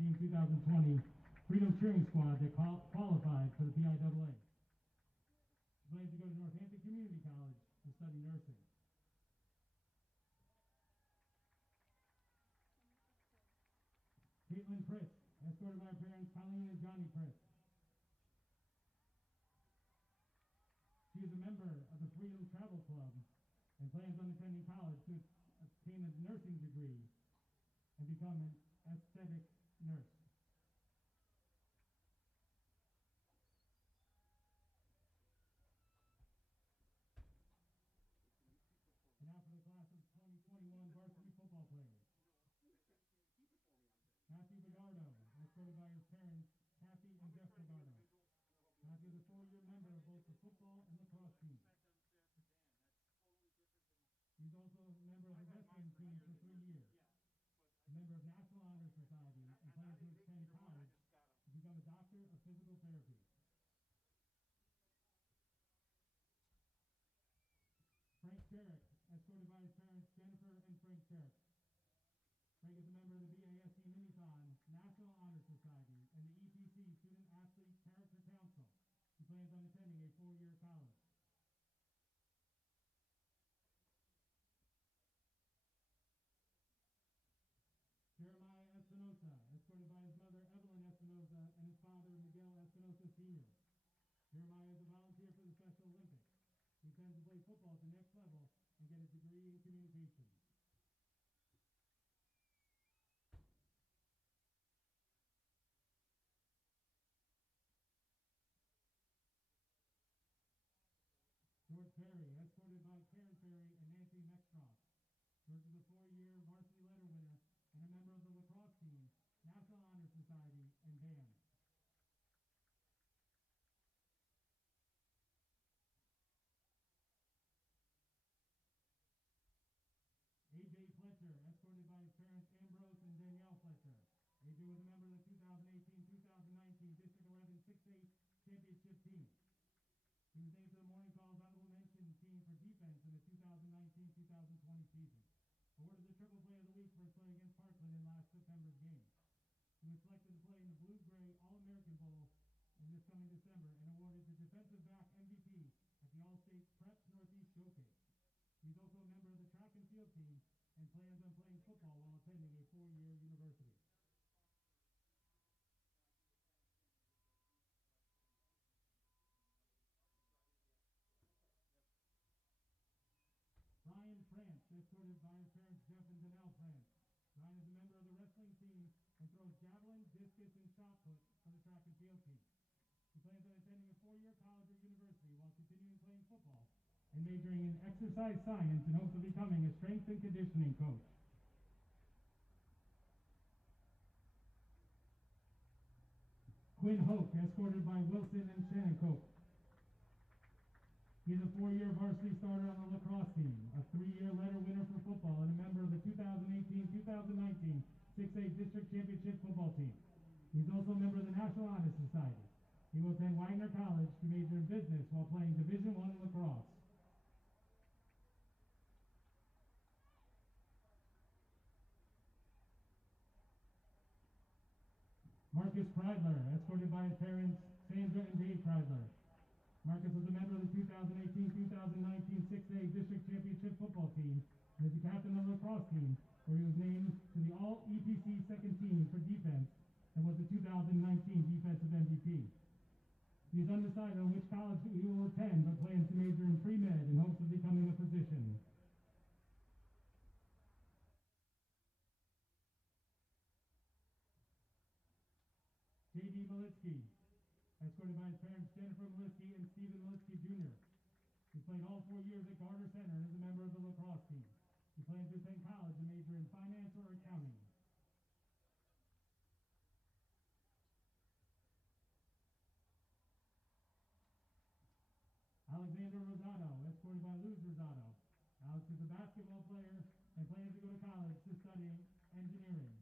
2019-2020 Freedom Cheering Squad that qualified for the PIAA. She plans to go to Northampton Community College to study nursing. Caitlin Pritt, escorted by her parents Colleen and Johnny Pritt. She is a member of the Freedom Travel Club and plans on attending college to obtain a nursing degree and become an aesthetic nurse. And now for the class of 2021 varsity football players. Matthew Bigardo, escorted by his parents, Kathy and Jeff Bigardo. Matthew is a 4-year member of both the football and lacrosse teams. He's also a member of the wrestling team for 3 years. A member of National Honor Society and plans to attend college to become a doctor of physical therapy. Frank Sherrick, escorted by his parents Jennifer and Frank Sherrick. Frank is a member of the BASC Minithon, National Honor Society, and the EPC Student Athlete Character Council. He plans on attending a 4-year college. Jeremiah Espinosa, escorted by his mother Evelyn Espinosa and his father Miguel Espinosa Sr. Jeremiah is a volunteer for the Special Olympics. He intends to play football at the next level and get a degree in communications. George Perry, escorted by Karen Perry and Nancy Mextroff. George is a 4-year varsity letter winner and a member of the lacrosse team, National Honor Society, and band. A.J. Fletcher, escorted by his parents Ambrose and Danielle Fletcher. A.J. was a member of the 2018-2019 District 11 6A championship team. He was named to the Morning Call's honorable mention team for defense in the 2019-2020 season. Awarded the triple play of the week for his play against Parkland in last September's game. He was selected to play in the Blue-Gray All-American Bowl in this coming December and awarded the defensive back MVP at the All-State Prep Northeast Showcase. He's also a member of the track and field team and plans on playing football while attending a 4-year university. Ryan France, escorted by his parents Jeff and Danelle France. Ryan is a member of the wrestling team and throws javelin, discus, and shot put for the track and field team. He plans on attending a 4-year college or university while continuing playing football and majoring in exercise science in hopes of becoming a strength and conditioning coach. Quinn Hoke, escorted by Wilson and Shannon Coke. He's a 4-year varsity starter on the lacrosse team, a 3-year letter winner for football, and a member of the 2018-2019 6A District Championship football team. He's also a member of the National Honor Society. He will attend Wagner College to major in business while playing Division I lacrosse. Marcus Preidler, escorted by his parents Sandra and Dave Preidler. Marcus was a member of the 2018-2019 6A District Championship football team and is the captain of the lacrosse team, where he was named to the All-EPC second team for defense and was the 2019 defensive MVP. He is undecided on which college he will attend, but plans to major in pre-med in hopes of becoming a physician. J.D. Malitsky, escorted by his parents Jennifer Malitsky and Stephen Malitsky Jr. He played all 4 years at Garter Center and is a member of the lacrosse team. He plans to attend college and major in finance or accounting. Alexander Lozado, escorted by Luz Rosado. Alex is a basketball player and plans to go to college to study engineering.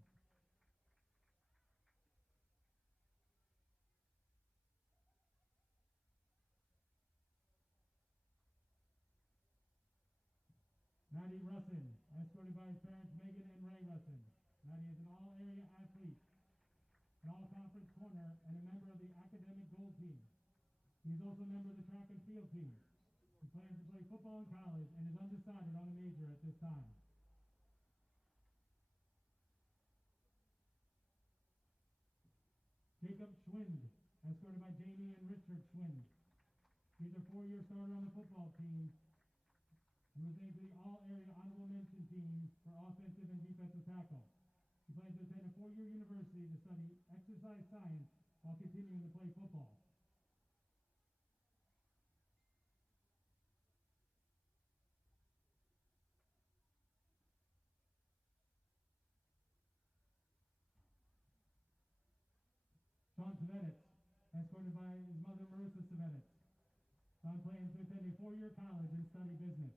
Maddie Russin, escorted by his parents Megan and Ray Russin. Maddie is an all-area athlete He is also a member of the track and field team. He plans to play football in college and is undecided on a major at this time. Jacob Schwind, escorted by Jamie and Richard Schwind. He's a 4-year starter on the football team and was named to the All-Area Honorable Mention team for offensive and defensive tackle. He plans to attend a 4-year university to study exercise science while continuing to play football. Sean Sveditz, escorted by his mother Marissa Sveditz. Sean plans to attend a 4-year college and study business.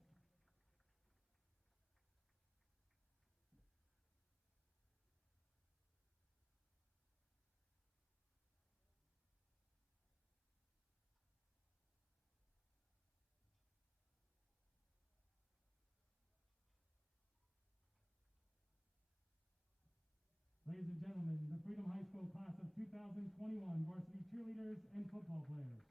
Ladies and gentlemen, the Freedom High School class of 2021 varsity cheerleaders and football players.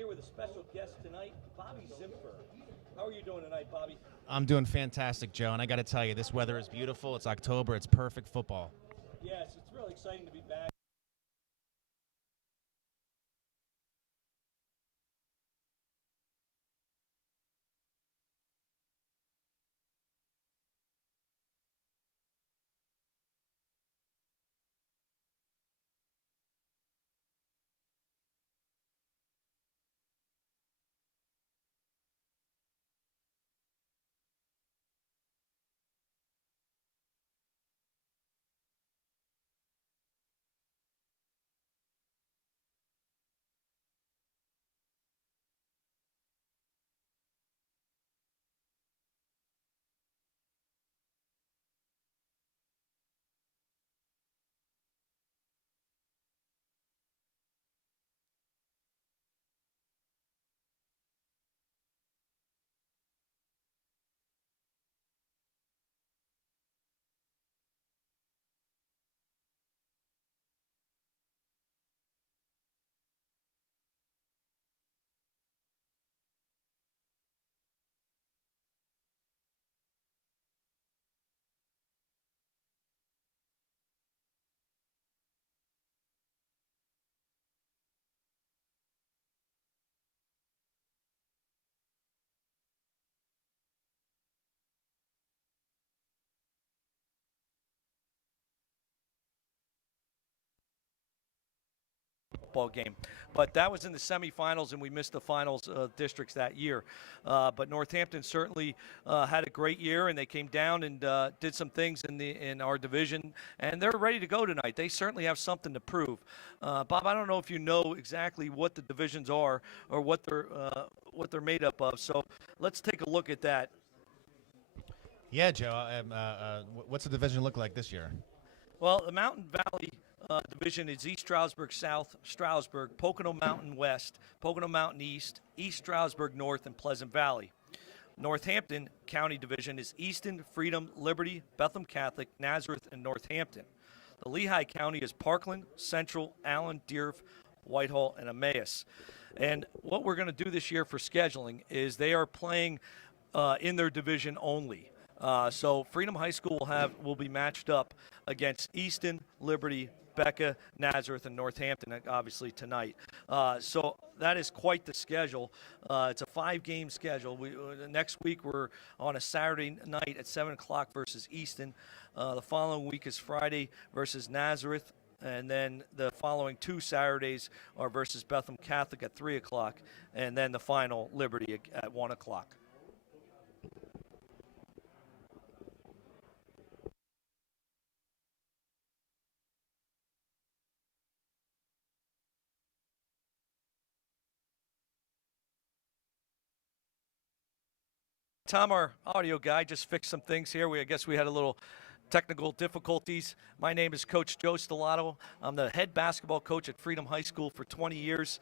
here with a special guest tonight, Bobby Zimfer. How are you doing tonight, Bobby? I'm doing fantastic, Joe, and I got to tell you, this weather is beautiful. It's October. It's perfect football. Yes, it's really exciting to be back. Ball game, but that was in the semifinals, and we missed the finals districts that year. But Northampton certainly had a great year, and they came down and did some things in our division, and they're ready to go tonight. They certainly have something to prove. Bob, I don't know if you know exactly what the divisions are or what they're made up of. So let's take a look at that. Yeah, Joe. What's the division look like this year? Well, the Mountain Valley division is East Stroudsburg, South Stroudsburg, Pocono Mountain West, Pocono Mountain East, East Stroudsburg North, and Pleasant Valley. Northampton County division is Easton, Freedom, Liberty, Bethlehem Catholic, Nazareth, and Northampton. The Lehigh County is Parkland, Central, Allen, Deerf, Whitehall, and Emmaus. And what we're going to do this year for scheduling is they are playing in their division only. So Freedom High School will be matched up against Easton, Liberty, Becca, Nazareth, and Northampton, obviously tonight. So that is quite the schedule. It's a 5-game schedule. Next week we're on a Saturday night at 7 o'clock versus Easton. The following week is Friday versus Nazareth. And then the following 2 Saturdays are versus Bethlehem Catholic at 3 o'clock. And then the final, Liberty, at 1 o'clock. Tom, our audio guy, just fixed some things here. I guess we had a little technical difficulties. My name is Coach Joe Stellato. I'm the head basketball coach at Freedom High School for 20 years.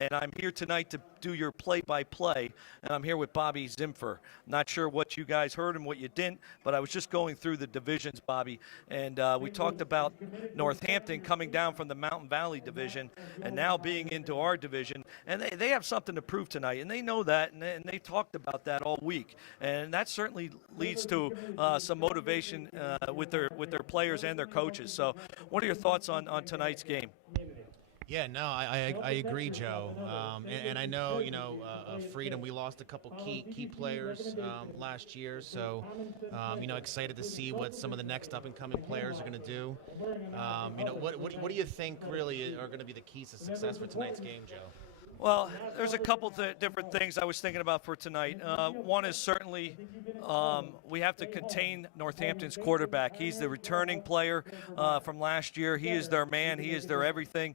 And I'm here tonight to do your play-by-play, and I'm here with Bobby Zimfer. Not sure what you guys heard and what you didn't, but I was just going through the divisions, Bobby, and we talked about Northampton coming down from the Mountain Valley division and now being into our division, and they have something to prove tonight, and they know that, and they talked about that all week, and that certainly leads to some motivation with their players and their coaches. So what are your thoughts on tonight's game? Yeah, no, I agree, Joe. And I know, Freedom, we lost a couple key players last year. So, excited to see what some of the next up-and-coming players are going to do. What do you think really are going to be the keys to success for tonight's game, Joe? Well, there's a couple different things I was thinking about for tonight. One is certainly we have to contain Northampton's quarterback. He's the returning player from last year. He is their man. He is their everything.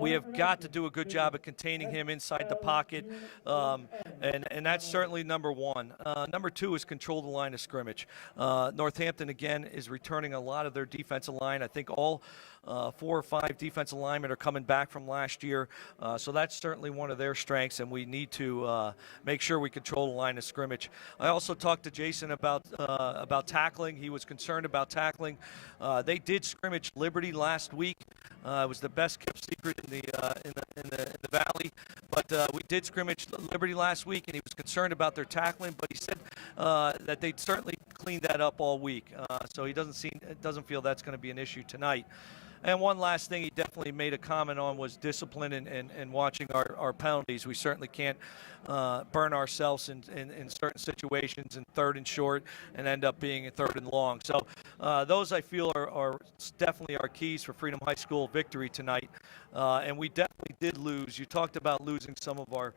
We have got to do a good job of containing him inside the pocket, and that's certainly number one. Number two is control the line of scrimmage. Northampton, again, is returning a lot of their defensive line. I think all 4 or 5 defensive linemen are coming back from last year, so that's certainly one of their strengths, and we need to make sure we control the line of scrimmage. I also talked to Jason about tackling. He was concerned about tackling. They did scrimmage Liberty last week. It was the best kept secret in the valley. But we did scrimmage Liberty last week, and he was concerned about their tackling. But he said that they'd certainly clean that up all week. So he doesn't feel that's going to be an issue tonight. And one last thing he definitely made a comment on was discipline and watching our penalties. We certainly can't burn ourselves in certain situations in 3rd and short and end up being in 3rd and long. So those I feel are definitely our keys for Freedom High School victory tonight. And we definitely did lose. You talked about losing some of our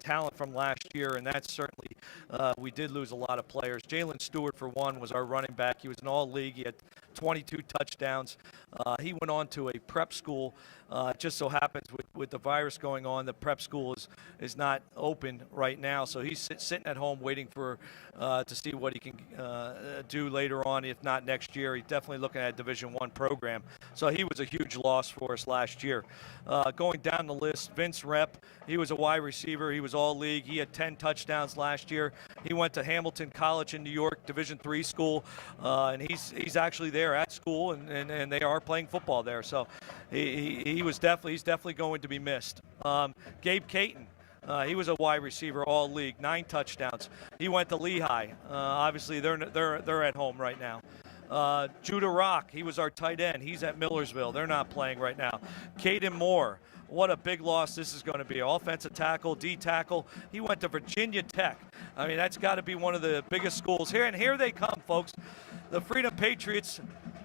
talent from last year, and that's certainly we did lose a lot of players. Jalen Stewart, for one, was our running back. He was an all-league. He had 22 touchdowns. He went on to a prep school. It just so happens with the virus going on, the prep school is not open right now. So he's sitting at home waiting for to see what he can do later on, if not next year. He's definitely looking at a Division I program. So he was a huge loss for us last year. Going down the list, Vince Rep, he was a wide receiver. He was all league. He had 10 touchdowns last year. He went to Hamilton College in New York, Division III school, and he's actually there at school, and they are playing football there. So he's definitely going to be missed. Gabe Caton, he was a wide receiver, all league, 9 touchdowns. He went to Lehigh. Obviously, they're at home right now. Judah Rock, he was our tight end. He's at Millersville. They're not playing right now. Caden Moore, what a big loss this is going to be. Offensive tackle, D tackle. He went to Virginia Tech. I mean, that's got to be one of the biggest schools here. And here they come, folks. The Freedom Patriots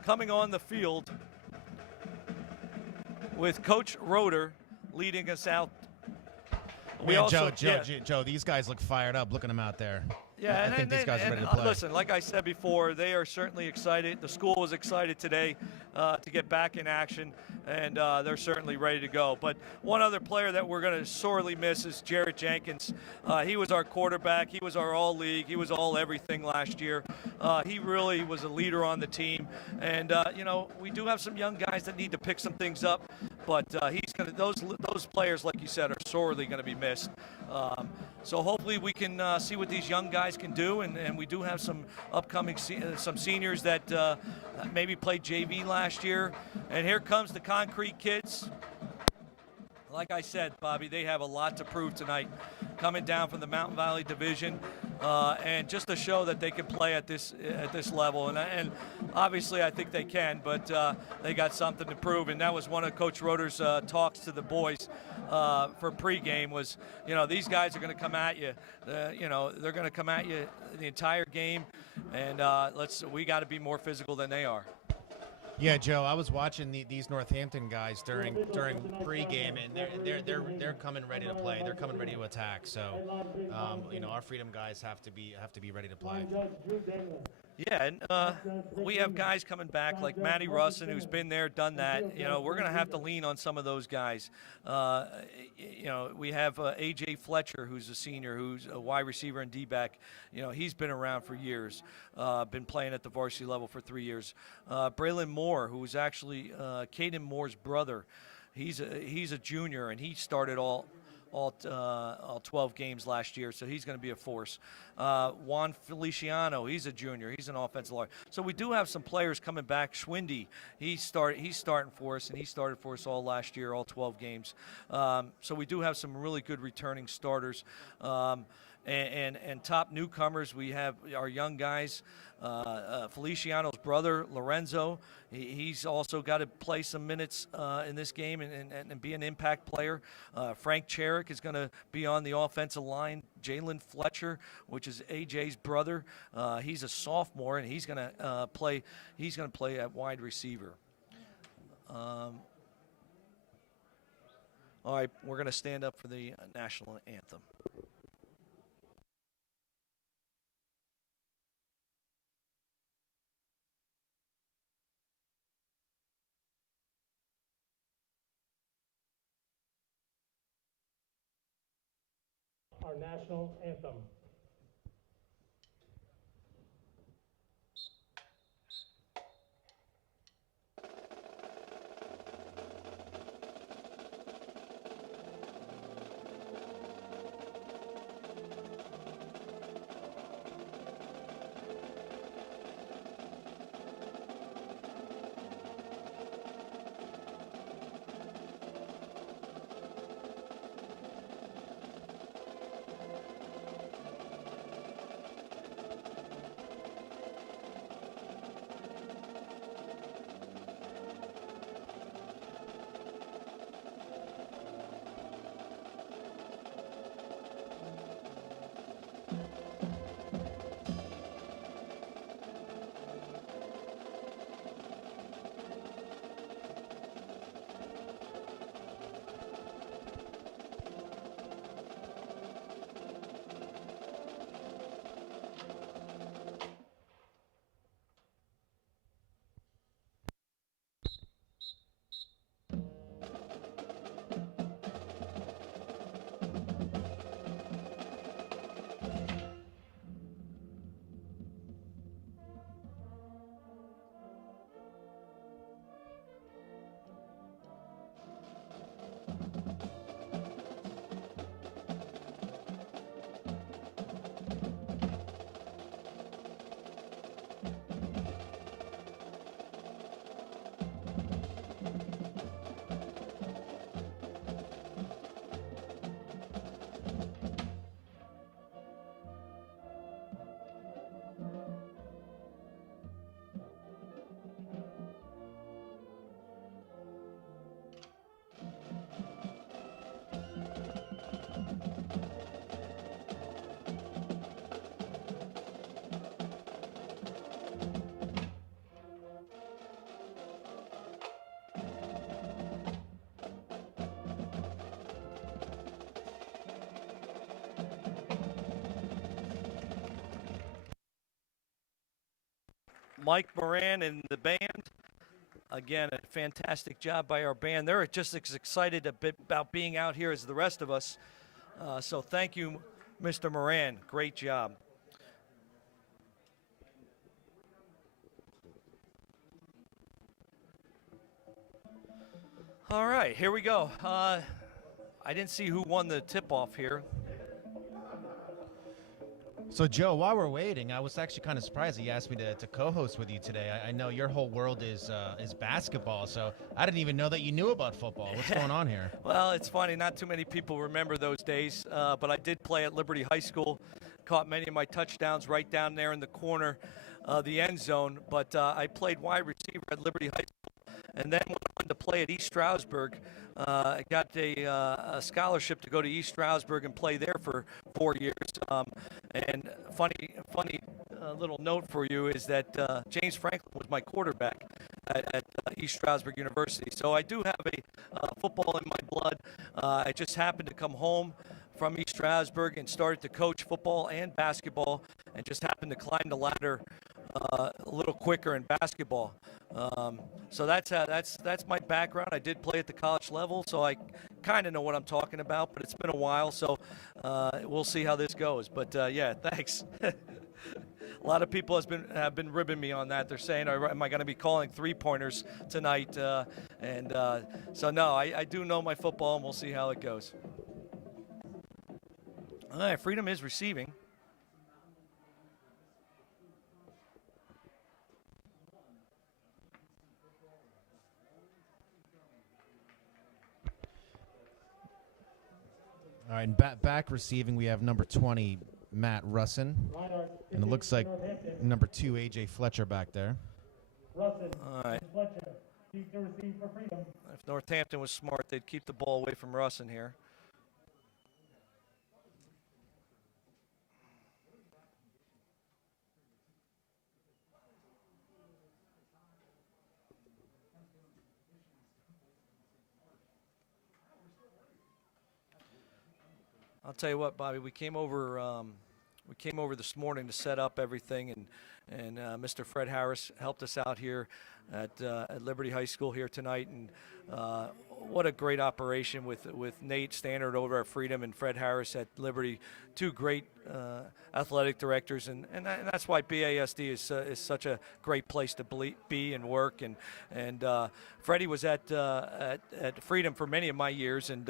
coming on the field with Coach Roeder leading us out. Joe, these guys look fired up. Look at them out there. Yeah, I think these guys are ready to play. Listen, like I said before, they are certainly excited. The school was excited today to get back in action, and they're certainly ready to go. But one other player that we're going to sorely miss is Jared Jenkins. He was our quarterback. He was our all-league. He was all-everything last year. He really was a leader on the team. And, we do have some young guys that need to pick some things up, but those players, like you said, are sorely going to be missed. So hopefully we can see what these young guys can do, and we do have some upcoming some seniors that maybe played JV last year. And here comes the Concrete Kids. Like I said, Bobby, they have a lot to prove tonight, coming down from the Mountain Valley Division, and just to show that they can play at this level. And obviously, I think they can, but they got something to prove. And that was one of Coach Roeder's talks to the boys for pregame was, these guys are going to come at you. They're going to come at you the entire game, and we got to be more physical than they are. Yeah, Joe, I was watching these Northampton guys during pregame, and they're coming ready to play. They're coming ready to attack. So, our Freedom guys have to be ready to play. Yeah, and we have guys coming back like Matty Russin, who's been there, done that. We're going to have to lean on some of those guys. We have A.J. Fletcher, who's a senior, who's a wide receiver and D-back. He's been around for years, been playing at the varsity level for 3 years. Braylon Moore, who was actually Caden Moore's brother. He's a junior, and he started all 12 games last year, so he's going to be a force. Juan Feliciano, he's a junior. He's an offensive line. So we do have some players coming back. Schwindy, he's starting for us, and he started for us all last year, all 12 games. So we do have some really good returning starters. And top newcomers, we have our young guys. Feliciano's brother, Lorenzo, he's also got to play some minutes in this game and be an impact player. Frank Cherick is going to be on the offensive line. Jalen Fletcher, which is AJ's brother, he's a sophomore, and he's going to play. He's going to play at wide receiver. All right, we're going to stand up for the national anthem. Our national anthem. Mike Moran and the band. Again, a fantastic job by our band. They're just as excited about being out here as the rest of us. So thank you, Mr. Moran. Great job. All right, here we go. I didn't see who won the tip-off here. So, Joe, while we're waiting, I was actually kind of surprised that you asked me to co-host with you today. I know your whole world is basketball, so I didn't even know that you knew about football. What's going on here? Well, it's funny. Not too many people remember those days, but I did play at Liberty High School, caught many of my touchdowns right down there in the corner of the end zone. But I played wide receiver at Liberty High School, and then went on to play at East Stroudsburg. I got a scholarship to go to East Stroudsburg and play there for 4 years. And funny little note for you is that James Franklin was my quarterback at East Stroudsburg University. So I do have a football in my blood. I just happened to come home from East Stroudsburg and started to coach football and basketball, and just happened to climb the ladder a little quicker in basketball. So that's my background. I did play at the college level, so I kind of know what I'm talking about, but it's been a while, so we'll see how this goes. But yeah, thanks. A lot of people have been ribbing me on that. They're saying, am I going to be calling three-pointers tonight? So no, I do know my football, and we'll see how it goes. All right, Freedom is receiving. All right, and back receiving, we have number 20, Matt Russin. And it looks like number 2, A.J. Fletcher back there. All right. If Northampton was smart, they'd keep the ball away from Russin here. I'll tell you what, Bobby. We came over this morning to set up everything, and Mr. Fred Harris helped us out here at Liberty High School here tonight. And what a great operation with Nate Standard over at Freedom and Fred Harris at Liberty, two great athletic directors, and that's why BASD is such a great place to be and work. And Freddie was at Freedom for many of my years, and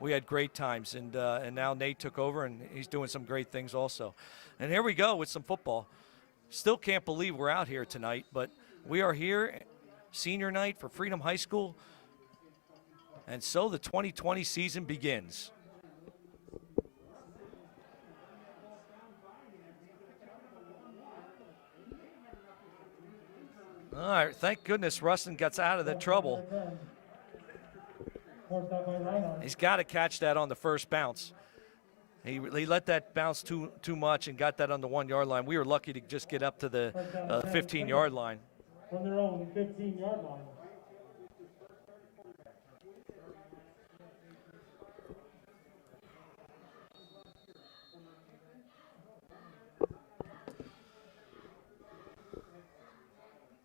we had great times. And now Nate took over, and he's doing some great things also. And here we go with some football. Still can't believe we're out here tonight, but we are here, senior night for Freedom High School. And so the 2020 season begins. All right, thank goodness Rustin gets out of the trouble. He's got to catch that on the first bounce. He let that bounce too much and got that on the 1 yard line. We were lucky to just get up to the 15-yard line. From their own 15-yard line.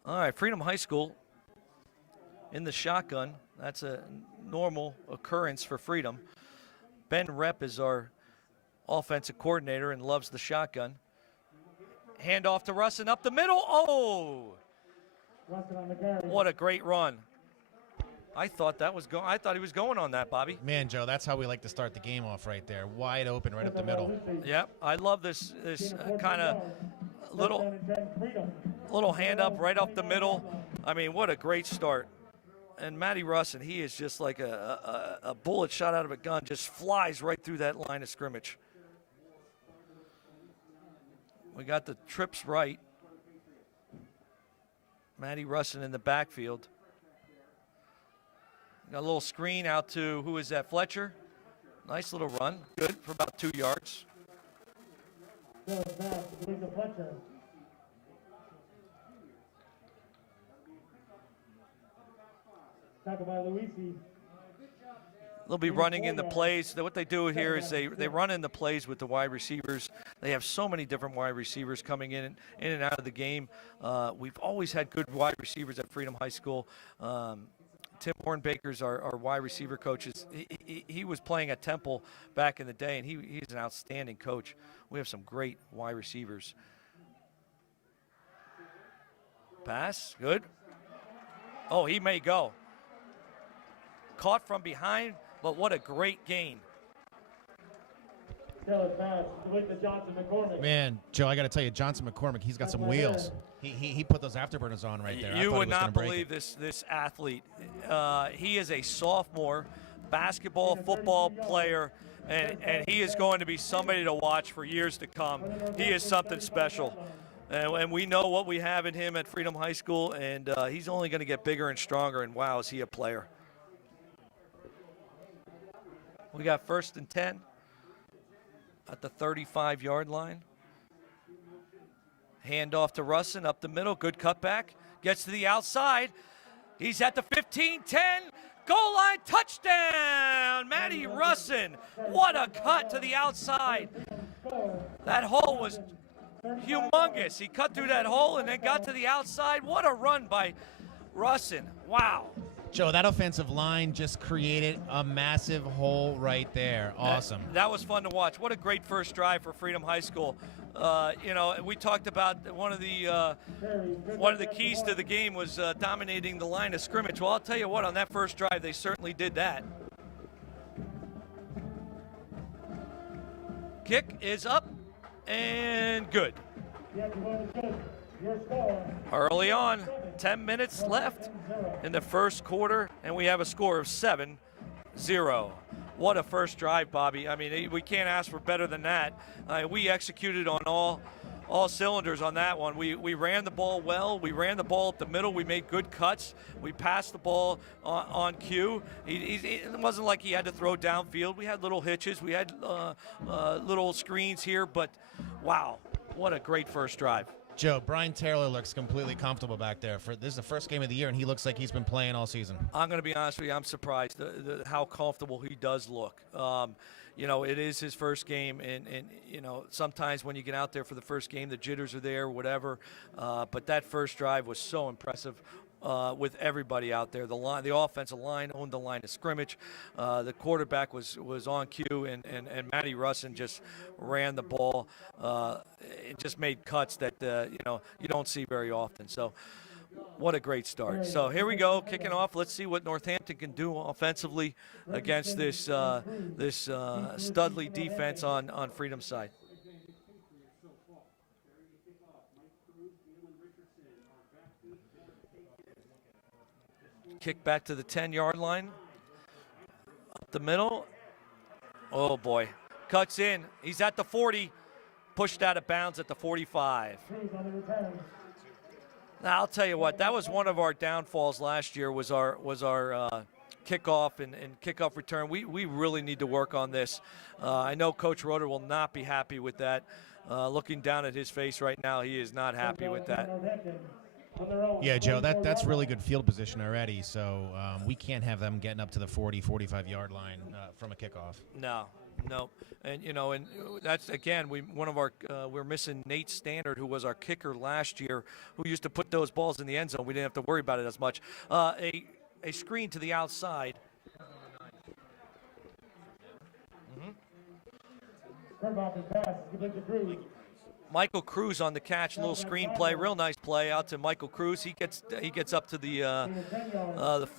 All right, Freedom High School in the shotgun. That's a normal occurrence for Freedom. Ben Rep is our offensive coordinator and loves the shotgun. Hand off to Rustin up the middle. Oh! What a great run. I thought he was going on that, Bobby. Man, Joe, that's how we like to start the game off right there. Wide open right up the middle. Yep, I love this kind of little hand up right off the middle. I mean, what a great start. And Matty Russin, he is just like a bullet shot out of a gun, just flies right through that line of scrimmage. We got the trips right. Matty Russin in the backfield. Got a little screen out to, who is that, Fletcher? Nice little run, good for about 2 yards. They'll be running in the plays. What they do here is they run in the plays with the wide receivers. They have so many different wide receivers coming in and out of the game. We've always had good wide receivers at Freedom High School. Tim Hornbaker's our wide receiver coach. He was playing at Temple back in the day, and he's an outstanding coach. We have some great wide receivers. Pass, good. Oh, he may go. Caught from behind, but what a great gain. Man, Joe, I got to tell you, Johnson McCormick, he's got some wheels. He put those afterburners on right there. You would not believe this athlete. He is a sophomore basketball, football player, and he is going to be somebody to watch for years to come. He is something special. And we know what we have in him at Freedom High School, and he's only going to get bigger and stronger, and wow, is he a player. We got 1st and 10 at the 35-yard line. Handoff to Russin up the middle. Good cutback. Gets to the outside. He's at the 15, 10. Goal line touchdown. Matty Russin. What a cut to the outside. That hole was humongous. He cut through that hole and then got to the outside. What a run by Russin. Wow. Joe, that offensive line just created a massive hole right there. Awesome. That was fun to watch. What a great first drive for Freedom High School. We talked about one of the keys to the game was dominating the line of scrimmage. Well, I'll tell you what, on that first drive, they certainly did that. Kick is up and good. Early on, 10 minutes left in the first quarter, and we have a score of 7-0. What a first drive, Bobby. I mean, we can't ask for better than that. We executed on all cylinders on that one. We ran the ball well. We ran the ball up the middle. We made good cuts. We passed the ball on cue. It wasn't like he had to throw downfield. We had little hitches. We had little screens here, but wow, what a great first drive. Joe, Brian Taylor looks completely comfortable back there. This is the first game of the year, and he looks like he's been playing all season. I'm going to be honest with you. I'm surprised how comfortable he does look. It is his first game, and sometimes when you get out there for the first game, the jitters are there, whatever. But that first drive was so impressive. With everybody out there. The offensive line owned the line of scrimmage. The quarterback was on cue, and Matty Russin just ran the ball. It just made cuts that you don't see very often. So what a great start. So here we go, kicking off. Let's see what Northampton can do offensively against this Studley defense on Freedom's side. Kick back to the 10-yard line. Up the middle. Oh, boy. Cuts in. He's at the 40. Pushed out of bounds at the 45. Now, I'll tell you what. That was one of our downfalls last year was our kickoff and kickoff return. We really need to work on this. I know Coach Roeder will not be happy with that. Looking down at his face right now, he is not happy with that. Yeah, Joe, that's really good field position already, so we can't have them getting up to the 40, 45-yard line from a kickoff. No. And, and that's, again, we're missing Nate Standard, who was our kicker last year, who used to put those balls in the end zone. We didn't have to worry about it as much. A screen to the outside. Michael Cruz on the catch, a little screen play, real nice play out to Michael Cruz. He gets up to the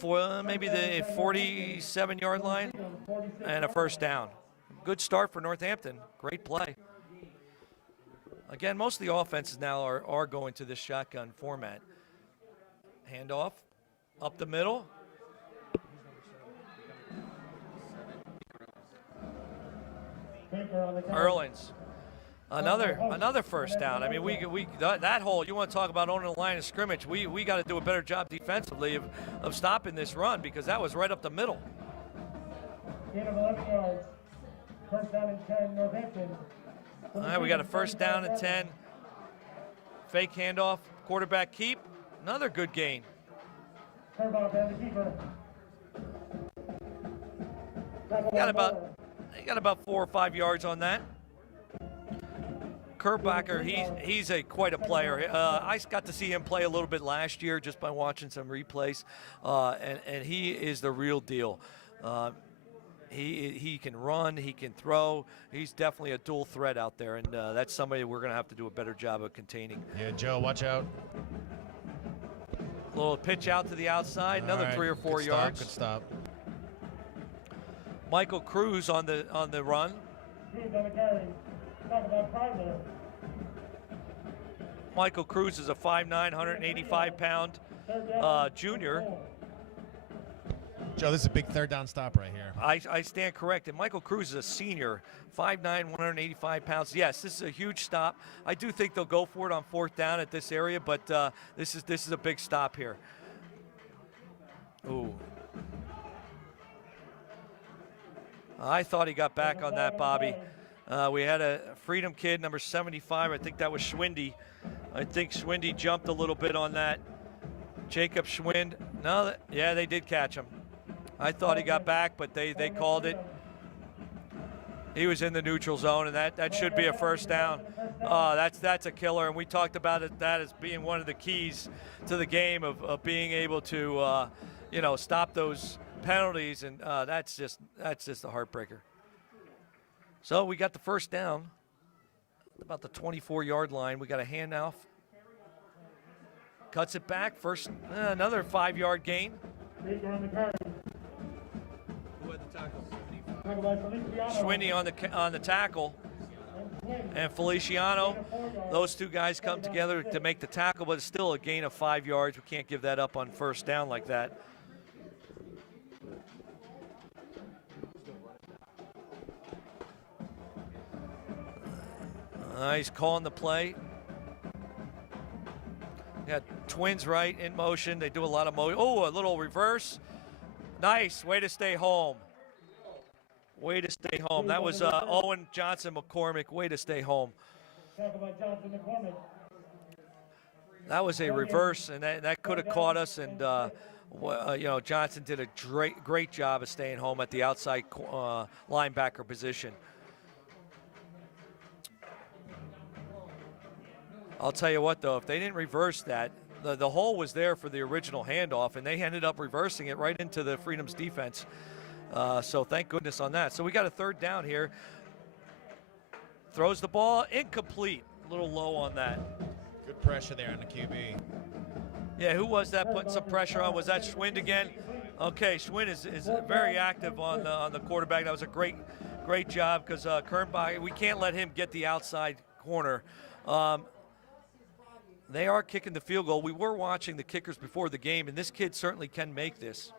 47-yard line and a first down. Good start for Northampton. Great play. Again, most of the offenses now are going to this shotgun format. Handoff up the middle. Erlins. Another first down. I mean, that hole. You want to talk about owning the line of scrimmage? We got to do a better job defensively of stopping this run, because that was right up the middle. Gain of 11 yards. First down and 10, Northampton. All right, we got a first down and 10. Fake handoff, quarterback keep. Another good gain. Turnoff and the keeper. He got about 4 or 5 yards on that. Kerbacher, he's quite a player. I got to see him play a little bit last year just by watching some replays, and he is the real deal. He can run, he can throw. He's definitely a dual threat out there, and that's somebody we're going to have to do a better job of containing. Yeah, Joe, watch out. A little pitch out to the outside, another right. 3 or 4 Good yards. Good stop. Michael Cruz on the run. Michael Cruz is a 5'9", 185-pound junior. Joe, this is a big third down stop right here. I stand corrected. Michael Cruz is a senior, 5'9", 185 pounds. Yes, this is a huge stop. I do think they'll go for it on 4th down at this area, but this is a big stop here. Ooh. I thought he got back on that, Bobby. We had a Freedom kid, number 75. I think that was Schwindy. I think Schwindy jumped a little bit on that. Jacob Schwind. No, yeah, they did catch him. I thought he got back, but they called it. He was in the neutral zone, and that should be a 1st down. That's a killer, and we talked about that as being one of the keys to the game of being able to stop those penalties, and that's just a heartbreaker. So we got the 1st down, about the 24-yard line. We got a handoff. Cuts it back. Another 5-yard gain. Who had the tackle? Schwindy on the tackle. And Feliciano. Those two guys come together to make the tackle, but it's still a gain of 5 yards. We can't give that up on 1st down like that. He's calling the play. Got Twins right in motion. They do a lot of motion. Oh, a little reverse. Nice. Way to stay home. Way to stay home. That was Owen Johnson McCormick. Way to stay home. That was a reverse, and that could have caught us. And Johnson did a great job of staying home at the outside linebacker position. I'll tell you what, though, if they didn't reverse that, the hole was there for the original handoff, and they ended up reversing it right into the Freedom's defense. So thank goodness on that. So we got a 3rd down here. Throws the ball, incomplete. A little low on that. Good pressure there on the QB. Yeah, who was that putting some pressure on? Was that Schwind again? Okay, Schwind is very active on the quarterback. That was a great job because Kernbach, we can't let him get the outside corner. They are kicking the field goal. We were watching the kickers before the game, and this kid certainly can make this.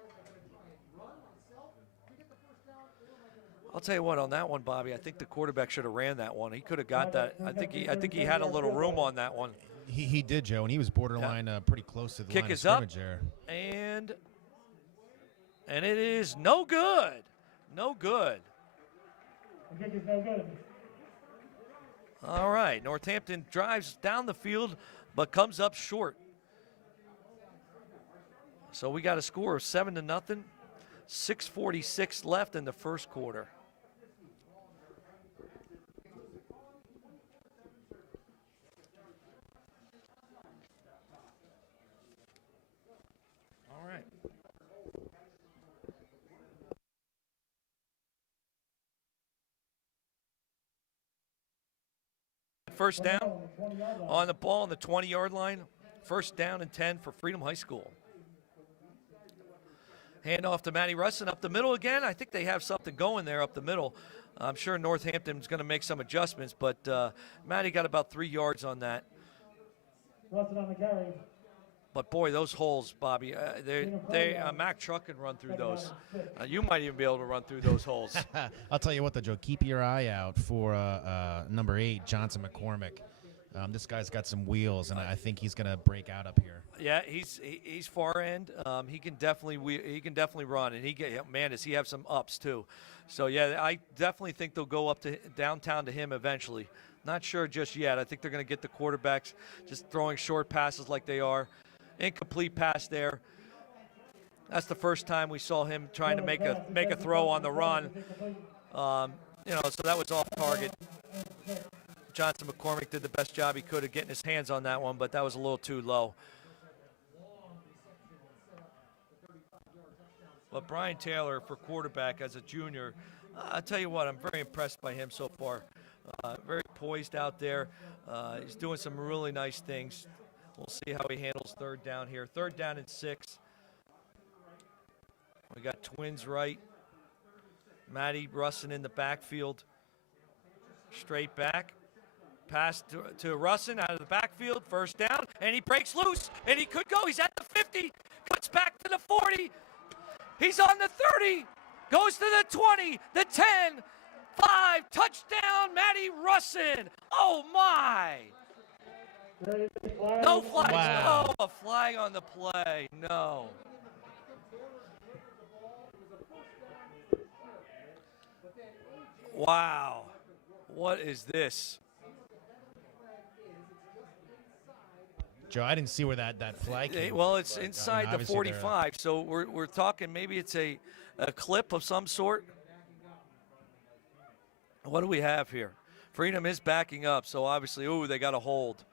I'll tell you what, on that one, Bobby, I think the quarterback should have ran that one. He could have got that. I think he had a little room on that one. He did, Joe, and he was borderline pretty close to the kick line of is up, scrimmage there. and it is no good. No good. The kick is no good. All right, Northampton drives down the field, but comes up short. So we got a score of 7-0, 6:46 left in the 1st quarter. All right. First down on the ball on the 20-yard line. 1st down and 10 for Freedom High School. Hand off to Matty Russin up the middle again. I think they have something going there up the middle. I'm sure Northampton's going to make some adjustments, but Matty got about 3 yards on that. Russin on the carry. But boy, those holes, Bobby, Mack Truck can run through those. You might even be able to run through those holes. I'll tell you what, though, Joe, keep your eye out for number 8, Johnson McCormick. This guy's got some wheels, and I think he's going to break out up here. Yeah, he's far end. He can definitely run, and does he have some ups too. So yeah, I definitely think they'll go up to downtown to him eventually. Not sure just yet. I think they're going to get the quarterbacks just throwing short passes like they are. Incomplete pass there. That's the first time we saw him trying to make a throw on the run. So that was off target. Johnson McCormick did the best job he could of getting his hands on that one, but that was a little too low. But Brian Taylor, for quarterback as a junior, I'll tell you what, I'm very impressed by him so far. Very poised out there. He's doing some really nice things. We'll see how he handles third down here. 3rd down and 6. We got twins right. Matty Russin in the backfield. Straight back. Pass to Russin out of the backfield. 1st down. And he breaks loose. And he could go. He's at the 50. Cuts back to the 40. He's on the 30. Goes to the 20. The 10. 5. Touchdown, Matty Russin. Oh, my. No flags. Wow. Oh, a flag on the play. No. Wow. What is this? Joe, I didn't see where that flag came Well, from, it's but, inside the obviously 45, so we're talking maybe it's a clip of some sort. What do we have here? Freedom is backing up, so obviously, they got a hold.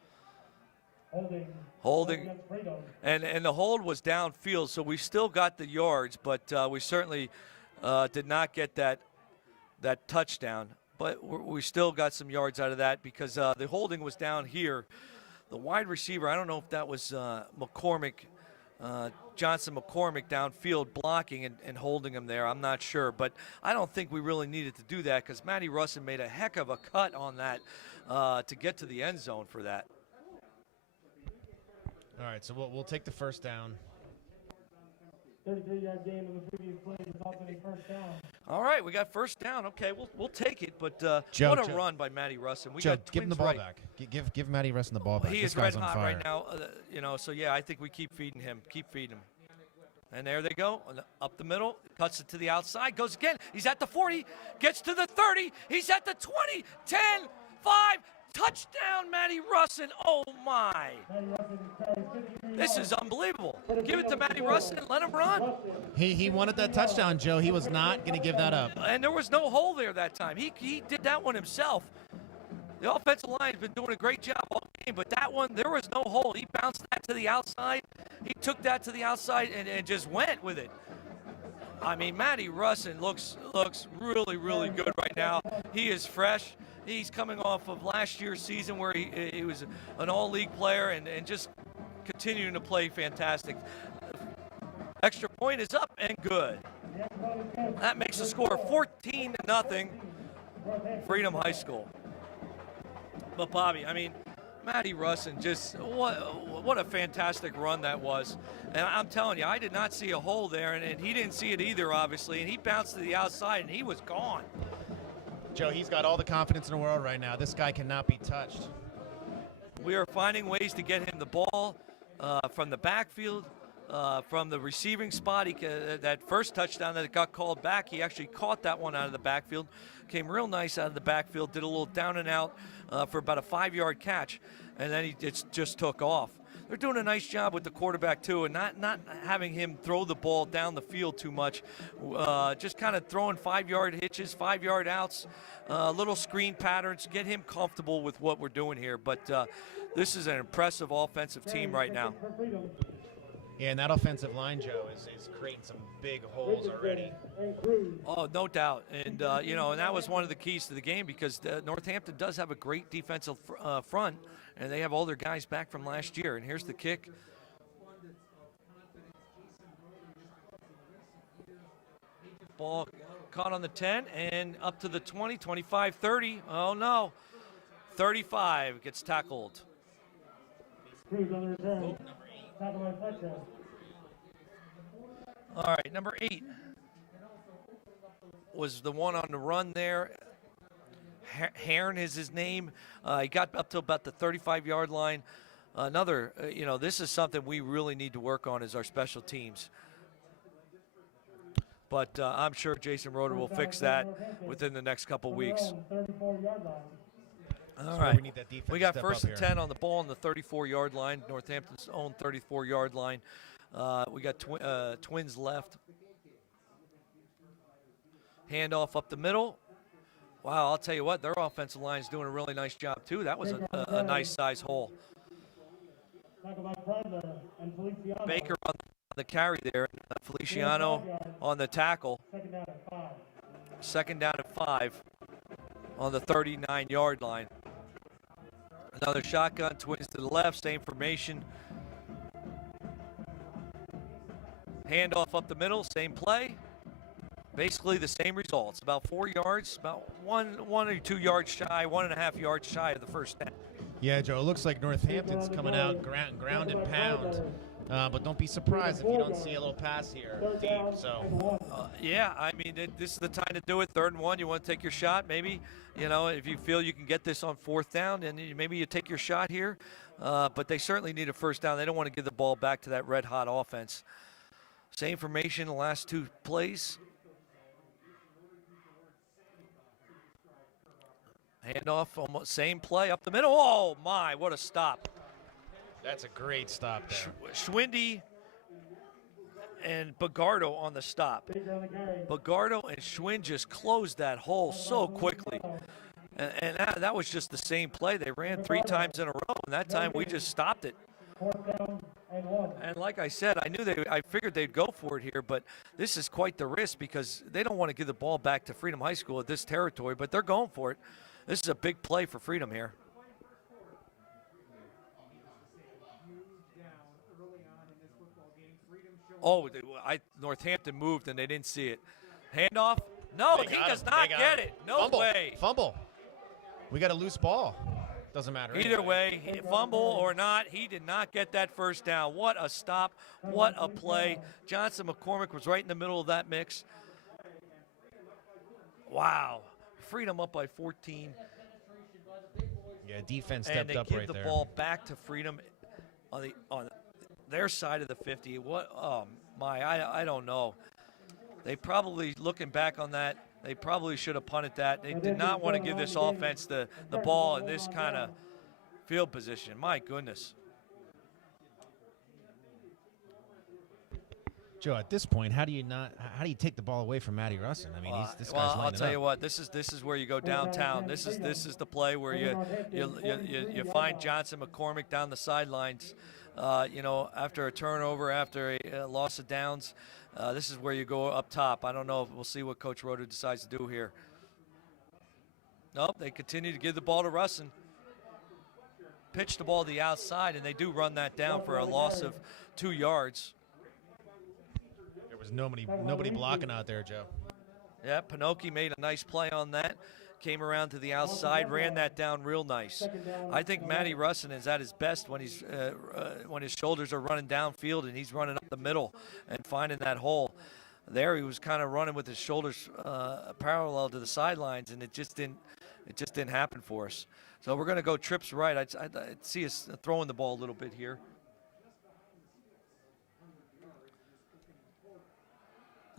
Holding. And the hold was downfield, so we still got the yards, but we certainly did not get that touchdown. But we still got some yards out of that because the holding was down here. The wide receiver, I don't know if that was McCormick, Johnson McCormick downfield blocking and holding him there. I'm not sure. But I don't think we really needed to do that because Matty Russin made a heck of a cut on that to get to the end zone for that. All right, so we'll take the 1st down. 33-yard gain in the previous play resulted in 1st down. All right, we got 1st down. Okay, we'll take it. But Joe, what a run by Matty Russin. We got give him the twins ball right. back. Give Matty Russin the ball back. He This is red guy's on hot fire. right now. So yeah, I think we keep feeding him. Keep feeding him. And there they go, up the middle, cuts it to the outside, goes again. He's at the 40, gets to the 30. He's at the 20, 10, 5. Touchdown, Matty Russin. Oh, my. This is unbelievable. Give it to Matty Russin and let him run. He wanted that touchdown, Joe. He was not going to give that up. And there was no hole there that time. He did that one himself. The offensive line has been doing a great job all game, but that one, there was no hole. He bounced that to the outside. He took that to the outside and just went with it. I mean, Matty Russin looks really, really good right now. He is fresh. He's coming off of last year's season where he was an all-league player and just continuing to play fantastic. Extra point is up and good. That makes the score 14-0, Freedom High School. But Bobby, I mean, Matty Russin, just what a fantastic run that was. And I'm telling you, I did not see a hole there, and he didn't see it either, obviously. And he bounced to the outside, and he was gone. Joe, he's got all the confidence in the world right now. This guy cannot be touched. We are finding ways to get him the ball from the backfield, from the receiving spot. That first touchdown that got called back, he actually caught that one out of the backfield. Came real nice out of the backfield, did a little down and out for about a 5-yard catch, and then he just took off. They're doing a nice job with the quarterback, too, and not having him throw the ball down the field too much. Just kind of throwing 5-yard hitches, 5-yard outs, little screen patterns, get him comfortable with what we're doing here. But this is an impressive offensive team right now. Yeah, and that offensive line, Joe, is creating some big holes already. Oh, no doubt. And, and that was one of the keys to the game because Northampton does have a great defensive front, and they have all their guys back from last year. And here's the kick. Ball caught on the 10 and up to the 20, 25, 30. Oh, no. 35 gets tackled. All right, number 8 was the one on the run there. Hearn is his name. He got up to about the 35-yard line. Another, this is something we really need to work on is our special teams. But I'm sure Jason Roeder will fix that within the next couple weeks. All right, we got 1st and 10 on the ball on the 34-yard line, Northampton's own 34-yard line. We got Twins left. Handoff up the middle. Wow, I'll tell you what, their offensive line is doing a really nice job too. That was a nice size hole. Baker on the carry there. Feliciano on the tackle. Second down and 5 on the 39-yard line. Another shotgun, Twins to the left, same formation. Handoff up the middle, same play. Basically the same results. About 4 yards, about one or 2 yards shy, 1.5 yards shy of the first down. Yeah, Joe, it looks like Northampton's coming out ground and pound. But don't be surprised if you don't see a little pass here deep. So, yeah, I mean, this is the time to do it. 3rd and 1, you want to take your shot. Maybe, if you feel you can get this on 4th down, then maybe you take your shot here. But they certainly need a first down. They don't want to give the ball back to that red-hot offense. Same formation the last 2 plays. Handoff, almost same play up the middle. Oh, my, what a stop. That's a great stop there. Schwindy and Bagardo on the stop. Bagardo and Schwind just closed that hole so quickly. And that was just the same play. They ran 3 times in a row, and that time we just stopped it. And like I said, I figured they'd go for it here, but this is quite the risk because they don't want to give the ball back to Freedom High School at this territory, but they're going for it. This is a big play for Freedom here. Oh, Northampton moved and they didn't see it. Handoff? No, he does not get it. No way. Fumble. We got a loose ball. Doesn't matter. Either way, fumble or not, he did not get that first down. What a stop. What a play. Johnson McCormick was right in the middle of that mix. Wow. Freedom up by 14. Yeah, defense stepped up right there. And they give the ball back to Freedom on their side of the 50. What? Oh my! I don't know. They probably, looking back on that, they probably should have punted that. They did not want to give this offense the ball in this kind of field position. My goodness. Joe, at this point, how do you take the ball away from Matty Russin? I mean, this guy's lining up. I'll tell you what. This is where you go downtown. This is the play where you find Johnson McCormick down the sidelines. After a turnover, after a loss of downs, this is where you go up top. I don't know. We'll see what Coach Roder decides to do here. Nope, they continue to give the ball to Russin. Pitch the ball to the outside, and they do run that down for a loss of 2 yards. There was nobody blocking out there, Joe. Yeah, Pinocchi made a nice play on that. Came around to the outside, ran that down real nice. I think Matty Russin is at his best when when his shoulders are running downfield and he's running up the middle and finding that hole. There he was kind of running with his shoulders parallel to the sidelines, and it just didn't happen for us. So we're going to go trips right. I'd see us throwing the ball a little bit here.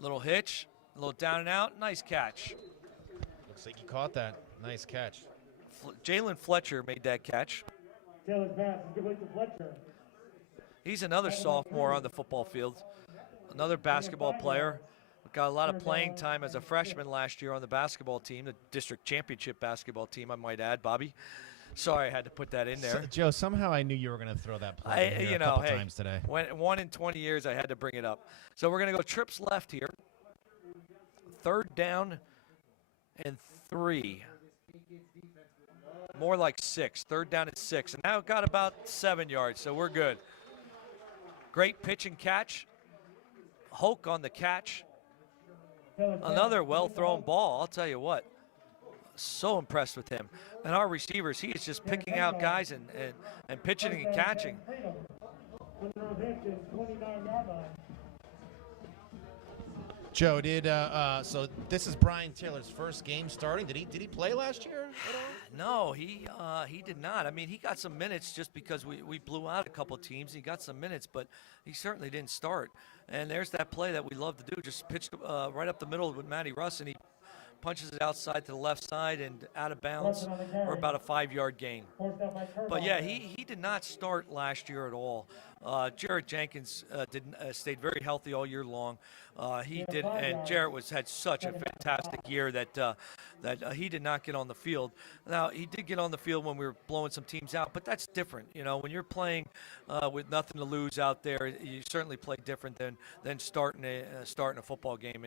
Little hitch, a little down and out, nice catch. Looks like he caught that. Nice catch. Jalen Fletcher made that catch. He's another sophomore on the football field. Another basketball player. Got a lot of playing time as a freshman last year on the basketball team, the district championship basketball team, I might add, Bobby. Sorry I had to put that in there. Joe, somehow I knew you were going to throw that play in a couple times today. One in 20 years, I had to bring it up. So we're going to go trips left here. 3rd down and 3. More like 6. 3rd down and 6. And now got about 7 yards, so we're good. Great pitch and catch. Hoke on the catch. Another well-thrown ball, I'll tell you what. So impressed with him. And our receivers, he is just picking out guys and pitching and catching. Joe, so this is Brian Taylor's first game starting. Did he play last year at all? No, he did not. I mean, he got some minutes just because we blew out a couple teams. He got some minutes, but he certainly didn't start. And there's that play that we love to do, just pitched right up the middle with Matty Russ, and he punches it outside to the left side and out of bounds for about a 5-yard gain. But yeah, he did not start last year at all. Jared Jenkins stayed very healthy all year long. He did, and Jared had such a fantastic year that he did not get on the field. Now he did get on the field when we were blowing some teams out, but that's different. When you're playing with nothing to lose out there, you certainly play different than starting a football game.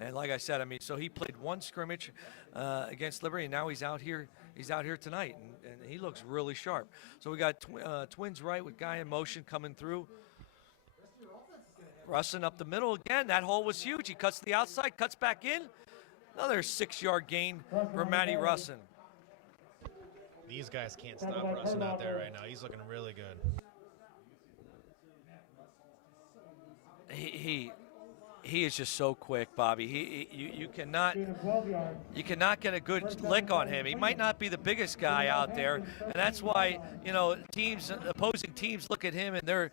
And like I said, so he played one scrimmage against Liberty, and now he's out here. He's out here tonight, and he looks really sharp. So we got twins right with guy in motion coming through. Russin up the middle again. That hole was huge. He cuts to the outside, cuts back in. Another 6-yard gain for Matty Russin. These guys can't stop Russin out there right now. He's looking really good. He is just so quick, Bobby. You cannot get a good lick on him. He might not be the biggest guy out there, and that's why opposing teams look at him and they're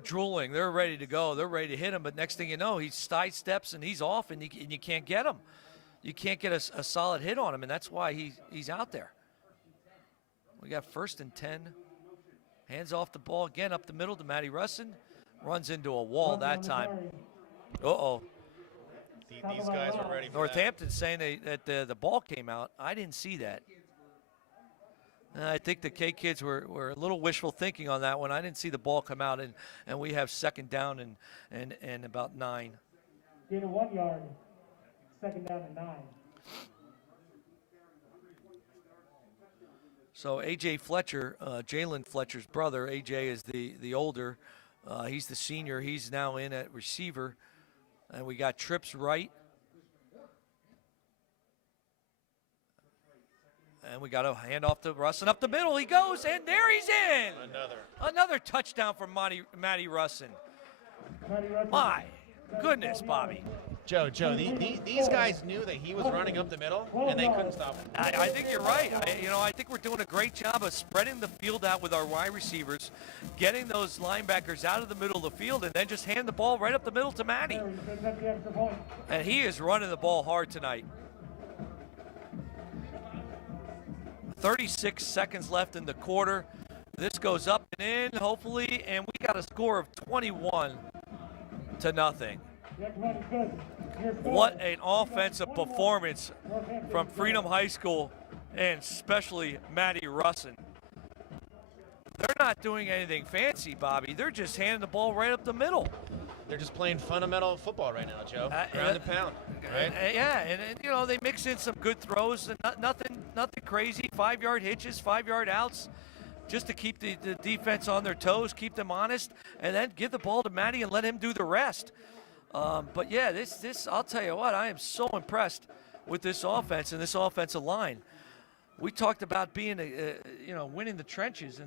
drooling. They're ready to go. They're ready to hit him. But next thing you know, he sidesteps and he's off, and you can't get him. You can't get a solid hit on him, and that's why he's out there. We got 1st and 10. Hands off the ball again up the middle to Matty Russin. Runs into a wall that time. Uh-oh. These guys are ready for Northampton saying that the ball came out. I didn't see that. I think the K-Kids were a little wishful thinking on that one. I didn't see the ball come out, and we have 2nd down and about 9. Gain of 1 yard, 2nd down and 9. So A.J. Fletcher, Jalen Fletcher's brother, A.J. is the older. He's the senior. He's now in at receiver. And we got trips right. And we got a handoff to Russin up the middle. He goes, and there he's in. Another touchdown from Matty Russin. My goodness, Bobby. Joe, these guys knew that he was running up the middle, and they couldn't stop him. I think you're right. I think we're doing a great job of spreading the field out with our wide receivers, getting those linebackers out of the middle of the field, and then just hand the ball right up the middle to Matty. And he is running the ball hard tonight. 36 seconds left in the quarter. This goes up and in, hopefully, and we got a score of 21-0. What an offensive performance from Freedom High School, and especially Matty Russin. They're not doing anything fancy, Bobby. They're just handing the ball right up the middle. They're just playing fundamental football right now, Joe. Ground and pound, right? And they mix in some good throws, and nothing crazy. 5-yard hitches, 5-yard outs, just to keep the defense on their toes, keep them honest, and then give the ball to Matty and let him do the rest. But yeah, this I'll tell you what, I am so impressed with this offense and this offensive line. We talked about being, winning the trenches,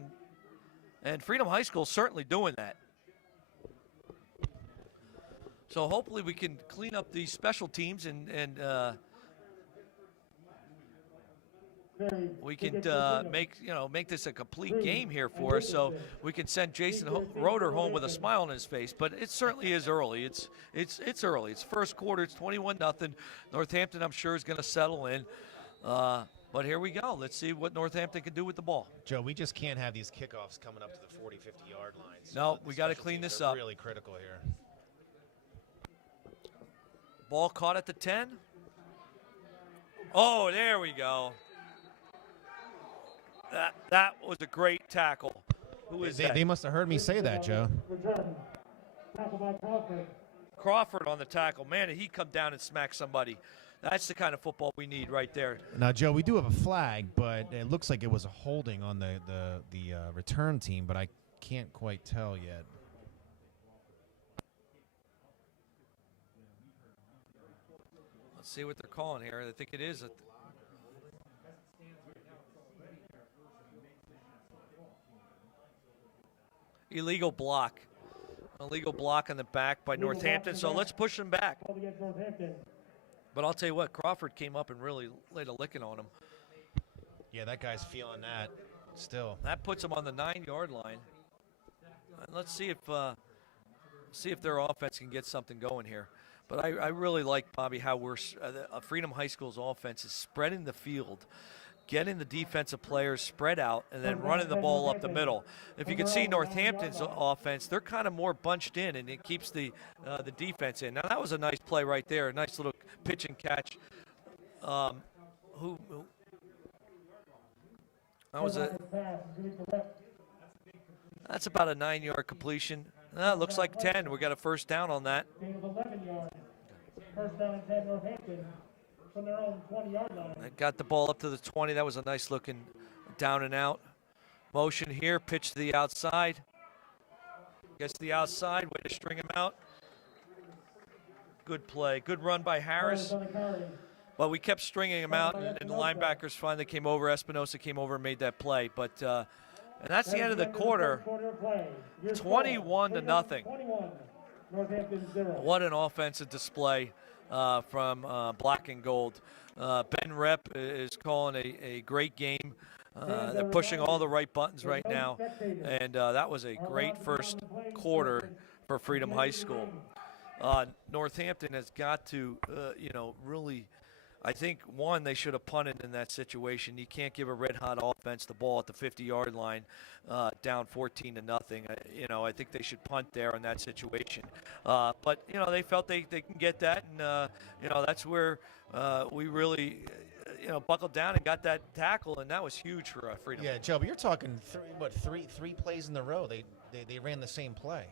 and Freedom High School is certainly doing that. So hopefully we can clean up these special teams and we can make this a complete game here for us, so we can send Jason Roeder home with a smile on his face. But it certainly is early. It's early. It's first quarter. It's 21-0. Northampton, I'm sure, is going to settle in. But here we go. Let's see what Northampton can do with the ball. Joe, we just can't have these kickoffs coming up to the 40, 50-yard lines. No, we got to clean this up. Really critical here. Ball caught at the 10. Oh, there we go. That was a great tackle. Who is that? They must have heard me say that, Joe. Crawford on the tackle. Man, did he come down and smack somebody. That's the kind of football we need right there. Now, Joe, we do have a flag, but it looks like it was a holding on the return team, but I can't quite tell yet. Let's see what they're calling here. I think it is illegal block. Illegal block on the back by Northampton, so let's push them back. But I'll tell you what, Crawford came up and really laid a licking on him. Yeah, that guy's feeling that still. That puts him on the 9-yard line. And let's see if their offense can get something going here. But I really like, Bobby, how Freedom High School's offense is spreading the field. getting the defensive players spread out and then running the ball up the middle. If you can see Northampton's offense, they're kind of more bunched in, and it keeps the defense in. Now, that was a nice play right there, a nice little pitch and catch. That's about a 9-yard completion. Looks like 10. We got a first down on that. First down and 10, Northampton from their own 20-yard line. I got the ball up to the 20. That was a nice looking down and out. Motion here, pitch to the outside. Gets to the outside, way to string him out. Good play. Good run by Harris. But we kept stringing him out, and the linebackers finally came over. Espinosa came over and made that play. But and that's the end of the quarter. 21-0. What an offensive display from Black and Gold. Ben Rep is calling a great game. They're pushing all the right buttons right now, and that was a great first quarter for Freedom High School. Northampton has got to, really, I think, one, they should have punted in that situation. You can't give a red-hot offense the ball at the 50-yard line down 14-0. I think they should punt there in that situation. But, they felt they can get that, and, that's where we really, buckled down and got that tackle, and that was huge for Freedom. Yeah, Joe, but you're talking three plays in a row. They ran the same play.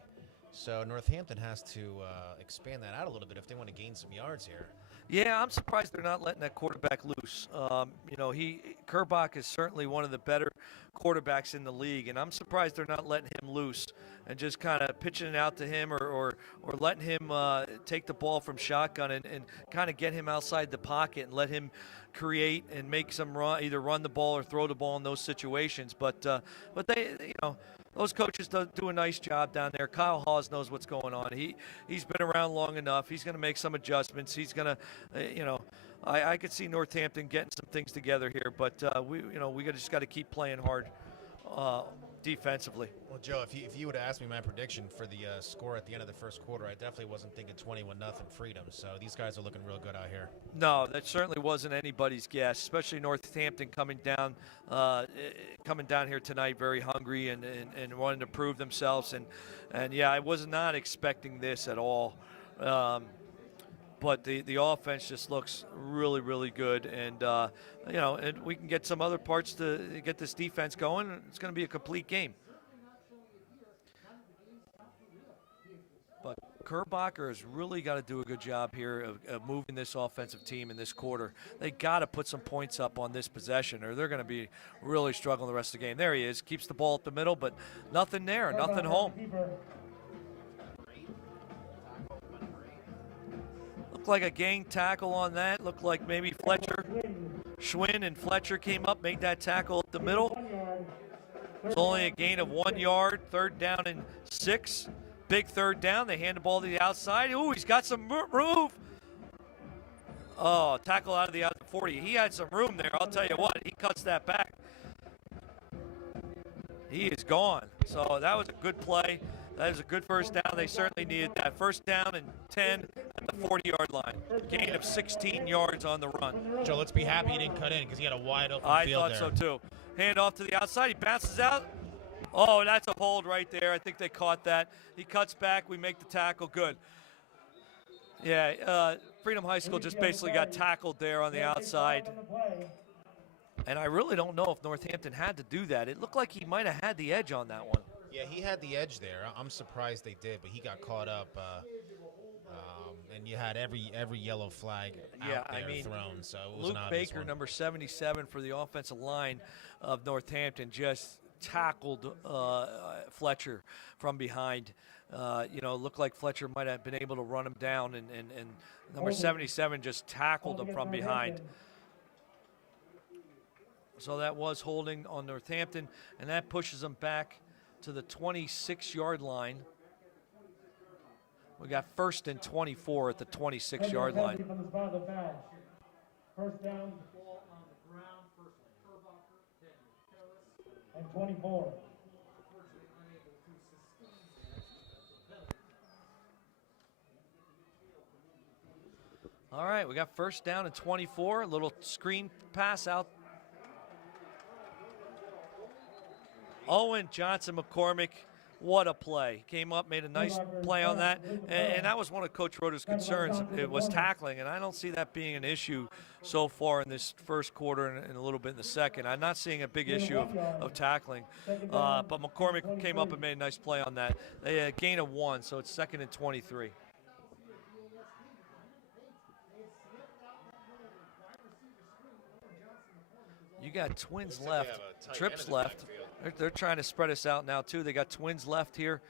So Northampton has to expand that out a little bit if they want to gain some yards here. Yeah, I'm surprised they're not letting that quarterback loose. Kerbach is certainly one of the better quarterbacks in the league, and I'm surprised they're not letting him loose and just kind of pitching it out to him or letting him take the ball from shotgun and kind of get him outside the pocket and let him create and make some run, either run the ball or throw the ball in those situations. But they, those coaches do a nice job down there. Kyle Hawes knows what's going on. He's been around long enough. He's going to make some adjustments. He's going to, I could see Northampton getting some things together here, but we just got to keep playing hard defensively. Well, Joe, if you would have asked me my prediction for the score at the end of the first quarter, I definitely wasn't thinking 21-0 Freedom. So these guys are looking real good out here. No, that certainly wasn't anybody's guess, especially Northampton coming down here tonight very hungry and wanting to prove themselves. And yeah, I was not expecting this at all. But the offense just looks really, really good. And, and we can get some other parts to get this defense going. It's going to be a complete game. But Kerbacher has really got to do a good job here of moving this offensive team in this quarter. They got to put some points up on this possession, or they're going to be really struggling the rest of the game. There he is. Keeps the ball up the middle, but nothing there, nothing home. Looked like a gang tackle on that. Looked like maybe Schwinn and Fletcher came up, made that tackle up the middle. It's only a gain of 1 yard, 3rd down and 6. Big 3rd down. They hand the ball to the outside. Ooh, he's got some room. Oh, tackle out of the 40. He had some room there. I'll tell you what, he cuts that back. He is gone. So that was a good play. That is a good first down. They certainly needed that. 1st down and 10 at the 40-yard line. Gain of 16 yards on the run. Joe, let's be happy he didn't cut in because he had a wide open field there. I thought so too. Hand off to the outside. He bounces out. Oh, that's a hold right there. I think they caught that. He cuts back. We make the tackle. Good. Yeah, Freedom High School just basically got tackled there on the outside. And I really don't know if Northampton had to do that. It looked like he might have had the edge on that one. Yeah, he had the edge there. I'm surprised they did, but he got caught up. And you had every yellow flag out there thrown. So it was Luke an obvious Baker, one. number 77 for the offensive line of Northampton, just tackled Fletcher from behind. Looked like Fletcher might have been able to run him down, and number 77 just tackled him from behind. So that was holding on Northampton, and that pushes them back to the 26-yard line. We got 1st and 24 at the 26-yard line. 1st down and 24. All right, we got 1st down and 24. A little screen pass out Owen Johnson McCormick, what a play. Came up, made a nice play on that. And that was one of Coach Rota's concerns. It was tackling, and I don't see that being an issue so far in this first quarter and a little bit in the second. I'm not seeing a big issue of tackling. But McCormick came up and made a nice play on that. They had a gain of 1, so it's 2nd and 23. You got Twins left, Trips left. They're trying to spread us out now, too. They got Twins left here.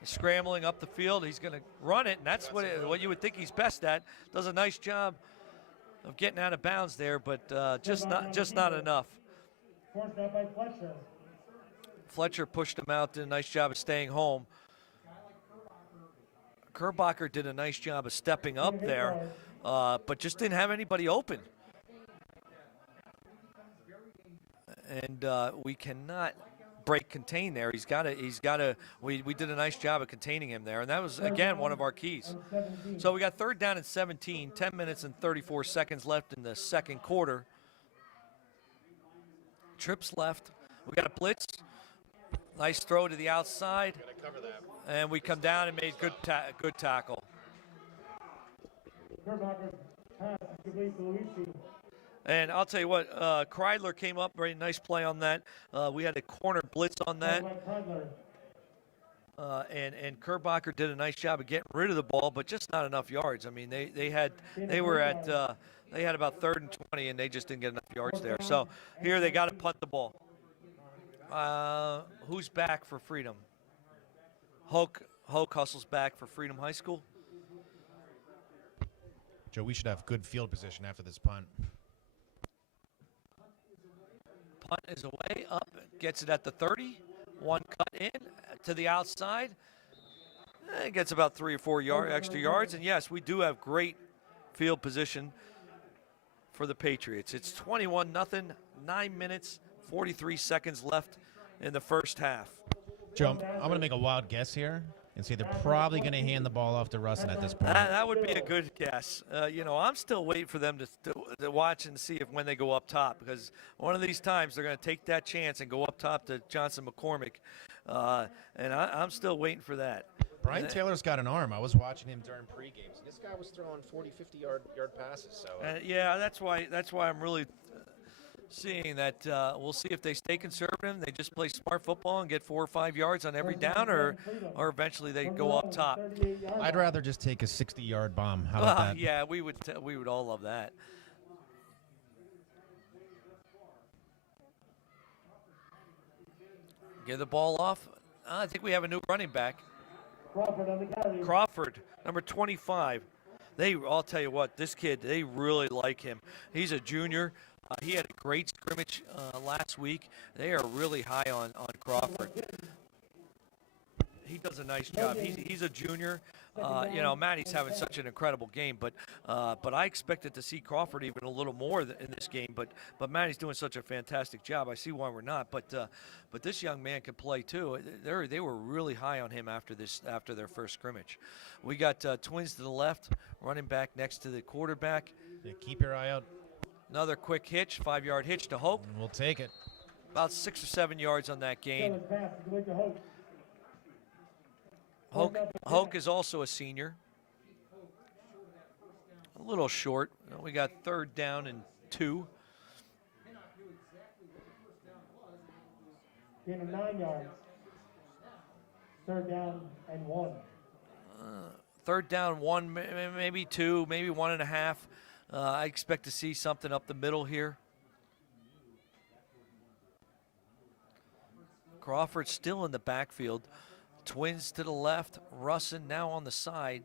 He's scrambling up the field. He's going to run it, and that's what you would think he's best at. Does a nice job of getting out of bounds there, but just not enough. Fletcher pushed him out, did a nice job of staying home. Kerbacher did a nice job of stepping up there, but just didn't have anybody open. And we cannot break contain there. He's got to. We did a nice job of containing him there, and that was again one of our keys. So we got 3rd down and 17, 10 minutes and 34 seconds left in the second quarter. Trips left. We got a blitz. Nice throw to the outside, and we come down and made good tackle. And I'll tell you what, Preidler came up, very nice play on that. We had a corner blitz on that. And Kerbacher did a nice job of getting rid of the ball, but just not enough yards. I mean, they had about 3rd and 20, and they just didn't get enough yards there. So here they got to punt the ball. Who's back for Freedom? Hoke hustles back for Freedom High School. Joe, we should have good field position after this punt. Punt is away, up, gets it at the 30. One cut in to the outside. It gets about 3 or 4 extra yards. And yes, we do have great field position for the Patriots. It's 21-0, 9 minutes, 43 seconds left in the first half. Joe, I'm going to make a wild guess here and say they're probably going to hand the ball off to Russin at this point. That would be a good guess. I'm still waiting for them to watch and see if when they go up top, because one of these times they're going to take that chance and go up top to Johnson McCormick, and I'm still waiting for that. Brian Taylor's got an arm. I was watching him during pre-games. This guy was throwing 40, 50-yard passes. So yeah, that's why I'm really seeing that. We'll see if they stay conservative. They just play smart football and get 4 or 5 yards on every down, or eventually they go up top. I'd rather just take a 60-yard bomb. How about that? Yeah, we would all love that. Give the ball off. I think we have a new running back. Crawford, number 25. I'll tell you what, this kid, they really like him. He's a junior. He had a great scrimmage last week. They are really high on Crawford. He does a nice job. He's a junior. Matty's having such an incredible game, but I expected to see Crawford even a little more in this game. But Matty's doing such a fantastic job. I see why we're not. But this young man can play too. They were really high on him after their first scrimmage. We got Twins to the left, running back next to the quarterback. Yeah, keep your eye out. Another quick hitch, 5-yard hitch to Hoke. We'll take it. About 6 or 7 yards on that gain. Hoke is also a senior. A little short. We got 3rd down and 2. Gain of 9 yards. 3rd down and 1. 3rd down, 1, maybe 2, maybe 1.5. I expect to see something up the middle here. Crawford still in the backfield. Twins to the left. Russin now on the side.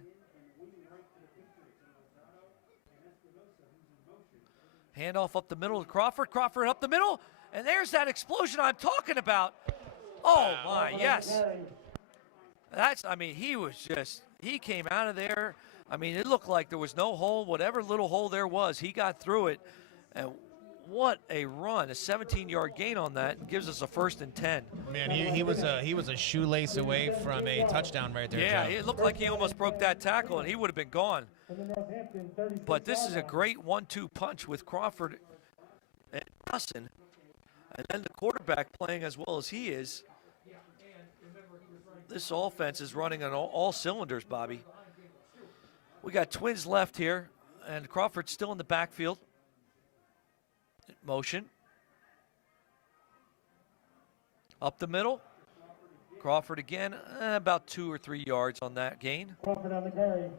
Handoff up the middle to Crawford. Crawford up the middle. And there's that explosion I'm talking about. Oh, my, yes. He came out of there. I mean, it looked like there was no hole. Whatever little hole there was, he got through it. And what a run. A 17-yard gain on that, and gives us a 1st and 10. Man, he was a shoelace away from a touchdown right there, Yeah, Joe. it looked like he almost broke that tackle, and he would have been gone. But this is a great 1-2 punch with Crawford and Russin. And then the quarterback playing as well as he is. This offense is running on all cylinders, Bobby. We got Twins left here, and Crawford's still in the backfield. Motion. Up the middle. Crawford again, about 2 or 3 yards on that gain. Crawford on the carry.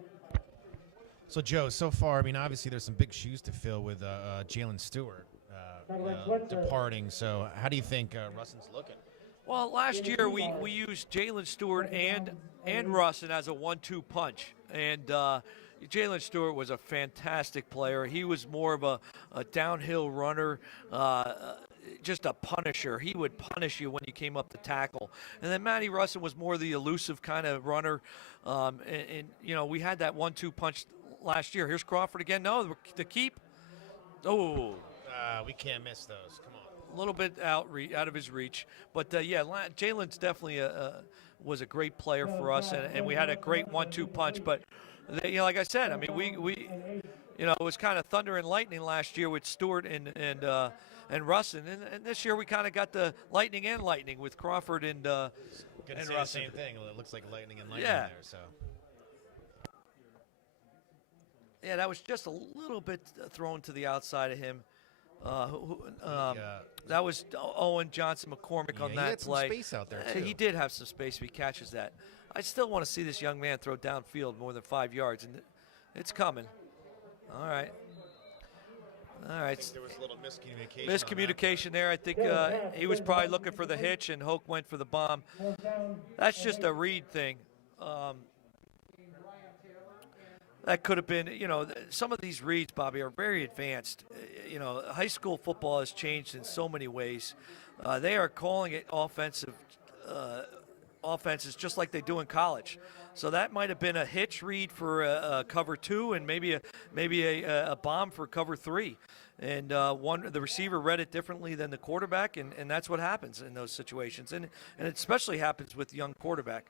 So, Joe, so far, I mean, obviously there's some big shoes to fill with Jalen Stewart departing. So how do you think Russon's looking? Well, last year we used Jalen Stewart and Russon as a 1-2 punch. And Jalen Stewart was a fantastic player. He was more of a downhill runner, just a punisher. He would punish you when you came up to tackle. And then Matty Russon was more the elusive kind of runner. And you know, we had that 1-2 punch last year. Here's Crawford again. No, the keep. Oh. We can't miss those. Come on. A little bit out of his reach. But, yeah, Jalen's definitely was a great player for us, and we had a great 1-2 punch. But, you know, like I said, I mean, we you know, it was kind of thunder and lightning last year with Stewart and Russon. And this year we kind of got the lightning and lightning with Crawford and Gonna say Russon. the same thing. It looks like lightning and lightning Yeah. there. So. Yeah, that was just a little bit thrown to the outside of him. That was Owen Johnson McCormick on he that had some play. space out there, too. He did have some space if he catches that. I still want to see this young man throw downfield more than 5 yards, and it's coming. All right. All right. I think there was a little miscommunication. Miscommunication there. I think he was probably looking for the hitch, and Hoke went for the bomb. That's just a read thing. That could have been, you know, some of these reads, Bobby, are very advanced. You know, high school football has changed in so many ways. They are calling it offenses just like they do in college. So that might have been a hitch read for a cover 2 and maybe a bomb for cover 3. And the receiver read it differently than the quarterback, and that's what happens in those situations. And it especially happens with young quarterback.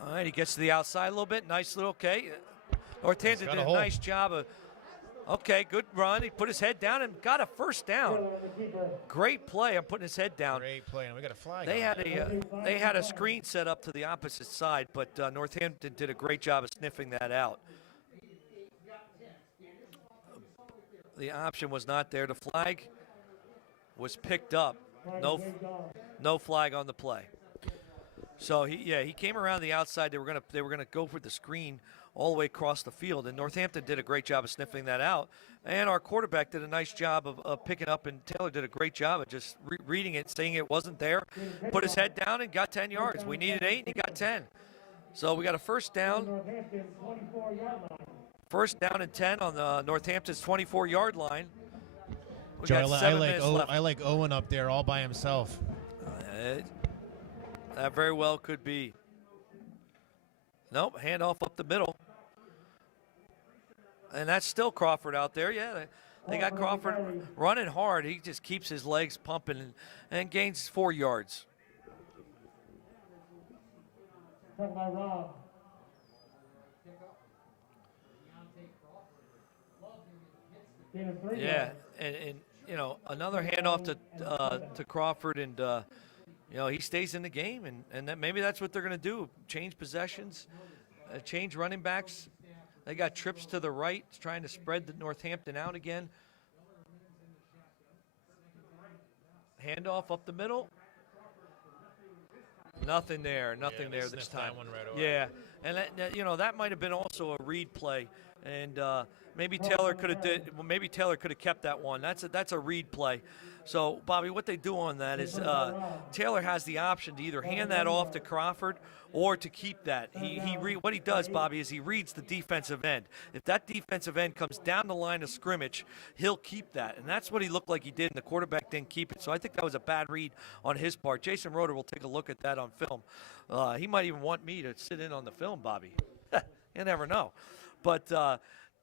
All right, he gets to the outside a little bit. Nice little, okay. Northampton did a nice job of, okay, good run. He put his head down and got a first down. Great play. I'm putting his head down. Great play, and we got a flag. They had a screen set up to the opposite side, but Northampton did a great job of sniffing that out. The option was not there. The flag was picked up. No flag on the play. So he came around the outside. They were gonna go for the screen all the way across the field, and Northampton did a great job of sniffing that out. And our quarterback did a nice job of picking up, and Taylor did a great job of just reading it, saying it wasn't there, put his head down and got 10 yards. We needed 8, and he got 10. So we got a first down. First down and 10 on the Northampton's 24-yard line. We got 7 minutes left. I like Owen up there all by himself. That very well could be. Nope, handoff up the middle. And that's still Crawford out there. Yeah, they got Crawford running hard. He just keeps his legs pumping and gains 4 yards. Yeah, and you know, another handoff to Crawford, and you know, he stays in the game, and maybe that's what they're going to do, change possessions, change running backs. They got trips to the right, trying to spread the Northampton out again. Handoff up the middle. Nothing there this time. That one right away. Yeah, and you know, that might have been also a read play, and maybe Taylor could have kept that one. That's a read play. So, Bobby, what they do on that is Taylor has the option to either hand that off to Crawford or to keep that. What he does, Bobby, is he reads the defensive end. If that defensive end comes down the line of scrimmage, he'll keep that. And that's what he looked like he did, and the quarterback didn't keep it. So I think that was a bad read on his part. Jason Roeder will take a look at that on film. He might even want me to sit in on the film, Bobby. You never know. But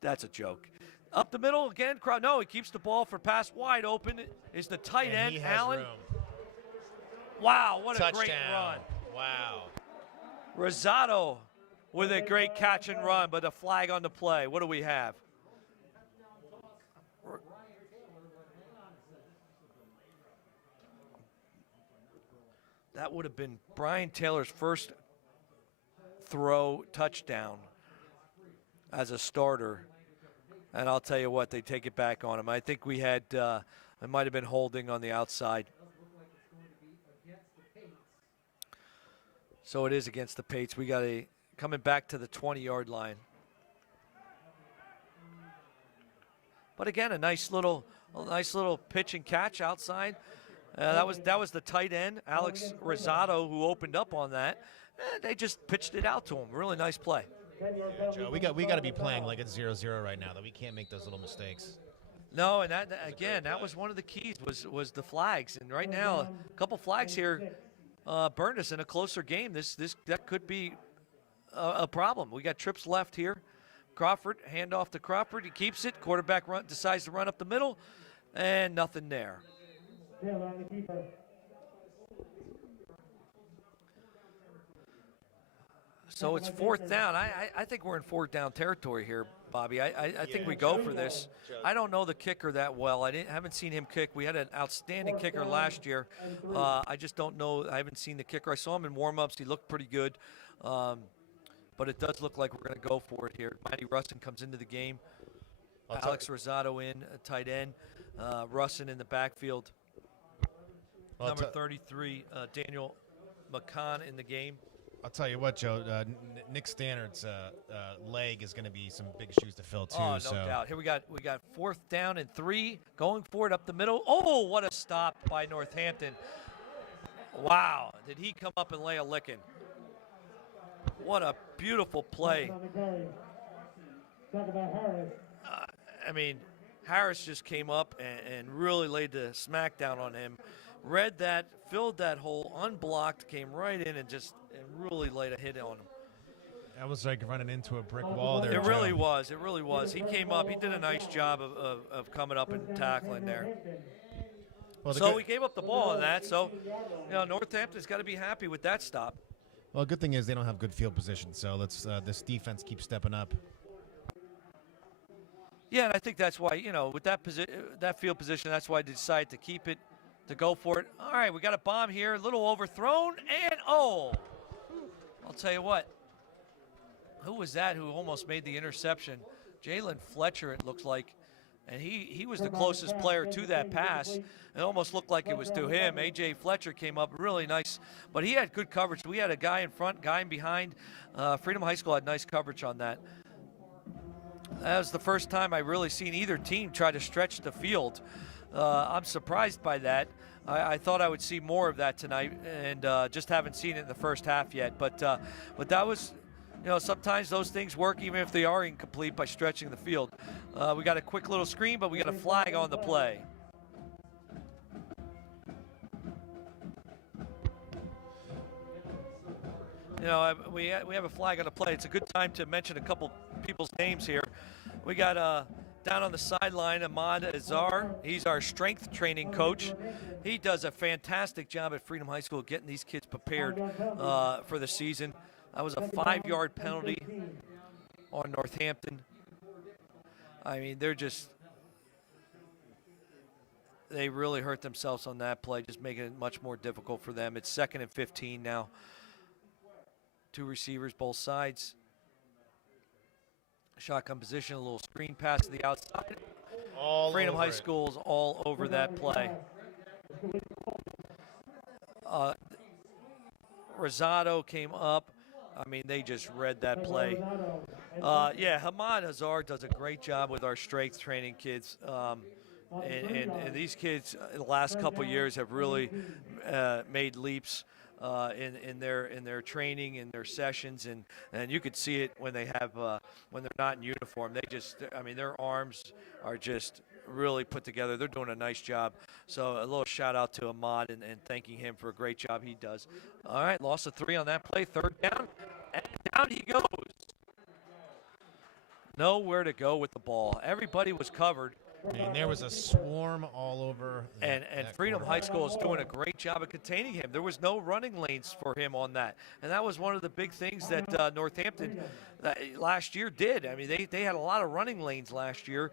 that's a joke. Up the middle again. No, he keeps the ball for pass wide open. Is the tight end, Allen. Room. Wow, what Touchdown. a great run. Wow. Lozado with a great catch and run, but a flag on the play. What do we have? That would have been Brian Taylor's first throw touchdown as a starter. And I'll tell you what, they take it back on him. I think we had, it might have been holding on the outside. So it is against the Pates. We got coming back to the 20-yard line. But again, a nice little pitch and catch outside. That was the tight end, Alex Lozado, who opened up on that. And they just pitched it out to him. Really nice play. Yeah, Joe, we got to be playing like it's 0-0 right now. That we can't make those little mistakes. No, and that was one of the keys was the flags. And right now, a couple flags here burned us in a closer game. That could be a problem. We got trips left here. Crawford, hand off to Crawford. He keeps it. Quarterback decides to run up the middle, and nothing there. So it's fourth down. I think we're in fourth down territory here, Bobby. I think we go for this. I don't know the kicker that well. Haven't seen him kick. We had an outstanding kicker last year. I just don't know. I haven't seen the kicker. I saw him in warm-ups. He looked pretty good. But it does look like we're going to go for it here. Matty Russin comes into the game. Alex Lozado in, a tight end. Russin in the backfield. Number 33, Daniel McCann in the game. I'll tell you what, Joe. Nick Stannard's leg is going to be some big shoes to fill too. Oh, no doubt. Here we got fourth down and 3, going for it up the middle. Oh, what a stop by Northampton! Wow, did he come up and lay a licking? What a beautiful play. I mean, Harris just came up and really laid the smackdown on him. Read that, filled that hole, unblocked, came right in and really laid a hit on him. That was like running into a brick wall there. It really was. It really was. He came up. He did a nice job of coming up and tackling there. Well, so we gave up the ball on that. So, Northampton's got to be happy with that stop. Well, the good thing is they don't have good field position, so this defense keeps stepping up. Yeah, and I think that's why, with that field position, that's why they decided to keep it, to go for it. All right, we got a bomb here, a little overthrown, and I'll tell you what. Who was that who almost made the interception? Jalen Fletcher, it looks like. And he was the closest player to that pass. It almost looked like it was to him. A.J. Fletcher came up really nice, but he had good coverage. We had a guy in front, guy in behind. Freedom High School had nice coverage on that. That was the first time I really seen either team try to stretch the field. I'm surprised by that. I thought I would see more of that tonight, and just haven't seen it in the first half yet. But that was, sometimes those things work even if they are incomplete by stretching the field. We got a quick little screen, but we got a flag on the play. We have a flag on the play. It's a good time to mention a couple people's names here. We got down on the sideline, Ahmad Azar. He's our strength training coach. He does a fantastic job at Freedom High School getting these kids prepared for the season. That was a 5-yard penalty on Northampton. I mean, they really hurt themselves on that play, just making it much more difficult for them. It's 2nd and 15 now. 2 receivers, both sides. Shotgun position, a little screen pass to the outside. Freedom High School's all over that play. Lozado came up. I mean, they just read that play. Hamad Azar does a great job with our strength training kids. And these kids in the last couple of years have really made leaps in their training, in their sessions, and you could see it when they have when they're not in uniform. Their arms are just really put together. They're doing a nice job. So a little shout out to Ahmad and thanking him for a great job he does. All right, loss of 3 on that play. 3rd down, and down he goes. Nowhere to go with the ball. Everybody was covered. I mean, there was a swarm all over. And Freedom High School is doing a great job of containing him. There was no running lanes for him on that. And that was one of the big things that Northampton last year did. I mean, they had a lot of running lanes last year.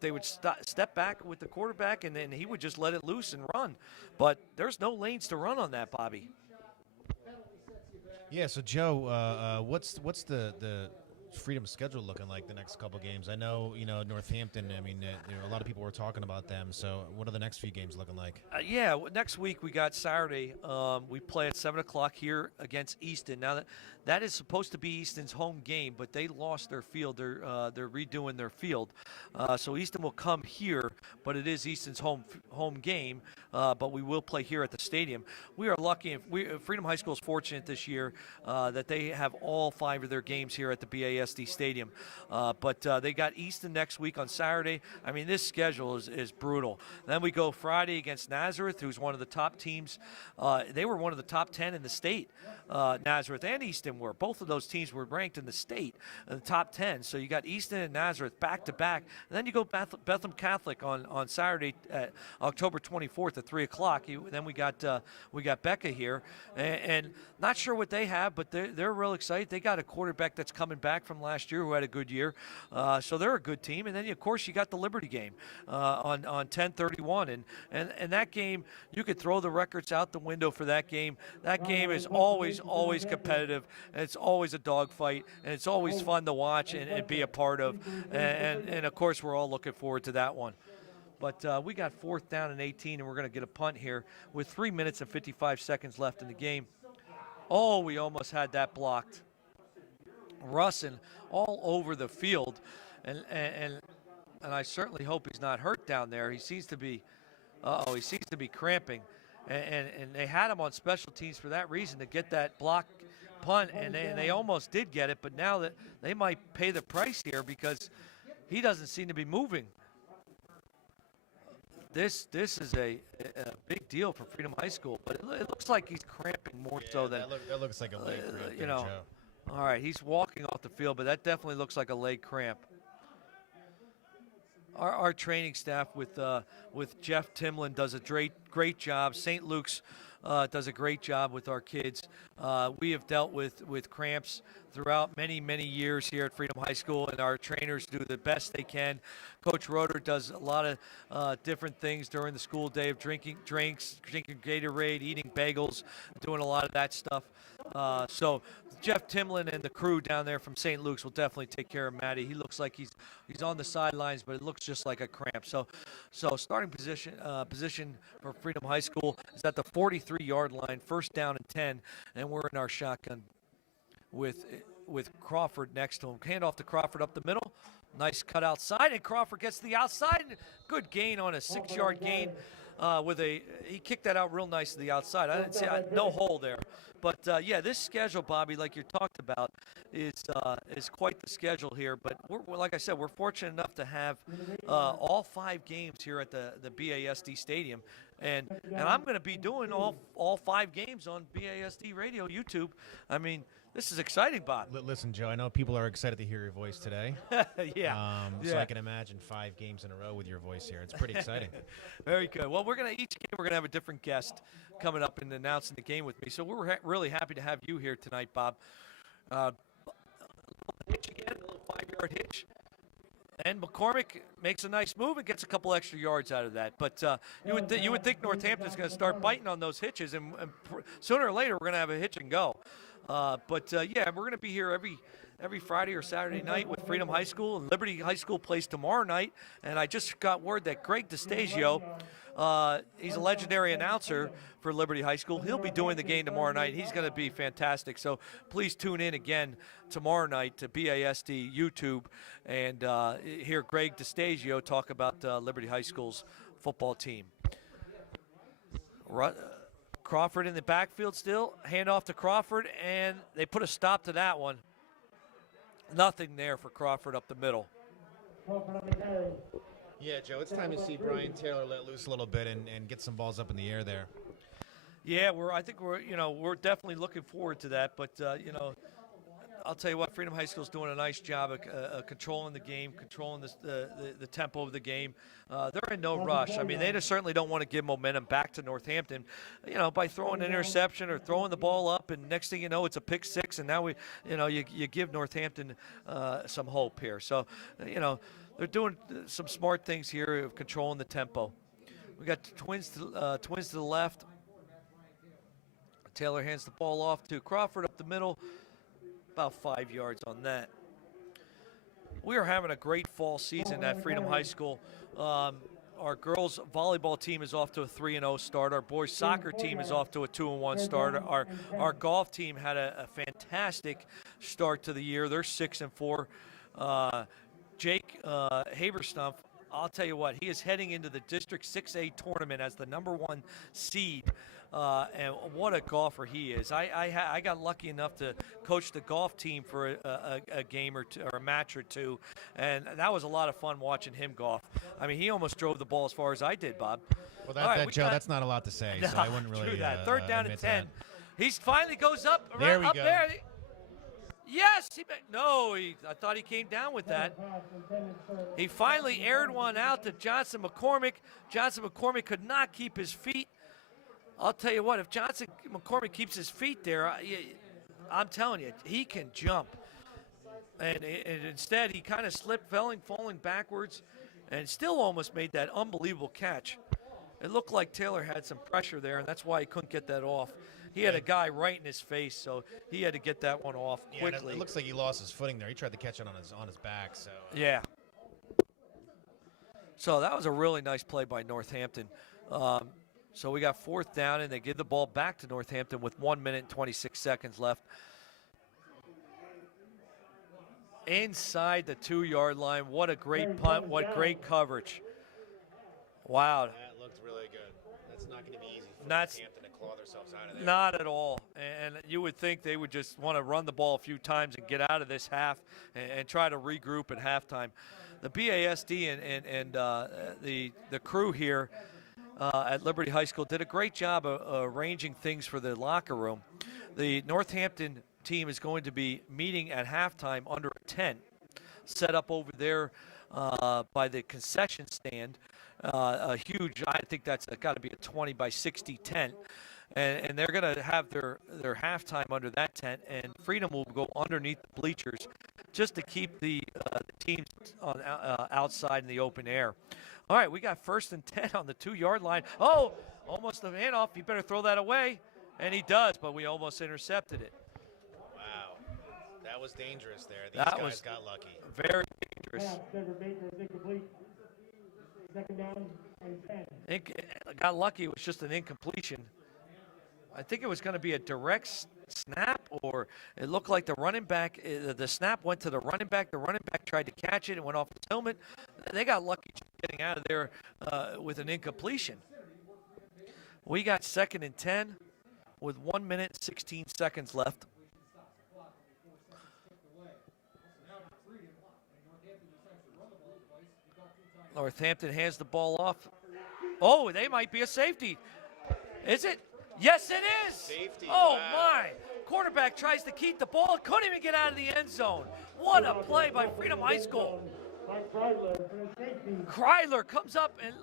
They would step back with the quarterback, and then he would just let it loose and run. But there's no lanes to run on that, Bobby. Yeah. So Joe, what's the Freedom schedule looking like the next couple games? I know Northampton. I mean, a lot of people were talking about them. So what are the next few games looking like? Next week we got Saturday. We play at 7:00 here against Easton. Now that is supposed to be Easton's home game, but they lost their field. They're redoing their field, so Easton will come here, but it is Easton's home game. But we will play here at the stadium. We are lucky. Freedom High School is fortunate this year that they have all 5 of their games here at the BASD Stadium. But they got Easton next week on Saturday. I mean, this schedule is brutal. Then we go Friday against Nazareth, who's one of the top teams. They were one of the top 10 in the state. Nazareth and Easton were. Both of those teams were ranked in the state, in the top 10. So you got Easton and Nazareth back to back. And then you go Bethlehem Catholic on Saturday, October 24th at 3:00. Then we got Becca here, and not sure what they have, but they're real excited. They got a quarterback that's coming back from last year who had a good year, so they're a good team. And then of course you got the Liberty game on 10/31, and that game you could throw the records out the window for that game. That game is always competitive, and it's always a dogfight, and it's always fun to watch and be a part of, and of course we're all looking forward to that one. But we got 4th down and 18, and we're going to get a punt here with 3 minutes and 55 seconds left in the game. Oh, we almost had that blocked. Russin all over the field, and I certainly hope he's not hurt down there. He seems to be, he seems to be cramping, and they had him on special teams for that reason, to get that block punt, and they almost did get it, but now that they might pay the price here because he doesn't seem to be moving. This is a big deal for Freedom High School, but it looks like he's cramping more so than that looks like a leg cramp. Joe. All right, he's walking off the field, but that definitely looks like a leg cramp. Our training staff with Jeff Timlin does a great job. St. Luke's does a great job with our kids. We have dealt with cramps throughout many years here at Freedom High School, and our trainers do the best they can. Coach Roeder does a lot of different things during the school day of drinking Gatorade, eating bagels, doing a lot of that stuff. So Jeff Timlin and the crew down there from St. Luke's will definitely take care of Matty. He looks like he's on the sidelines, but it looks just like a cramp. So starting position for Freedom High School is at the 43-yard line, 1st down and 10, and we're in our shotgun with Crawford next to him. Hand off to Crawford up the middle. Nice cut outside, and Crawford gets to the outside. Good gain on a 6-yard gain. He kicked that out real nice to the outside. I didn't see no hole there. But this schedule, Bobby, like you talked about, is quite the schedule here. But like I said, we're fortunate enough to have all 5 games here at the BASD Stadium, and I'm going to be doing all 5 games on BASD Radio, YouTube. I mean, this is exciting, Bob. Listen, Joe, I know people are excited to hear your voice today. So I can imagine 5 games in a row with your voice here. It's pretty exciting. Very good. Well, each game we're gonna have a different guest coming up and announcing the game with me. So we're really happy to have you here tonight, Bob. Hitch again, a little 5-yard hitch. And McCormick makes a nice move and gets a couple extra yards out of that. But you would think Northampton's going to start biting on those hitches, and sooner or later we're going to have a hitch and go. We're going to be here every Friday or Saturday night with Freedom High School, and Liberty High School plays tomorrow night. And I just got word that Greg DeStasio, he's a legendary announcer for Liberty High School. He'll be doing the game tomorrow night. He's going to be fantastic. So please tune in again tomorrow night to BASD YouTube and hear Greg DeStasio talk about Liberty High School's football team. Crawford in the backfield still. Hand off to Crawford, and they put a stop to that one. Nothing there for Crawford up the middle. Yeah, Joe, it's time to see Brian Taylor let loose a little bit and get some balls up in the air there. Yeah, I think we're definitely looking forward to that. But I'll tell you what, Freedom High School's doing a nice job of controlling the game, controlling the tempo of the game. They're in no rush. I mean, they certainly don't want to give momentum back to Northampton, by throwing an interception or throwing the ball up, and next thing you know, it's a pick six, and now you give Northampton some hope here. So, they're doing some smart things here of controlling the tempo. We got twins to the left. Taylor hands the ball off to Crawford up the middle, about 5 yards on that. We are having a great fall season at Freedom High School. Our girls volleyball team is off to a 3-0 start. Our boys soccer team is off to a 2-1 start. Our golf team had a fantastic start to the year. They're 6-4. Jake Haberstumpf, I'll tell you what, he is heading into the District 6A tournament as the #1 seed. And what a golfer he is. I got lucky enough to coach the golf team for a game or two, or a match or two, and that was a lot of fun watching him golf. I mean, he almost drove the ball as far as I did, Bob. Well, Joe, that's not a lot to say, so I wouldn't really. True that. Third down and 10. That. He finally goes up. There we up go. there. Yes, I thought he came down with that. He finally aired one out to Johnson McCormick. Johnson McCormick could not keep his feet. I'll tell you what, if Johnson McCormick keeps his feet there, I'm telling you, he can jump. And instead, he kind of slipped, falling backwards, and still almost made that unbelievable catch. It looked like Taylor had some pressure there, and that's why he couldn't get that off. He had a guy right in his face, so he had to get that one off quickly. Yeah, it looks like he lost his footing there. He tried to catch it on his back. So yeah. So that was a really nice play by Northampton. So we got 4th down, and they give the ball back to Northampton with 1 minute and 26 seconds left. Inside the 2-yard line. What a great punt. What great coverage. Wow. That looked really good. That's not going to be easy for That's Northampton to claw themselves out of there. Not at all. And you would think they would just want to run the ball a few times and get out of this half and try to regroup at halftime. The BASD and the crew here at Liberty High School did a great job of arranging things for the locker room. The Northampton team is going to be meeting at halftime under a tent set up over there by the concession stand. A huge, I think that's got to be a 20 by 60 tent. And they're going to have their halftime under that tent, and Freedom will go underneath the bleachers just to keep the teams on outside in the open air. All right, we got 1st and 10 on the 2-yard line. Oh, almost a handoff. He better throw that away. And he does, but we almost intercepted it. Wow. That was dangerous there. These guys got lucky. Very dangerous. Second down and 10. Got lucky. It was just an incompletion. I think it was going to be a direct snap, or it looked like the running back, the snap went to the running back. The running back tried to catch it and went off his helmet. They got lucky getting out of there with an incompletion. We got 2nd and 10 with 1 minute, 16 seconds left. Northampton hands the ball off. Oh, they might be a safety. Is it? Yes, it is. Safety. Oh, wow. my. Quarterback tries to keep the ball. Couldn't even get out of the end zone. What a play by Freedom High School. Preidler comes up and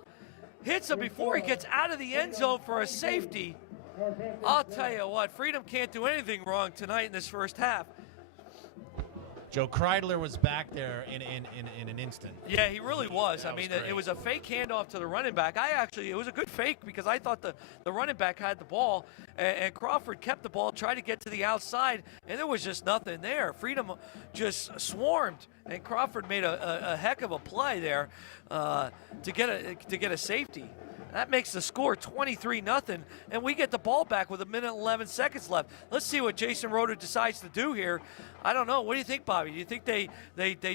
hits him before he gets out of the end zone for a safety. I'll tell you what, Freedom can't do anything wrong tonight in this first half. Joe Preidler was back there in an instant. Yeah, he really was. I mean, it was a fake handoff to the running back. It was a good fake because I thought the running back had the ball, and Crawford kept the ball, tried to get to the outside, and there was just nothing there. Freedom just swarmed, and Crawford made a heck of a play there to get a safety. That makes the score 23-0, and we get the ball back with 1 minute and 11 seconds left. Let's see what Jason Roeder decides to do here. I don't know. What do you think, Bobby? Do you think they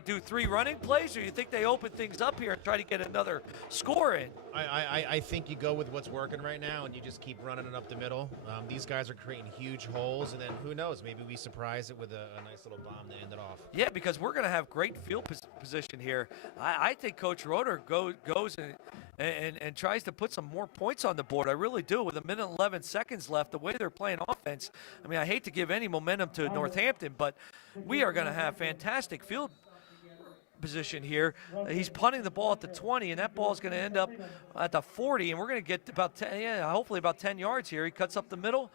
do 3 running plays, or do you think they open things up here and try to get another score in? I think you go with what's working right now, and you just keep running it up the middle. These guys are creating huge holes, and then who knows? Maybe we surprise it with a nice little bomb to end it off. Yeah, because we're going to have great field position here. I think Coach Roeder goes and tries to put some more points on the board. I really do. With 1 minute and 11 seconds left, the way they're playing offense, I mean, I hate to give any momentum to Northampton, but we are going to have fantastic field position here. He's punting the ball at the 20, and that ball is going to end up at the 40, and we're going to get about 10, hopefully about 10 yards here. He cuts up the middle,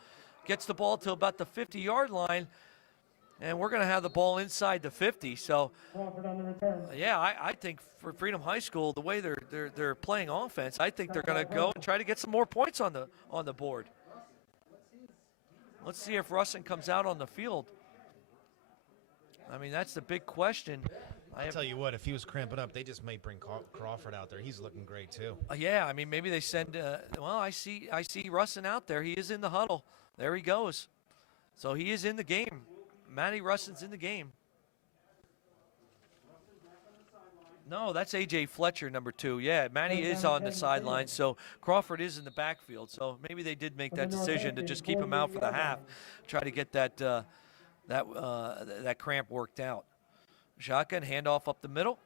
gets the ball to about the 50-yard line, and we're going to have the ball inside the 50. So, yeah, I think for Freedom High School, the way they're playing offense, I think they're going to go and try to get some more points on the board. Let's see if Russin comes out on the field. I mean, that's the big question. I'll tell you what, if he was cramping up, they just might bring Crawford out there. He's looking great, too. Yeah, I mean, maybe they send well, I see Russin out there. He is in the huddle. There he goes. So he is in the game. Matty Russin's in the game. No, that's A.J. Fletcher, number 2. Yeah, Matty is on the sideline, so Crawford is in the backfield. So maybe they did make that decision to just keep him out for the half, try to get that cramp worked out. Shotgun, handoff up the middle.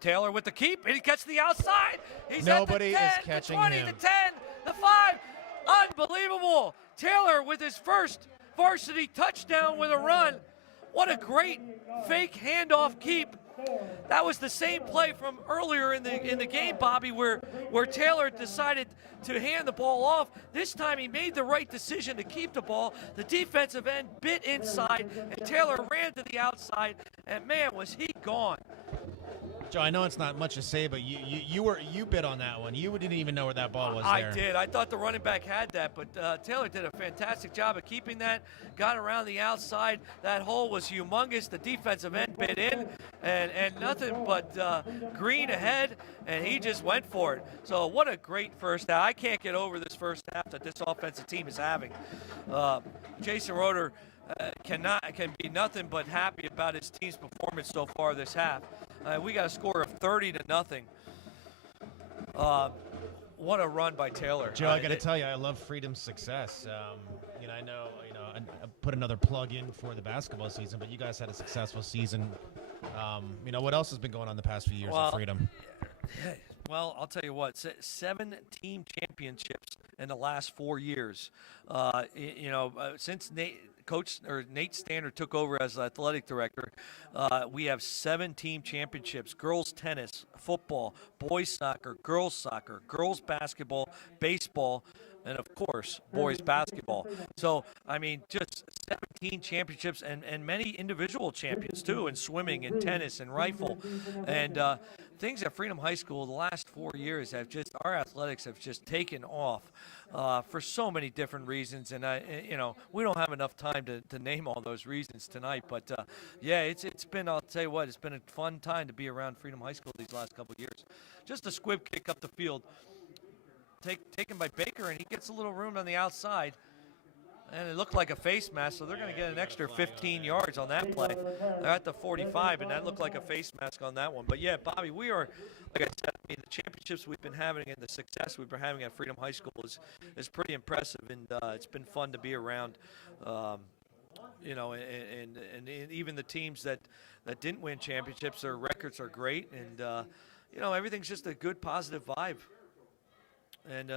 Taylor with the keep, and he gets the outside. He's Nobody at the 10, is catching the 20, him. the 10, the 5. Unbelievable. Taylor with his first varsity touchdown with a run. What a great fake handoff keep. That was the same play from earlier in the game, Bobby, where Taylor decided to hand the ball off. This time he made the right decision to keep the ball. The defensive end bit inside, and Taylor ran to the outside, and man, was he gone. Joe, I know it's not much to say, but you bit on that one. You didn't even know where that ball was there. I did. I thought the running back had that, but Taylor did a fantastic job of keeping that. Got around the outside. That hole was humongous. The defensive end bit in, and nothing but green ahead, and he just went for it. So what a great first half. I can't get over this first half that this offensive team is having. Jason Roeder can be nothing but happy about his team's performance so far this half. We got a score of 30-0. What a run by Taylor. Joe, I got to tell you, I love Freedom's success. I know, I put another plug in for the basketball season, but you guys had a successful season. What else has been going on the past few years at Freedom? Well, I'll tell you what, 7 team championships in the last 4 years. Since Nate Standard took over as athletic director, we have 7 team championships: girls tennis, football, boys soccer, girls basketball, baseball, and of course, boys basketball. So, I mean, just 17 championships and many individual champions too, in swimming and tennis and rifle. And things at Freedom High School the last 4 years our athletics have just taken off. For so many different reasons, and we don't have enough time to name all those reasons tonight. But it's been, I'll tell you what, it's been a fun time to be around Freedom High School these last couple of years. Just a squib kick up the field, taken by Baker, and he gets a little room on the outside. And it looked like a face mask, so they're going to get an extra 15 yards on that play. They're at the 45, and that looked like a face mask on that one. But, yeah, Bobby, we are, like I said, the championships we've been having and the success we've been having at Freedom High School is pretty impressive, and it's been fun to be around. And even the teams that didn't win championships, their records are great, and, everything's just a good, positive vibe. And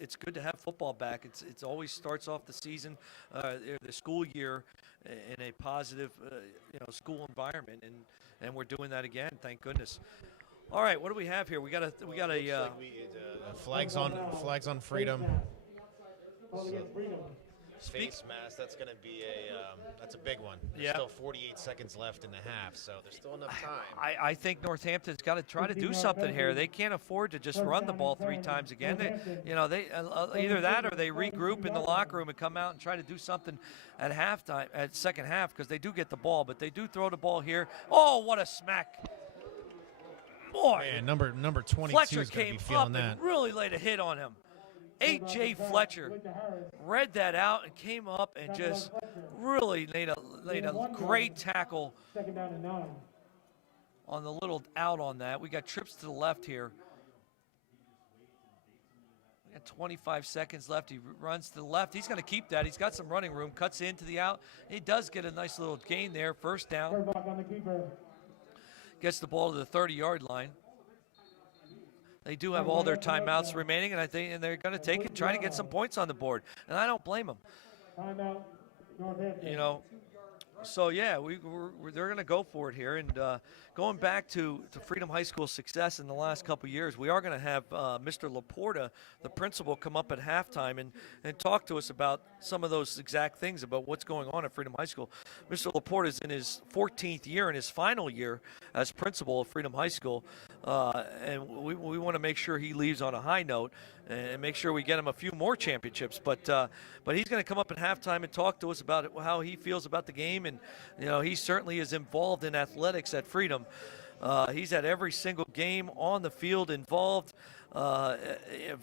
it's good to have football back. It's always starts off the season, the school year, in a positive, school environment, and we're doing that again. Thank goodness. All right, what do we have here? We got a flags on Freedom. Face mask. That's going to be that's a big one. There's still 48 seconds left in the half, so there's still enough time. I think Northampton's got to try to do something here. They can't afford to just run the ball 3 times again. They either that or they regroup in the locker room and come out and try to do something at halftime, at second half, because they do get the ball, but they do throw the ball here. Oh, what a smack! Boy, man, number 22 Fletcher is going to be came feeling up that. and really laid a hit on him. A.J. Fletcher read that out and came up and just really laid a great tackle on the little out on that. We got trips to the left here. We got 25 seconds left. He runs to the left. He's going to keep that. He's got some running room. Cuts into the out. He does get a nice little gain there. First down. Gets the ball to the 30-yard line. They do have all their timeouts remaining, and they're going to take it, try to get some points on the board, and I don't blame them. So yeah, they're going to go for it here, and going back to Freedom High School's success in the last couple of years, we are going to have Mr. Laporta, the principal, come up at halftime and talk to us about some of those exact things about what's going on at Freedom High School. Mr. Laporta is in his 14th year, in his final year as principal of Freedom High School, and we want to make sure he leaves on a high note. and make sure we get him a few more championships. But he's going to come up at halftime and talk to us about how he feels about the game, and he certainly is involved in athletics at Freedom. He's at every single game on the field, involved.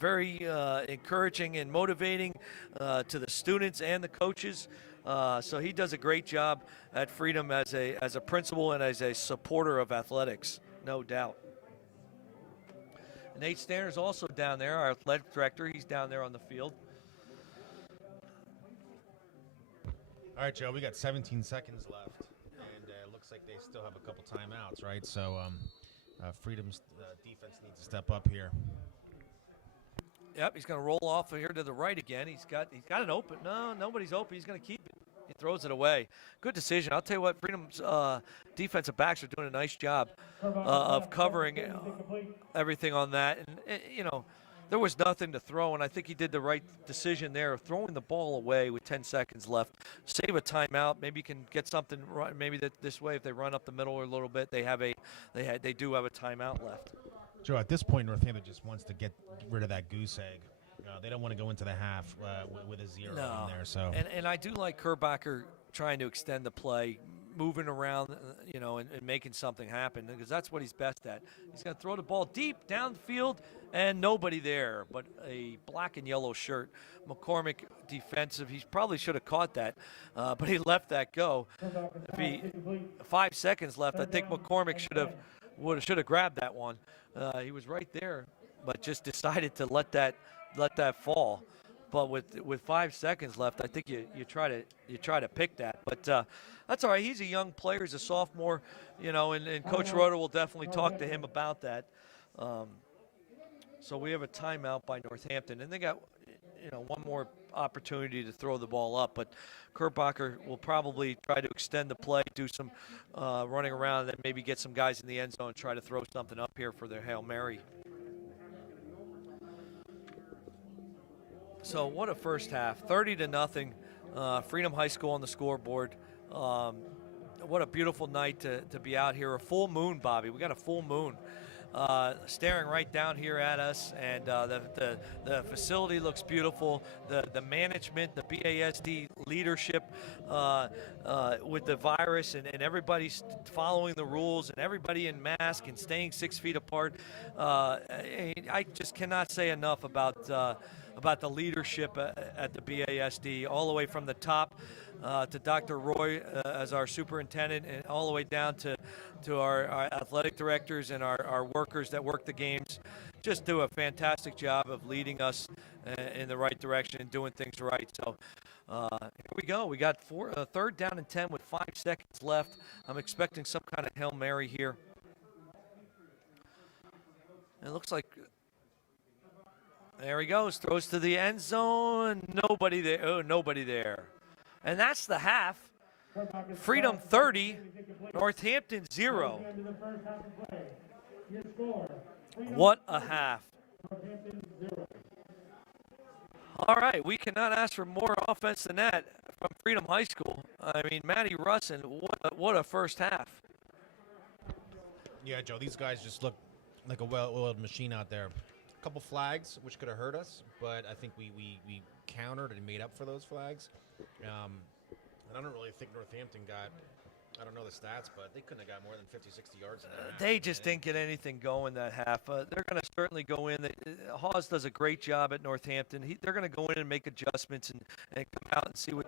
Very encouraging and motivating to the students and the coaches. So he does a great job at Freedom as a principal and as a supporter of athletics, no doubt. Nate Stanner's also down there, our athletic director. He's down there on the field. All right, Joe, we got 17 seconds left, and it looks like they still have a couple timeouts, right? So Freedom's defense needs to step up here. Yep, he's going to roll off here to the right again. He's got it open. No, nobody's open. He's going to keep it. He throws it away. Good decision. I'll tell you what, Freedom's defensive backs are doing a nice job of covering everything on that. And, there was nothing to throw, and I think he did the right decision there of throwing the ball away with 10 seconds left. Save a timeout. Maybe you can get something right. Maybe this way, if they run up the middle a little bit, they do have a timeout left. Joe, at this point, Northampton just wants to get rid of that goose egg. They don't want to go into the half with a 0 in there. So, and I do like Kerbacher trying to extend the play, moving around, and making something happen, because that's what he's best at. He's going to throw the ball deep downfield, and nobody there but a black and yellow shirt. McCormick defensive. He probably should have caught that, but he let that go. 5 seconds left, I think McCormick should have grabbed that one. He was right there, but just decided to let that fall. But with 5 seconds left, I think you try to pick that. But that's all right. He's a young player. He's a sophomore, and Coach Roeder will definitely talk to him about that. So we have a timeout by Northampton, and they got one more opportunity to throw the ball up. But Kerbacher will probably try to extend the play, do some running around, and then maybe get some guys in the end zone and try to throw something up here for their Hail Mary. So what a first half, 30-0, Freedom High School on the scoreboard. What a beautiful night to be out here. A full moon, Bobby. We got a full moon staring right down here at us, and the facility looks beautiful. The management, the BASD leadership with the virus, and everybody's following the rules, and everybody in mask and staying 6 feet apart. I just cannot say enough about the leadership at the BASD, all the way from the top to Dr. Roy as our superintendent, and all the way down to our athletic directors and our workers that work the games. Just do a fantastic job of leading us in the right direction and doing things right. So here we go. We got 3rd down and 10 with 5 seconds left. I'm expecting some kind of Hail Mary here. It looks like, there he goes, throws to the end zone. Nobody there. Oh, nobody there. And that's the half. Freedom 30, Northampton 0. What a half. All right, we cannot ask for more offense than that from Freedom High School. I mean, Matty Russin, what a first half. Yeah, Joe, these guys just look like a well-oiled machine out there. A couple flags, which could have hurt us, but I think we countered and made up for those flags. And I don't really think Northampton got, I don't know the stats, but they couldn't have got more than 50, 60 yards in that half. They just didn't get anything going that half. They're going to certainly go in. Hawes does a great job at Northampton. They're going to go in and make adjustments and come out and see what,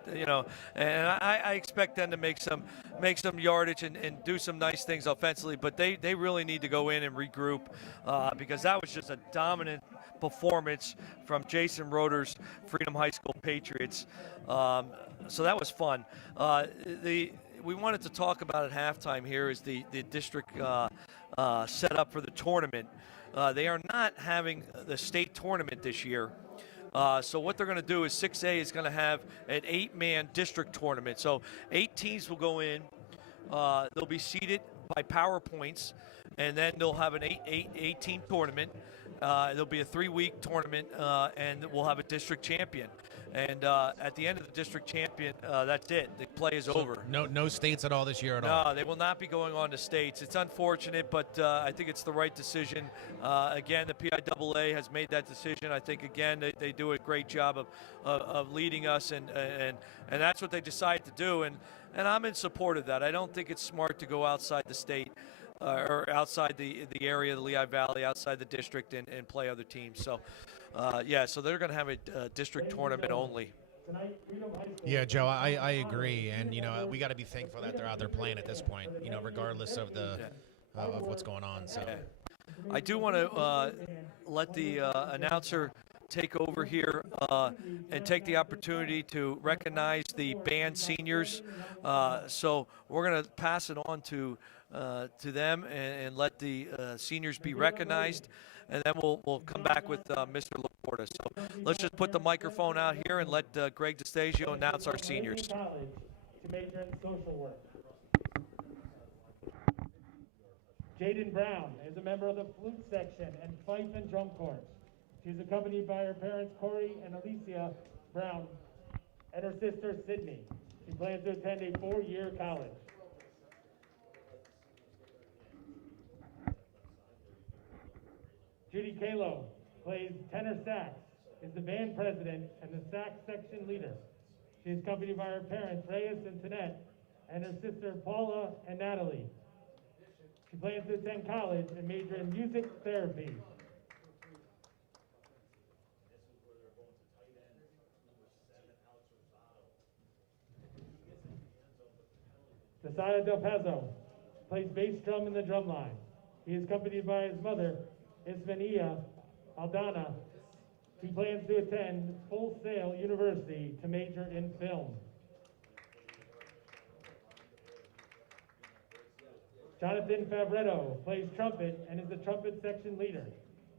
and I expect them to make some yardage and do some nice things offensively, but they really need to go in and regroup because that was just a dominant performance from Jason Roeder's Freedom High School Patriots. So that was fun. We wanted to talk about at halftime here is the district setup for the tournament. They are not having the state tournament this year. So what they're going to do is 6A is going to have an 8-man district tournament. So 8 teams will go in. They'll be seated by PowerPoints, and then they'll have an 8-team tournament. There'll be a 3-week tournament, and we'll have a district champion. And at the end of the district champion, that's it. The play is over. No states at all this year at all. No, they will not be going on to states. It's unfortunate, but I think it's the right decision. Again, the PIAA has made that decision. I think, again, they do a great job of leading us, and that's what they decided to do. And I'm in support of that. I don't think it's smart to go outside the state or outside the area of the Lehigh Valley, outside the district, and play other teams. So, so they're going to have a district tournament only. Yeah, Joe, I agree, and we got to be thankful that they're out there playing at this point, regardless of of what's going on. So, I do want to let the announcer take over here and take the opportunity to recognize the band seniors. So we're going to pass it on to them and let the seniors be recognized, and then we'll come back with Mr. Laporta. So let's just put the microphone out here and let Greg DeStasio announce our seniors. College to major in social work. Jaden Brown is a member of the flute section and fife and drum corps. She's accompanied by her parents Corey and Alicia Brown and her sister Sydney. She plans to attend a 4-year college. Judy Kalo plays tenor sax, is the band president and the sax section leader. She is accompanied by her parents Reyes and Tanette and her sister Paula and Natalie. She plans to attend college and major in music therapy. Lozado Del Pazzo plays bass drum in the drum line. He is accompanied by his mother, Ismania Aldana. He plans to attend Full Sail University to major in film. Jonathan Favretto plays trumpet and is the trumpet section leader.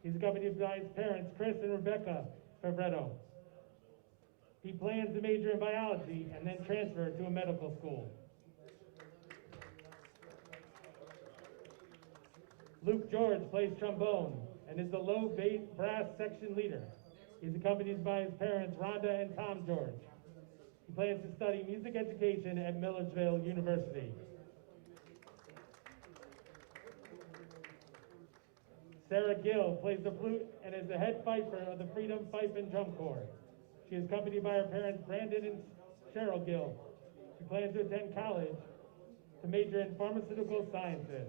He's accompanied by his parents, Chris and Rebecca Favretto. He plans to major in biology and then transfer to a medical school. Luke George plays trombone and is the low bass brass section leader. He's accompanied by his parents, Rhonda and Tom George. He plans to study music education at Millersville University. Sarah Gill plays the flute and is the head fifer of the Freedom Fife and Drum Corps. She is accompanied by her parents, Brandon and Cheryl Gill. She plans to attend college to major in pharmaceutical sciences.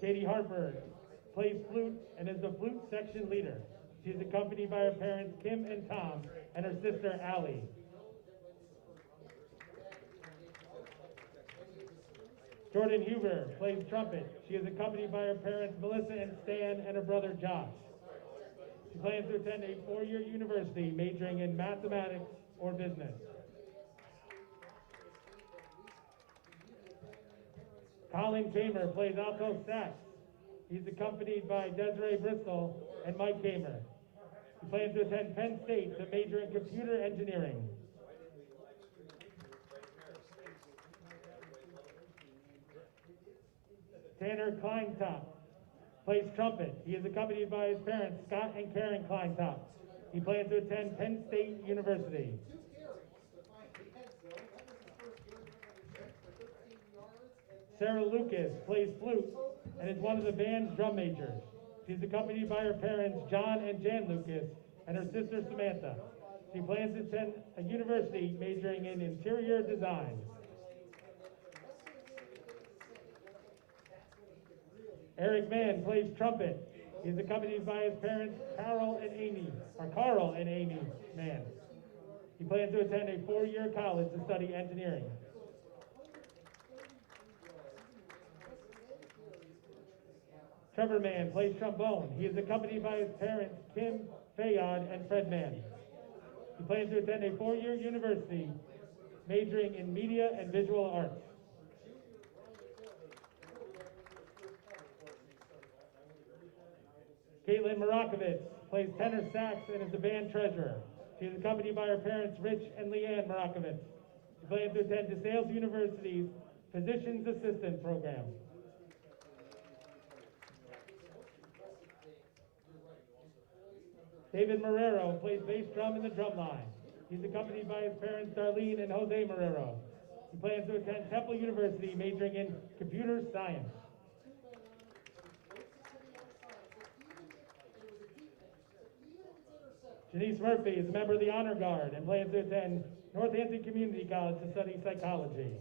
Katie Harper plays flute and is the flute section leader. She is accompanied by her parents, Kim and Tom, and her sister, Allie. Jordan Huber plays trumpet. She is accompanied by her parents, Melissa and Stan, and her brother, Josh. She plans to attend a 4-year university majoring in mathematics or business. Colin Kamer plays alto sax. He's accompanied by Desiree Bristol and Mike Kamer. He plans to attend Penn State to major in computer engineering. Tanner Kleintop plays trumpet. He is accompanied by his parents, Scott and Karen Kleintop. He plans to attend Penn State University. Sarah Lucas plays flute and is one of the band's drum majors. She's accompanied by her parents, John and Jan Lucas, and her sister, Samantha. She plans to attend a university majoring in interior design. Eric Mann plays trumpet. He's accompanied by his parents, Carl and Amy Mann. He plans to attend a 4-year college to study engineering. Trevor Mann plays trombone. He is accompanied by his parents, Kim Fayod and Fred Mann. He plans to attend a 4-year university majoring in media and visual arts. Caitlin Marakovitz plays tenor sax and is the band treasurer. She is accompanied by her parents, Rich and Leanne Marakovitz. He plans to attend DeSales University's Physician's Assistant program. David Marrero plays bass drum in the drum line. He's accompanied by his parents, Darlene and Jose Marrero. He plans to attend Temple University, majoring in computer science. Janice Murphy is a member of the Honor Guard and plans to attend Northampton Community College to study psychology.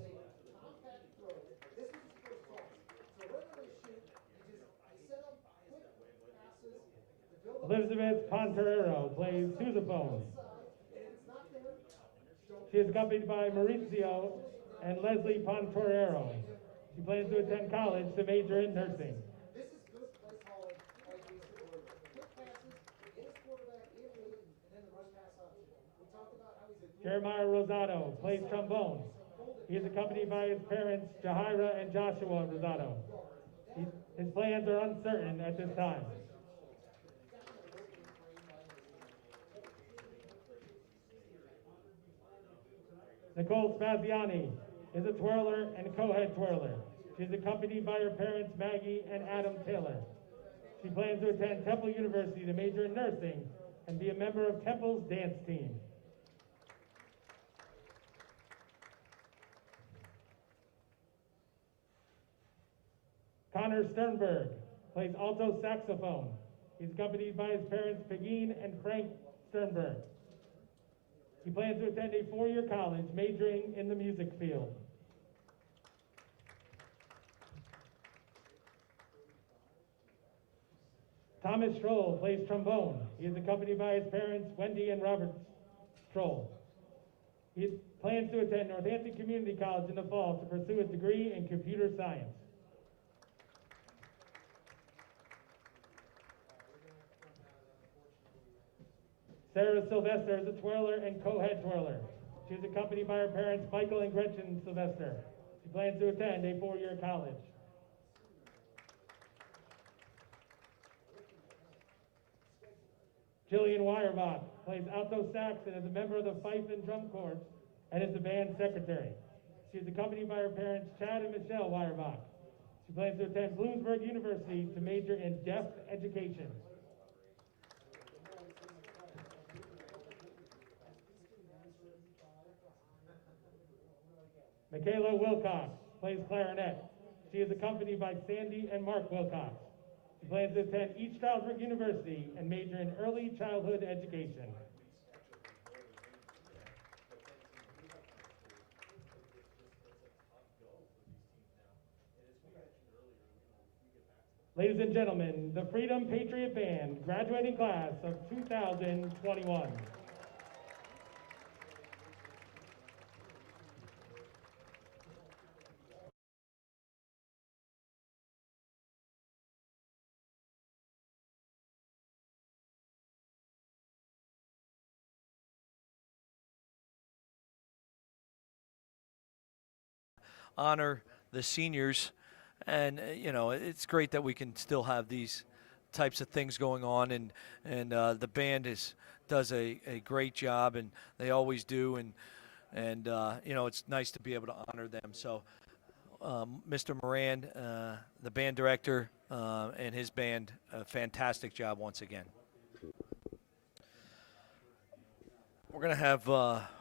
Elizabeth Ponterero plays sousaphone. She is accompanied by Mauricio and Leslie Pontorero. She plans to attend college to major in nursing. Jeremiah Rosado plays trombone. He is accompanied by his parents, Jahira and Joshua Rosado. His plans are uncertain at this time. Nicole Spazziani is a twirler and co-head twirler. She is accompanied by her parents, Maggie and Adam Taylor. She plans to attend Temple University to major in nursing and be a member of Temple's dance team. Connor Sternberg plays alto saxophone. He's accompanied by his parents, Pegeen and Frank Sternberg. He plans to attend a four-year college majoring in the music field. Thomas Stroll plays trombone. He is accompanied by his parents, Wendy and Robert Stroll. He plans to attend Northampton Community College in the fall to pursue a degree in computer science. Sarah Sylvester is a twirler and co-head twirler. She is accompanied by her parents, Michael and Gretchen Sylvester. She plans to attend a four-year college. Jillian Wyerbaugh plays alto sax and is a member of the Fife and Drum Corps and is the band secretary. She is accompanied by her parents, Chad and Michelle Wyerbaugh. She plans to attend Bloomsburg University to major in deaf education. Michaela Wilcox plays clarinet. She is accompanied by Sandy and Mark Wilcox. She plans to attend East Stroudsburg University and major in early childhood education. Ladies and gentlemen, the Freedom Patriot Band, graduating class of 2021. Honor the seniors, and you know, it's great that we can still have these types of things going on, and the band does a great job, and they always do, and you know, it's nice to be able to honor them. So Mr. Moran, the band director, and his band, a fantastic job once again. We're going to have,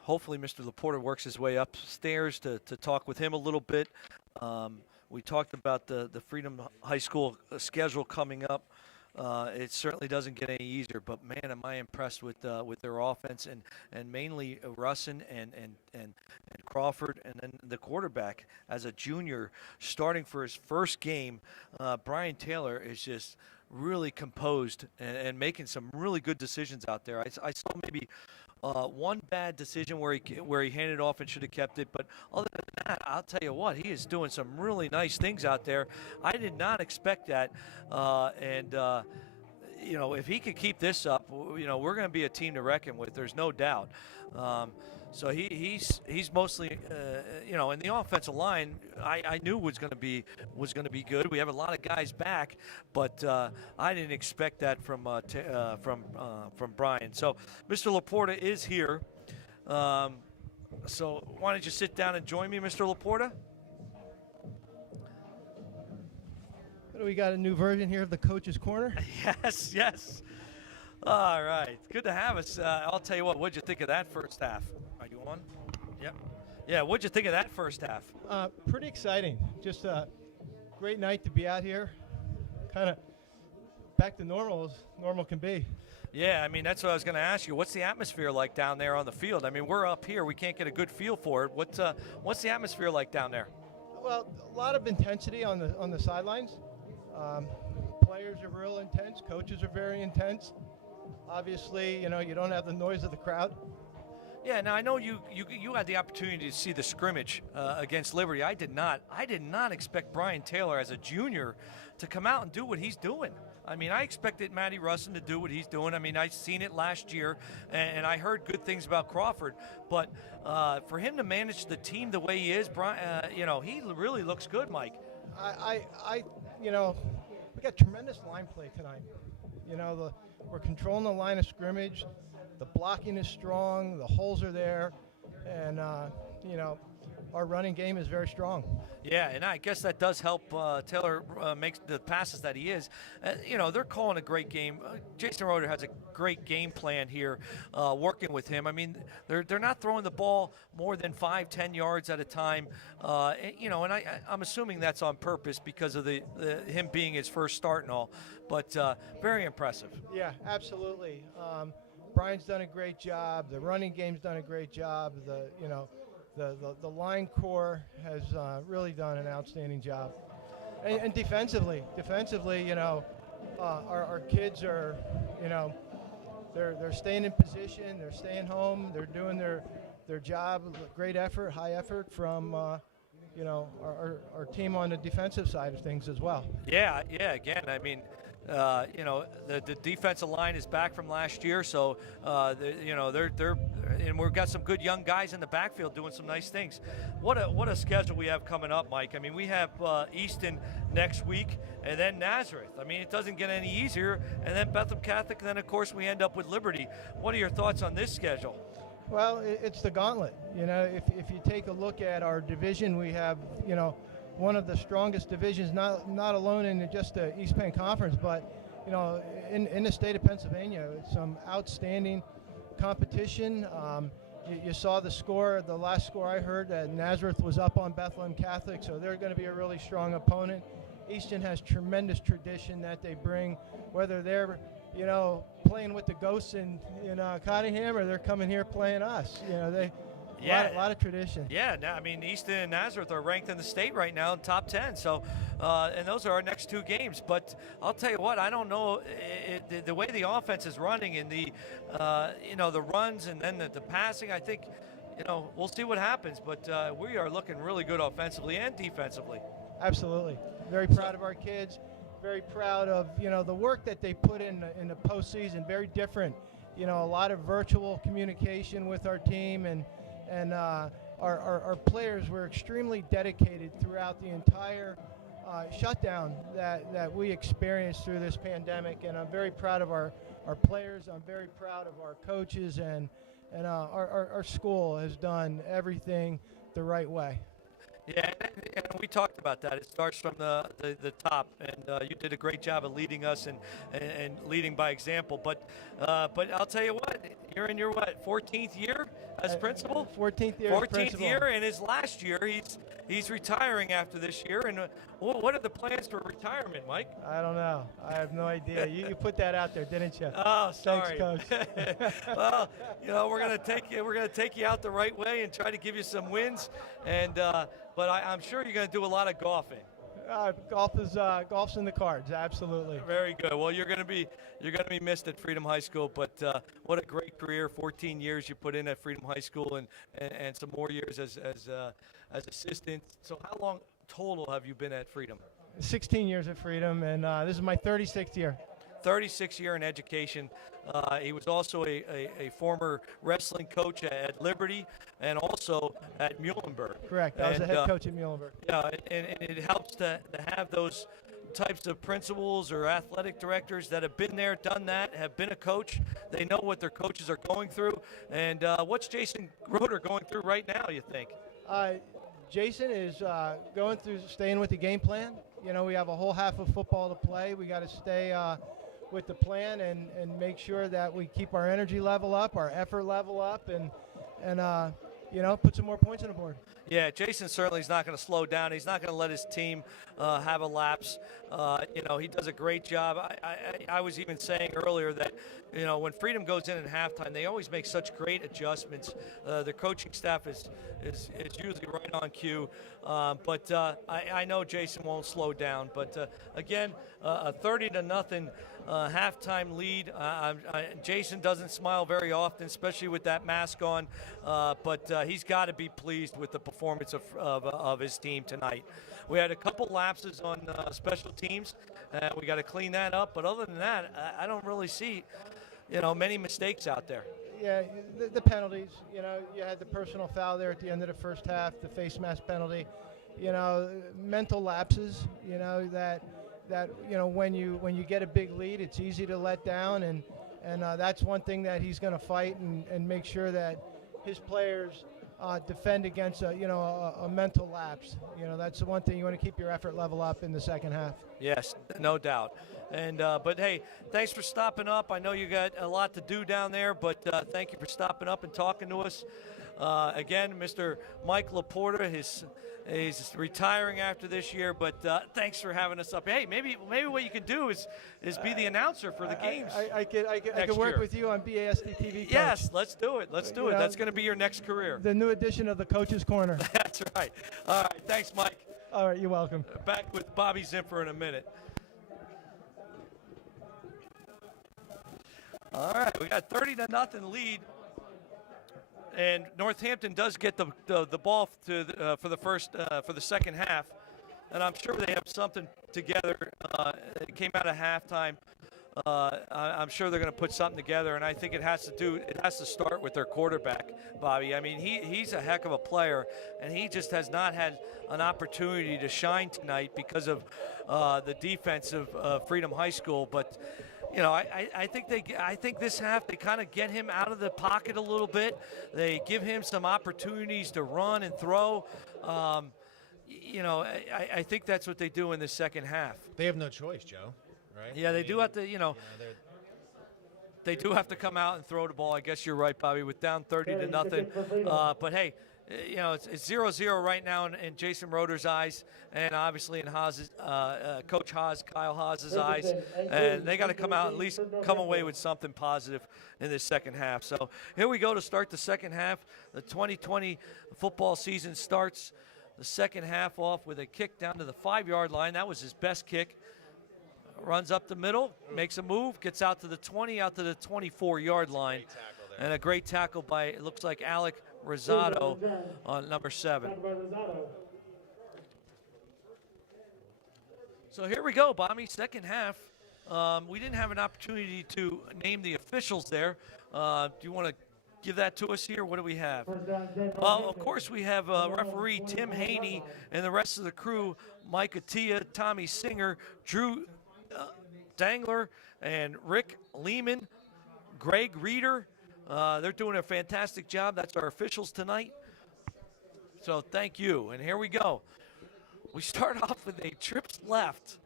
hopefully Mr. Laporta works his way upstairs to talk with him a little bit. We talked about the Freedom High School schedule coming up. It certainly doesn't get any easier, but man, am I impressed with their offense, and mainly Russin and Crawford, and then the quarterback as a junior starting for his first game. Brian Taylor is just really composed and making some really good decisions out there. I saw maybe one bad decision where he handed it off and should have kept it, but other than that, I'll tell you what, he is doing some really nice things out there. I did not expect that, and you know, if he could keep this up, you know, we're going to be a team to reckon with. There's no doubt. So he's mostly, you know, and the offensive line I knew was going to be good. We have a lot of guys back, but I didn't expect that from Brian. So Mr. Laporta is here. So why don't you sit down and join me, Mr. Laporta? What do we got? A new version here of the Coach's Corner? Yes, yes. All right. Good to have us. I'll tell you what, what'd you think of that first half? Are you on? Yep. Yeah, what'd you think of that first half? Pretty exciting. Just a great night to be out here. Kind of back to normal as normal can be. Yeah, I mean, that's what I was going to ask you. What's the atmosphere like down there on the field? I mean, we're up here. We can't get a good feel for it. What's the atmosphere like down there? Well, a lot of intensity on the sidelines. Players are real intense. Coaches are very intense. Obviously, you don't have the noise of the crowd. Yeah, now I know you had the opportunity to see the scrimmage against Liberty. I did not expect Brian Taylor as a junior to come out and do what he's doing. I mean, I expected Matty Russin to do what he's doing. I mean, I've seen it last year, and I heard good things about Crawford. But for him to manage the team the way he is, Brian, he really looks good, Mike. We got tremendous line play tonight. We're controlling the line of scrimmage. The blocking is strong. The holes are there, and our running game is very strong. Yeah, and I guess that does help Taylor make the passes that he is. They're calling a great game. Jason Roeder has a great game plan here working with him. I mean, they're not throwing the ball more than 5-10 yards at a time. And I'm assuming that's on purpose because of him being his first start and all. But very impressive. Yeah, absolutely. Brian's done a great job. The running game's done a great job. The line core has really done an outstanding job. And defensively, our kids are, they're staying in position. They're staying home. They're doing their job. Great effort, high effort from our team on the defensive side of things as well. Yeah. Again, I mean, the defensive line is back from last year, so they're and we've got some good young guys in the backfield doing some nice things. What a schedule we have coming up, Mike. I mean, we have Easton next week, and then Nazareth. I mean, it doesn't get any easier, and then Bethlehem Catholic, and then of course we end up with Liberty. What are your thoughts on this schedule? Well, it's the gauntlet. If you take a look at our division, we have one of the strongest divisions, not alone in just the East Penn Conference, but in the state of Pennsylvania. It's some outstanding competition. You saw the score. The last score I heard, Nazareth was up on Bethlehem Catholic, so they're going to be a really strong opponent. Easton has tremendous tradition that they bring, whether they're playing with the Ghosts in Cottingham or they're coming here playing us. A lot of tradition. Yeah, I mean, Easton and Nazareth are ranked in the state right now in top 10. So, and those are our next two games. But I'll tell you what, I don't know the way the offense is running and the runs and then the passing. I think, we'll see what happens. But we are looking really good offensively and defensively. Absolutely. Very proud of our kids. Very proud of the work that they put in the postseason. Very different. A lot of virtual communication with our team and our players were extremely dedicated throughout the entire shutdown that we experienced through this pandemic. And I'm very proud of our players. I'm very proud of our coaches, and our school has done everything the right way. Yeah, and we talked about that. It starts from the top, and you did a great job of leading us and leading by example. But I'll tell you what, you're in your 14th year as principal? 14th year. 14th year, and his last year, he's retiring after this year. And what are the plans for retirement, Mike? I don't know. I have no idea. You put that out there, didn't you? Oh, sorry. Thanks, Coach. Well, we're gonna take you out the right way and try to give you some wins. And but I'm sure you're gonna do a lot of golfing. Golf's in the cards, absolutely. Very good. Well, you're gonna be missed at Freedom High School, but what a great career! 14 years you put in at Freedom High School, and some more years as assistant. So how long total have you been at Freedom? 16 years at Freedom, and this is my 36th year. 36 year in education. He was also a former wrestling coach at Liberty and also at Muhlenberg. Correct. I was the head coach at Muhlenberg. Yeah, and it helps to have those types of principals or athletic directors that have been there, done that, have been a coach. They know what their coaches are going through. And what's Jason Roeder going through right now, you think? Jason is going through staying with the game plan. You know, we have a whole half of football to play. We got to stay with the plan and make sure that we keep our energy level up, our effort level up, and you know, put some more points on the board. Yeah, Jason certainly is not going to slow down. He's not going to let his team have a lapse. You know, he does a great job. I was even saying earlier that, you know, when Freedom goes in at halftime, they always make such great adjustments. The coaching staff is usually right on cue. But I know Jason won't slow down. But, again, a 30-0 halftime lead. Jason doesn't smile very often, especially with that mask on. But he's got to be pleased with the performance of his team tonight. We had a couple lapses on special teams. We got to clean that up. But other than that, I don't really see, you know, many mistakes out there. Yeah, the penalties. You know, you had the personal foul there at the end of the first half, the face mask penalty. You know, mental lapses. You know that you know when you get a big lead, it's easy to let down, and that's one thing that he's going to fight and make sure that his players defend against a mental lapse. You know, that's the one thing you want to keep your effort level up in the second half. Yes, no doubt. And but hey, thanks for stopping up. I know you got a lot to do down there, but thank you for stopping up and talking to us. Again, Mr. Mike Laporta, he's retiring after this year, but thanks for having us up. Hey, maybe what you can do is be the announcer for the games. I could work with you on BASD TV. Coach. Yes, let's do it. Let's do it. That's going to be your next career. The new edition of the Coach's Corner. That's right. All right. Thanks, Mike. All right. You're welcome. Back with Bobby Zimper in a minute. All right. We got 30-0 lead. And Northampton does get the ball for the second half, and I'm sure they have something together. It came out of halftime. I'm sure they're going to put something together, and I think it has to start with their quarterback, Bobby. I mean, he's a heck of a player, and he just has not had an opportunity to shine tonight because of the defense of Freedom High School, but. You know, I think this half they kind of get him out of the pocket a little bit. They give him some opportunities to run and throw. You know, I think that's what they do in the second half. They have no choice, Joe. Right? Yeah, they do have to. You know, they do have to come out and throw the ball. I guess you're right, Bobby. With down 30-0, but hey. You know, it's 0-0 right now in Jason Roeder's eyes, and obviously in Coach Kyle Haas's eyes, and they got to come out at least come away with something positive in this second half. So here we go to start the second half. The 2020 football season starts the second half off with a kick down to the 5-yard line. That was his best kick. Runs up the middle, makes a move, gets out to the 20, out to the 24-yard line. And a great tackle by, it looks like, Alec Lozado on number 7. So here we go, Bobby, second half. We didn't have an opportunity to name the officials there. Do you want to give that to us here? What do we have? Well, of course, we have referee Tim Haney and the rest of the crew, Mike Attia, Tommy Singer, Drew Dangler, and Rick Lehman, Greg Reeder. They're doing a fantastic job. That's our officials tonight. So thank you. And here we go. We start off with a trips left.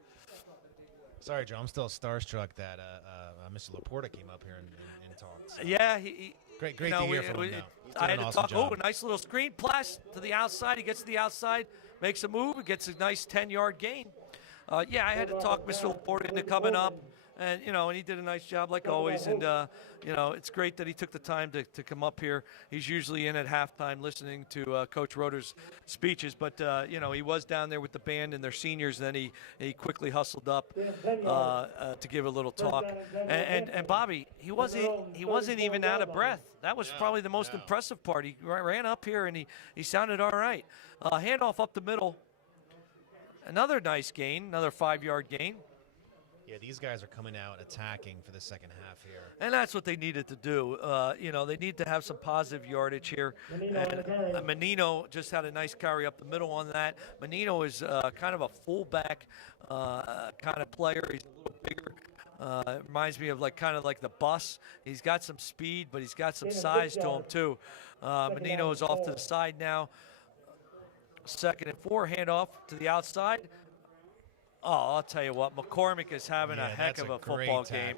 Sorry, Joe. I'm still starstruck that Mr. Laporta came up here and talked. So. Yeah. He great to hear from him. I had to awesome talk. job. Oh, a nice little screen pass to the outside. He gets to the outside, makes a move, gets a nice 10-yard gain. Yeah, I had to talk Mr. Laporta into coming up. And, you know, and he did a nice job like always. And, you know, it's great that he took the time to come up here. He's usually in at halftime listening to Coach Roeder's speeches. But, you know, he was down there with the band and their seniors. And then he quickly hustled up to give a little talk. And Bobby, he wasn't even out of breath. That was probably the most impressive part. He ran up here and he sounded all right. Handoff up the middle. Another nice gain, another 5-yard gain. Yeah, these guys are coming out attacking for the second half here. And that's what they needed to do. They need to have some positive yardage here. And Menino just had a nice carry up the middle on that. Menino is kind of a fullback kind of player. He's a little bigger. Reminds me of kind of like the bus. He's got some speed, but he's got some size to him too. Menino is off to the side now. 2nd and 4, handoff to the outside. Oh, I'll tell you what, McCormick is having a heck of a football game.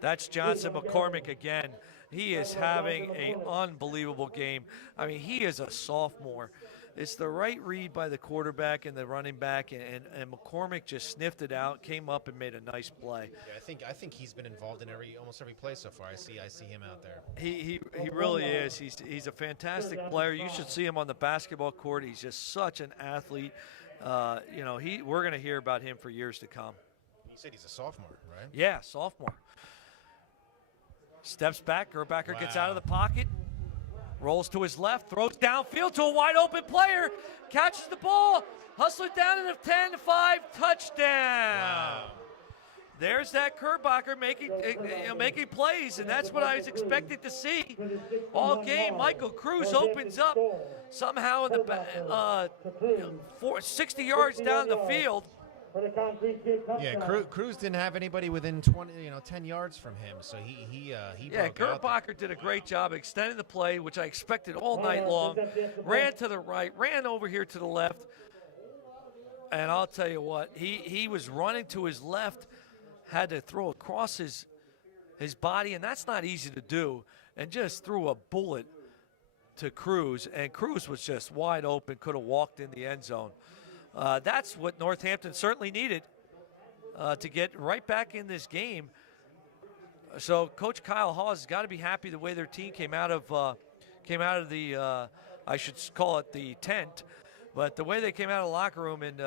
That's Johnson McCormick again. He is having an unbelievable game. I mean, he is a sophomore. It's the right read by the quarterback and the running back, and McCormick just sniffed it out, came up and made a nice play. Yeah, I think he's been involved in almost every play so far. I see him out there. He really is. He's a fantastic player. You should see him on the basketball court. He's just such an athlete. We're going to hear about him for years to come. You said he's a sophomore, right? Yeah, sophomore. Steps back. Gerbacher gets out of the pocket. Rolls to his left. Throws downfield to a wide open player. Catches the ball. Hustles it down in the 10-5. Touchdown. Wow. There's that Gerbacher making plays, and that's what I was expected to see all game. Michael Cruz opens up somehow in the 60 yards down the field. Yeah, Cruz didn't have anybody within 10 yards from him, so he Gerbacher did a great job extending the play, which I expected all night long. Ran to the right, ran over here to the left, and I'll tell you what, he was running to his left, had to throw across his body, and that's not easy to do, and just threw a bullet to Cruz, and Cruz was just wide open, could have walked in the end zone. That's what Northampton certainly needed to get right back in this game. So Coach Kyle Hawes has got to be happy the way their team came out of the I should call it the tent, but the way they came out of the locker room and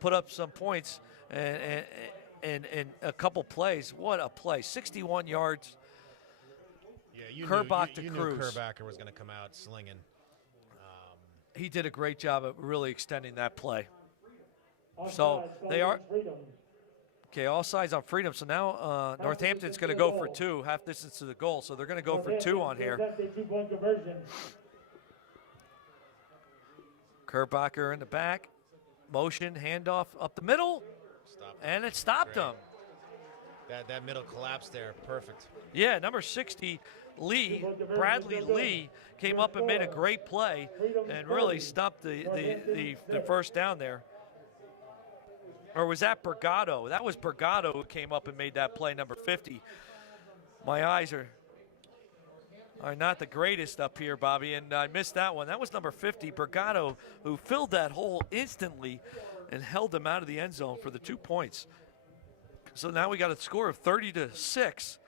put up some points and a couple plays. What a play! 61 yards. Yeah, you Gerbacher knew Gerbacher was going to come out slinging. He did a great job of really extending that play. So they are all sides on Freedom. So now Northampton's going to go for 2, half distance to the goal. So they're going to go for 2 on here. Gerbacher in the back, motion, handoff up the middle, and it stopped him. That middle collapse there, perfect. Yeah, number 60, Bradley Lee, came up and made a great play and really stopped the first down there. Or was that Bergado? That was Bergado who came up and made that play, number 50. My eyes are not the greatest up here, Bobby, and I missed that one. That was number 50, Bergado, who filled that hole instantly and held them out of the end zone for the 2 points. So now we got a score of 30-6.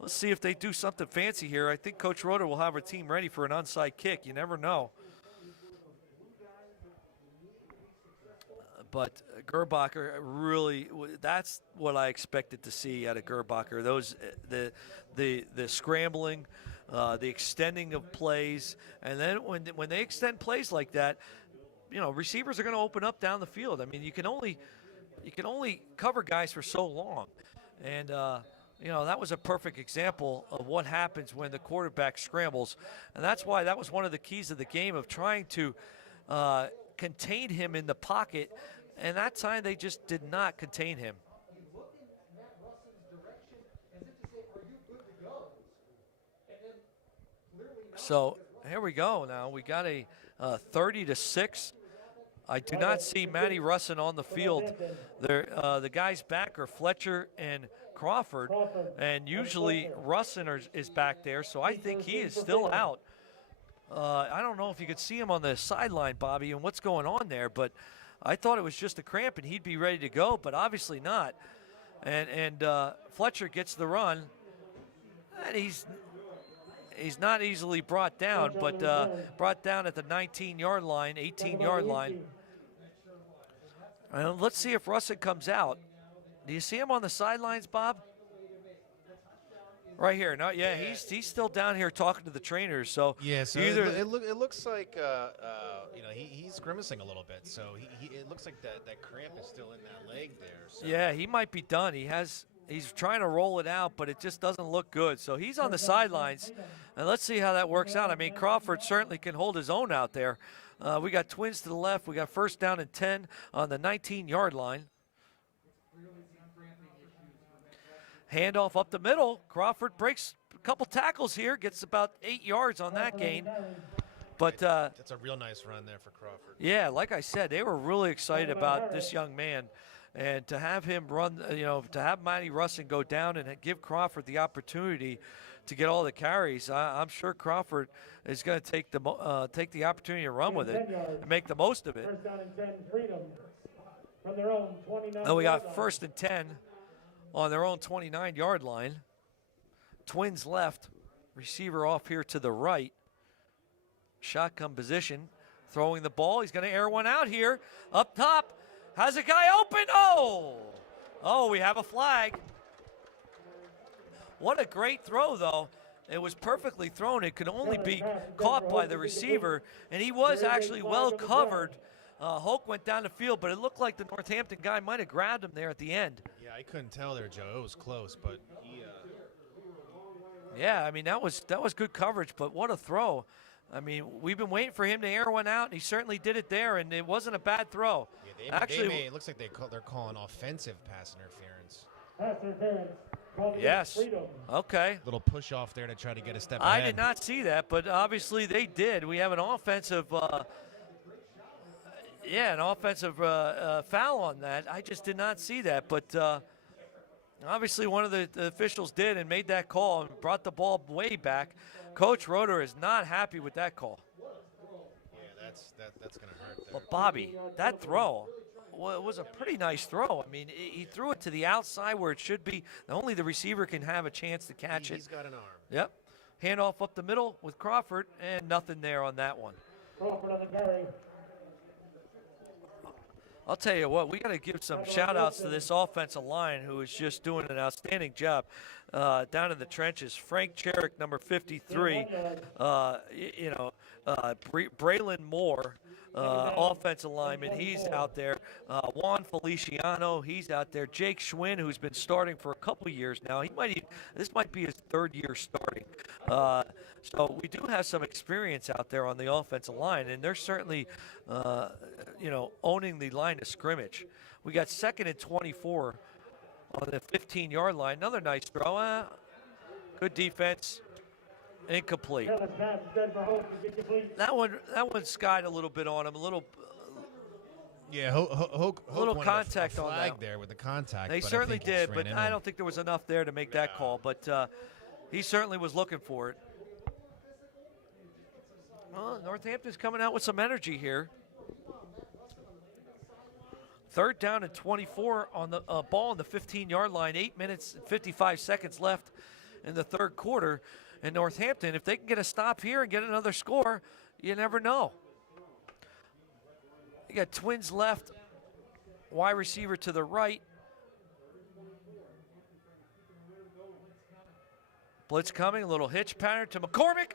Let's see if they do something fancy here. I think Coach Roeder will have her team ready for an onside kick. You never know. But Gerbacher really, that's what I expected to see out of Gerbacher. Those the scrambling, the extending of plays, and then when they extend plays like that, receivers are going to open up down the field. I mean, you can only cover guys for so long, and that was a perfect example of what happens when the quarterback scrambles, and that's why that was one of the keys of the game, of trying to contain him in the pocket, and that time they just did not contain him. So here we go. Now we got a 30-6. I do not see Matty Russin on the field. The guys back are Fletcher and Crawford, and usually Russin is back there, so I think he is still out. I don't know if you could see him on the sideline, Bobby, and what's going on there, but I thought it was just a cramp and he'd be ready to go, but obviously not. And Fletcher gets the run, and he's not easily brought down, but brought down at the 19-yard line, 18-yard line. And let's see if Russin comes out. Do you see him on the sidelines, Bob? Right here. No, yeah, he's still down here talking to the trainers. So yeah, so either it looks like he's grimacing a little bit. So it looks like that cramp is still in that leg there. So. yeah, he might be done. He's trying to roll it out, but it just doesn't look good. So he's on the sidelines, and let's see how that works out. I mean, Crawford certainly can hold his own out there. We got Twins to the left. We got first down and 10 on the 19-yard line. Handoff up the middle. Crawford breaks a couple tackles here, gets about 8 yards on that gain. But that's a real nice run there for Crawford. Yeah, like I said, they were really excited about this young man. And to have him run, to have Matty Russin go down and give Crawford the opportunity to get all the carries, I'm sure Crawford is going to take the opportunity to run with it and make the most of it. First down and 10, Freedom from their own 29. And we got first and 10 on their own 29-yard line. Twins left, receiver off here to the right. Shotgun position, throwing the ball. He's going to air one out here. Up top, has a guy open. Oh, we have a flag. What a great throw, though. It was perfectly thrown. It could only be caught by the receiver, and he was actually well covered. Hoke went down the field, but it looked like the Northampton guy might have grabbed him there at the end. Yeah, I couldn't tell there, Joe. It was close, but he. Yeah, I mean, that was good coverage, but what a throw. I mean, we've been waiting for him to air one out, and he certainly did it there, and it wasn't a bad throw. Yeah, it looks like they're calling offensive pass interference. Pass interference. Yes. Okay. Little push off there to try to get a step ahead. I did not see that, but obviously they did. We have an offensive foul on that. I just did not see that, but obviously one of the officials did and made that call and brought the ball way back. Coach Roeder is not happy with that call. Yeah, that's going to hurt there. But Bobby, that throw was a pretty nice throw. I mean, he threw it to the outside where it should be. Only the receiver can have a chance to catch it. He's got an arm. Yep. Handoff up the middle with Crawford, and nothing there on that one. Crawford on the carry. I'll tell you what, we got to give some shout-outs to this offensive line who is just doing an outstanding job down in the trenches. Frank Cherick, number 53, Braylon Moore, offensive lineman, he's out there. Juan Feliciano, he's out there. Jake Schwinn, who's been starting for a couple years now. This might be his third year starting. So we do have some experience out there on the offensive line, and they're certainly, owning the line of scrimmage. We got second and 24 on the 15-yard line. Another nice throw. Good defense. Incomplete. That one skied a little bit on him. Yeah, Hoke little wanted contact a on flag that. there with the contact. They certainly did, but I don't think there was enough there to make that call. But he certainly was looking for it. Well, Northampton's coming out with some energy here. Third down and 24 on the ball on the 15-yard line. 8 minutes and 55 seconds left in the third quarter. And Northampton, if they can get a stop here and get another score, you never know. You got Twins left, wide receiver to the right. Blitz coming, a little hitch pattern to McCormick.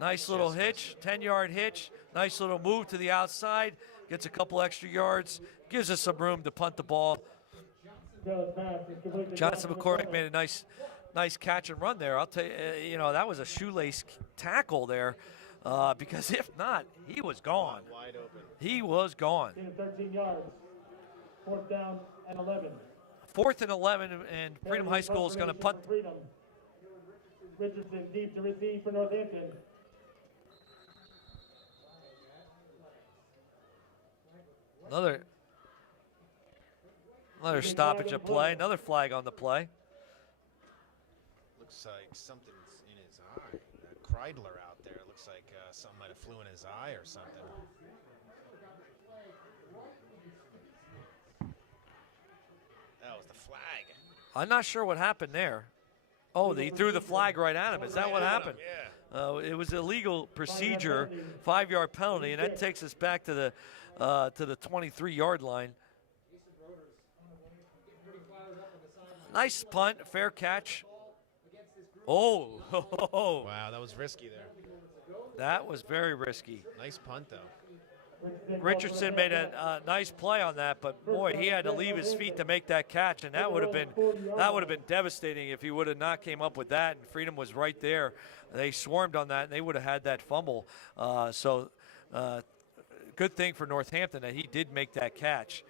Nice little hitch, 10-yard hitch. Nice little move to the outside. Gets a couple extra yards. Gives us some room to punt the ball. Johnson McCormick made a nice catch and run there. I'll tell you, that was a shoelace tackle there, because if not, he was gone. Wide open. He was gone. 13 yards. Fourth down and 11. Fourth and 11, and Freedom High School is going to punt. Freedom. Richardson deep to receive for Northampton. Another stoppage of play. Another flag on the play. Looks like something's in his eye. Preidler out there. Looks like something might have flew in his eye or something. That was the flag. I'm not sure what happened there. Oh, they threw the flag right at him. Is that what happened? Yeah. It was illegal procedure, 5-yard penalty, and that takes us back to the 23-yard line. Nice punt, fair catch Oh, Wow, that was risky there. that was very risky. Nice punt, though. Richardson made a nice play on that, but boy, he had to leave his feet to make that catch, and that would have been devastating if he would have not came up with that. And Freedom was right there. They swarmed on that, and they would have had that fumble. Good thing for Northampton that he did make that catch,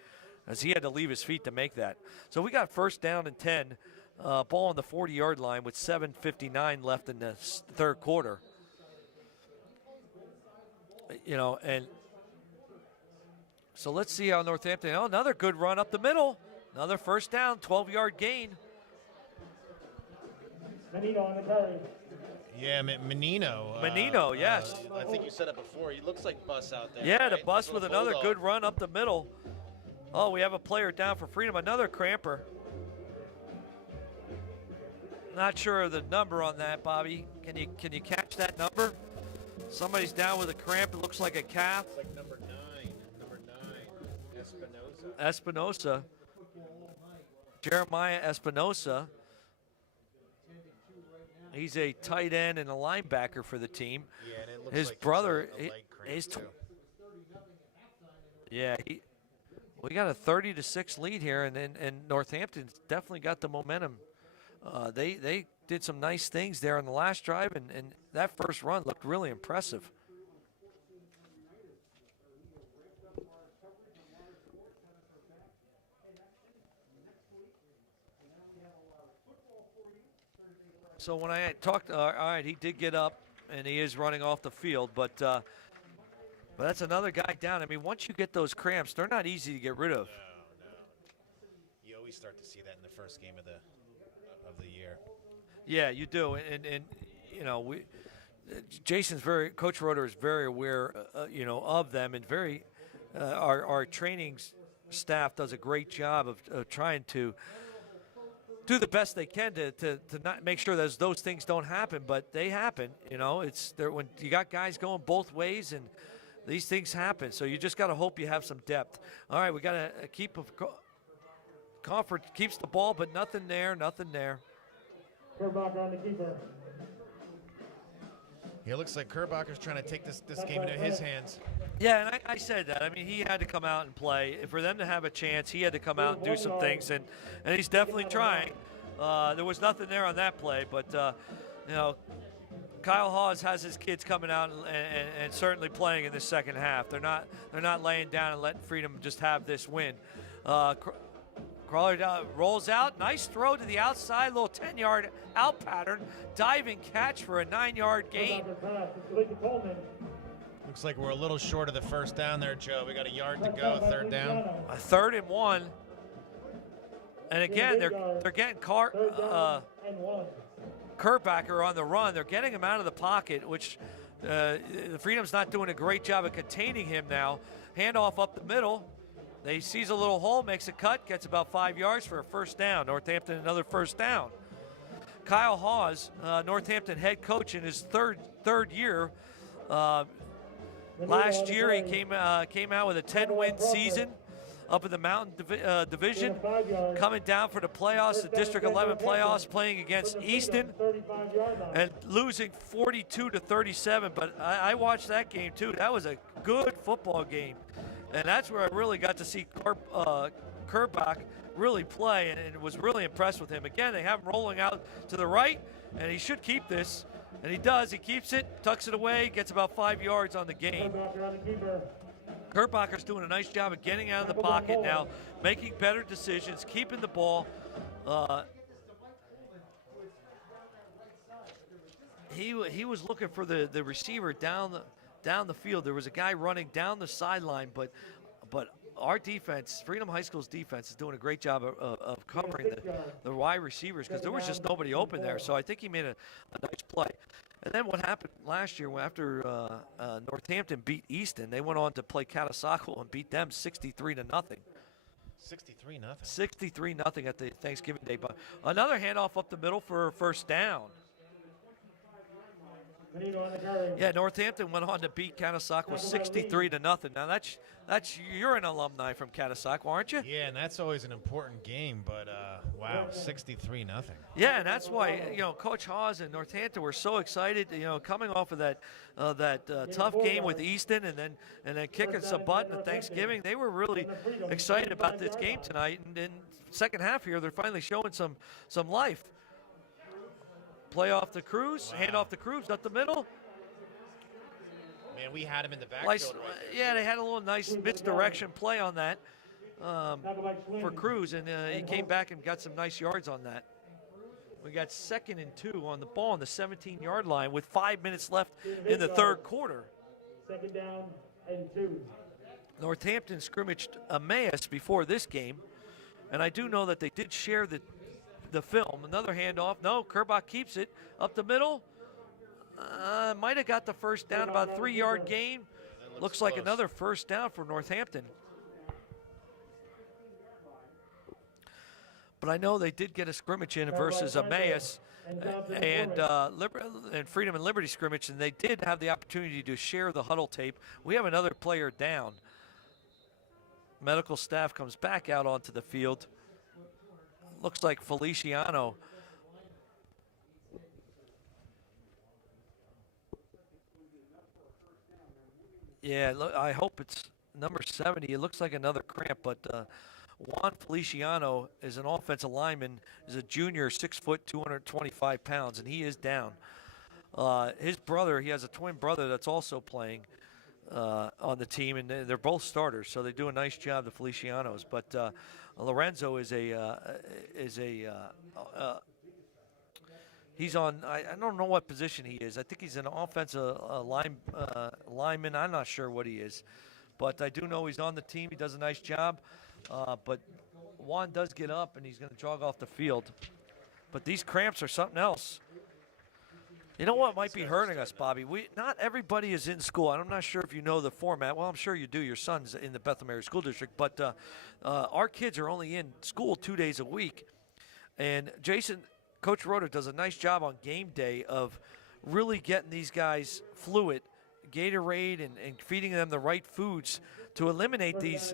as he had to leave his feet to make that. So we got first down and 10, ball on the 40-yard line with 7:59 left in the third quarter. And so let's see how Northampton. Oh, another good run up the middle. Another first down, 12-yard gain. Menino on the carry. Yeah, Menino. Menino, yes. I think you said it before. He looks like Bus out there. Yeah, the right? Bus with Little another bulldog. good run up the middle. Oh, we have a player down for Freedom. Another cramper. Not sure of the number on that, Bobby. Can you catch that number? Somebody's down with a cramp. It looks like a calf. It's like number 9. Number 9. Espinosa. Espinosa. Jeremiah Espinosa. He's a tight end and a linebacker for the team. Yeah, and it looks His like brother, it's a leg cramp, his too. Yeah, we got a 30-6 lead here, and Northampton's definitely got the momentum. They did some nice things there on the last drive, and that first run looked really impressive. So when I talked, all right, he did get up, and he is running off the field, but that's another guy down. I mean, once you get those cramps, they're not easy to get rid of. No. You always start to see that in the first game of the year. Yeah, you do, and Coach Roeder is very aware, of them, and very our training staff does a great job of trying to do the best they can to not make sure that those things don't happen, but they happen. It's there when you got guys going both ways, and these things happen. So you just got to hope you have some depth. All right, we got to keep Comfort keeps the ball, but nothing there. Kerbacher on the keeper. Yeah, it looks like Kerbacher's trying to take this game into his hands. Yeah, and I said that. I mean, he had to come out and play. For them to have a chance, he had to come out and do some things, and he's definitely trying. There was nothing there on that play, but, Kyle Hawes has his kids coming out and certainly playing in the second half. They're not laying down and letting Freedom just have this win. Crawler rolls out. Nice throw to the outside. Little 10-yard out pattern. Diving catch for a 9-yard gain. Looks like we're a little short of the first down there, Joe. We got a yard to go, third down. A 3rd and 1. And again, they're getting Kerbacher on the run. They're getting him out of the pocket, which the Freedom's not doing a great job of containing him now. Handoff up the middle. They sees a little hole, makes a cut, gets about 5 yards for a first down. Northampton another first down. Kyle Hawes, Northampton head coach in his third year. Last year he came out with a 10-win season up in the Mountain Division, coming down for the playoffs, the District 11 playoffs, playing against Easton, and losing 42-37. But I watched that game too. That was a good football game. And that's where I really got to see Kerbach really play, and was really impressed with him. Again, they have him rolling out to the right, and he should keep this. And he does. He keeps it, tucks it away, gets about 5 yards on the game. Kerbacher's doing a nice job of getting out of the pocket now, making better decisions, keeping the ball. He was looking for the receiver down the field. There was a guy running down the sideline, but our defense, Freedom High School's defense, is doing a great job of covering the wide receivers, because there was just nobody open there. So I think he made a nice play. And then what happened last year after Northampton beat Easton, they went on to play Catasauqua and beat them 63-0. 63-0. 63-0 at the Thanksgiving Day. But another handoff up the middle for a first down. Yeah, Northampton went on to beat Catasauqua 63-0. Now that's you're an alumni from Catasauqua, aren't you? Yeah, and that's always an important game. But wow, 63-0. Yeah, and that's why Coach Hawes and Northampton were so excited. Coming off of that tough game with Easton, and then kicking some butt in Thanksgiving, they were really excited about this game tonight. And in second half here, they're finally showing some life. Play off the Cruz, hand off the Cruz up the middle. Man, we had him in the backfield. Yeah, they had a little nice misdirection play on that for Cruz, and he came back and got some nice yards on that. We got 2nd and 2 on the ball on the 17-yard line with 5 minutes left in the third quarter. 2nd down and 2. Northampton scrimmaged Emmaus before this game, and I do know that they did share the film. Another handoff. No, Kerbach keeps it up the middle. Might have got the first down, about a 3-yard gain. Looks like another first down for Northampton. But I know they did get a scrimmage in versus Emmaus and Freedom and Liberty scrimmage, and they did have the opportunity to share the huddle tape. We have another player down. Medical staff comes back out onto the field. Looks like Feliciano. Yeah, look, I hope it's number 70. It looks like another cramp, but Juan Feliciano is an offensive lineman, is a junior, 6 foot, 225 pounds, and he is down. His brother, he has a twin brother that's also playing on the team, and they're both starters, so they do a nice job, the Felicianos. But Lorenzo is he's on, I don't know what position he is. I think he's an offensive lineman. I'm not sure what he is. But I do know he's on the team. He does a nice job. But Juan does get up, and he's going to jog off the field. But these cramps are something else. You know what might be hurting us, Bobby? Not everybody is in school. I'm not sure if you know the format. Well, I'm sure you do. Your son's in the Bethlehem Area School District. But our kids are only in school 2 days a week. And Coach Rhoda does a nice job on game day of really getting these guys fluid, Gatorade, and feeding them the right foods to eliminate these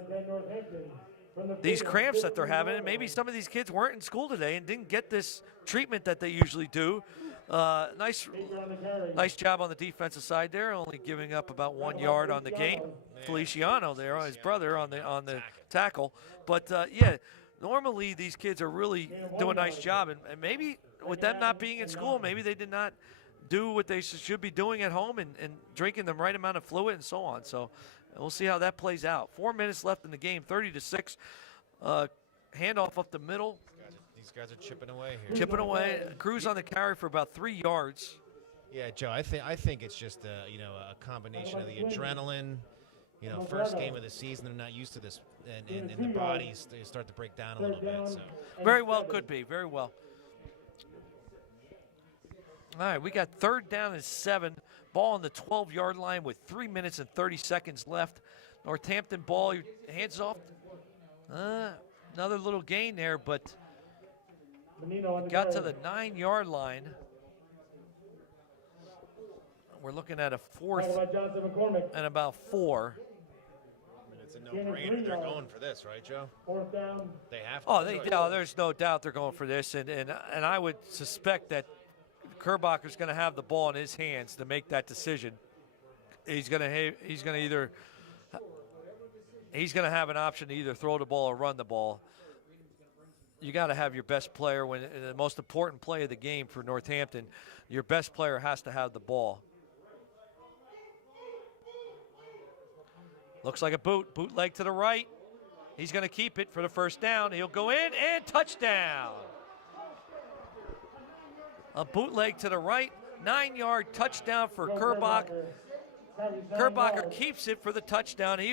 cramps that they're having. And maybe some of these kids weren't in school today and didn't get this treatment that they usually do. Nice job on the defensive side there, only giving up about 1 yard on the game. Feliciano there, his brother, on the tackle. But yeah, normally these kids are really doing a nice job, and maybe with them not being in school, maybe they did not do what they should be doing at home and drinking the right amount of fluid and so on. So we'll see how that plays out. 4 minutes left in the game, 30-6. Handoff up the middle. These guys are chipping away here. Chipping away. Cruz on the carry for about 3 yards. Yeah, Joe, I think it's just a combination of the adrenaline. First game of the season, they're not used to this, and the bodies they start to break down a little bit. So very well could be. Very well. All right, we got 3rd down and 7. Ball on the 12-yard line with 3 minutes and 30 seconds left. Northampton ball, hands off. Another little gain there, but got to the 9-yard line. We're looking at a 4th and about 4. It's a no-brainer. They're going for this, right, Joe? 4th down. They have to. There's no doubt they're going for this, and I would suspect that Kerbacher's going to have the ball in his hands to make that decision. He's going to have an option to either throw the ball or run the ball. You got to have your best player when the most important play of the game for Northampton. Your best player has to have the ball. Looks like a bootleg to the right. He's going to keep it for the first down. He'll go in and touchdown. A bootleg to the right, 9-yard touchdown for Kerbach. Kerbacher keeps it for the touchdown. He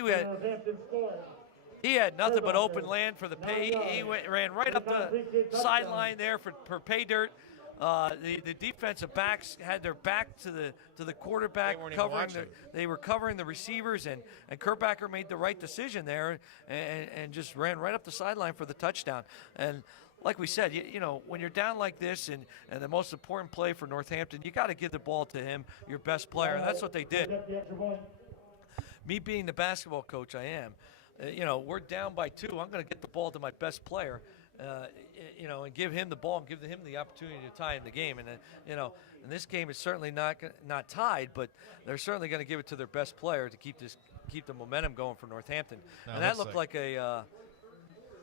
had nothing but open land for the pay. He ran right up the sideline there for pay dirt. The defensive backs had their back to the quarterback, they were covering the receivers, and Kerbacher made the right decision there and just ran right up the sideline for the touchdown. And like we said, you know, when you're down like this and the most important play for Northampton, you got to give the ball to him, your best player, and that's what they did. Me being the basketball coach I am, you know, we're down by 2. I'm going to get the ball to my best player, you know, and give him the ball and give him the opportunity to tie in the game. And, you know, in this game it's certainly not tied, but they're certainly going to give it to their best player to keep the momentum going for Northampton. No, and that looked like a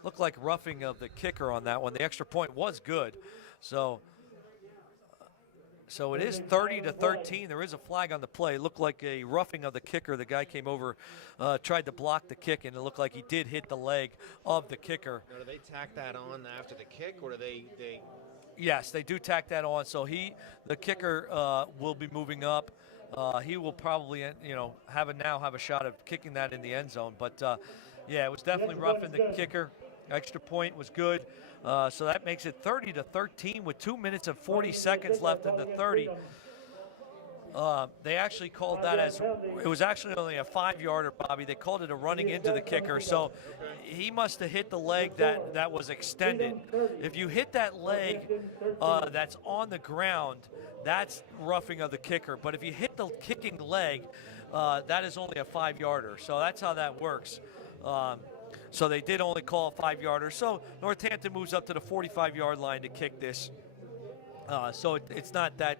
looked like roughing of the kicker on that one. The extra point was good. So it is 30-13. There is a flag on the play. It looked like a roughing of the kicker. The guy came over, tried to block the kick, and it looked like he did hit the leg of the kicker. Now, do they tack that on after the kick, or do they? Yes, they do tack that on. So the kicker will be moving up. He will probably, you know, have a shot of kicking that in the end zone. But yeah, it was definitely roughing the kicker. Extra point was good. So that makes it 30-13 with 2 minutes and 40 seconds left in the 30. They actually called that it was actually only a 5-yarder, Bobby. They called it a running into the kicker. So he must have hit the leg that was extended. If you hit that leg that's on the ground, that's roughing of the kicker. But if you hit the kicking leg, that is only a 5-yarder. So that's how that works. So they did only call a 5-yarder. So Northampton moves up to the 45-yard line to kick this. So it's not that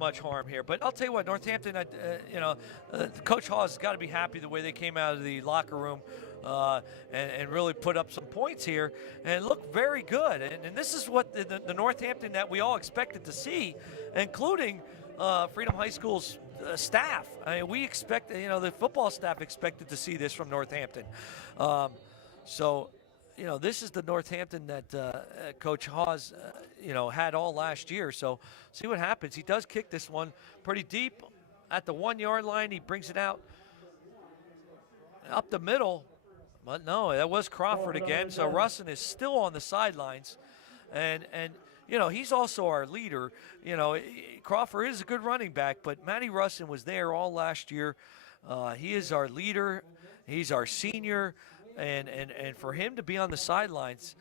much harm here. But I'll tell you what, Northampton, you know, Coach Hawes has got to be happy the way they came out of the locker room and really put up some points here and look very good. And this is what the Northampton that we all expected to see, including Freedom High School's staff. I mean, we expect, you know, the football staff expected to see this from Northampton. So, you know, this is the Northampton that Coach Hawes, you know, had all last year. So see what happens. He does kick this one pretty deep at the 1-yard line. He brings it out up the middle. But no, that was Crawford again. So Russin is still on the sidelines. And you know, he's also our leader. You know, Crawford is a good running back, but Matty Russin was there all last year. He is our leader. He's our senior. And for him to be on the sidelines,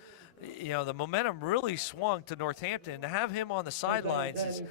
you know, the momentum really swung to Northampton. To have him on the sidelines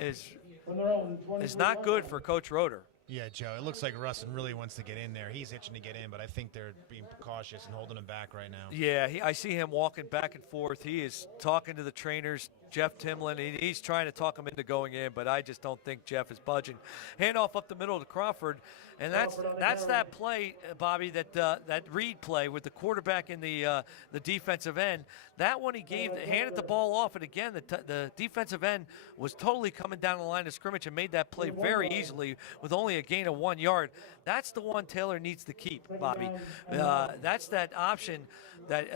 is not good for Coach Roeder. Yeah, Joe, it looks like Russin really wants to get in there. He's itching to get in, but I think they're being cautious and holding him back right now. Yeah, I see him walking back and forth. He is talking to the trainers, Jeff Timlin. He's trying to talk him into going in, but I just don't think Jeff is budging. Handoff up the middle to Crawford, and that's that play, Bobby, that read play with the quarterback in the defensive end. That one he handed the ball off, and again, the defensive end was totally coming down the line of scrimmage and made that play very easily with only a gain of 1 yard. That's the one Taylor needs to keep, Bobby. That's that option that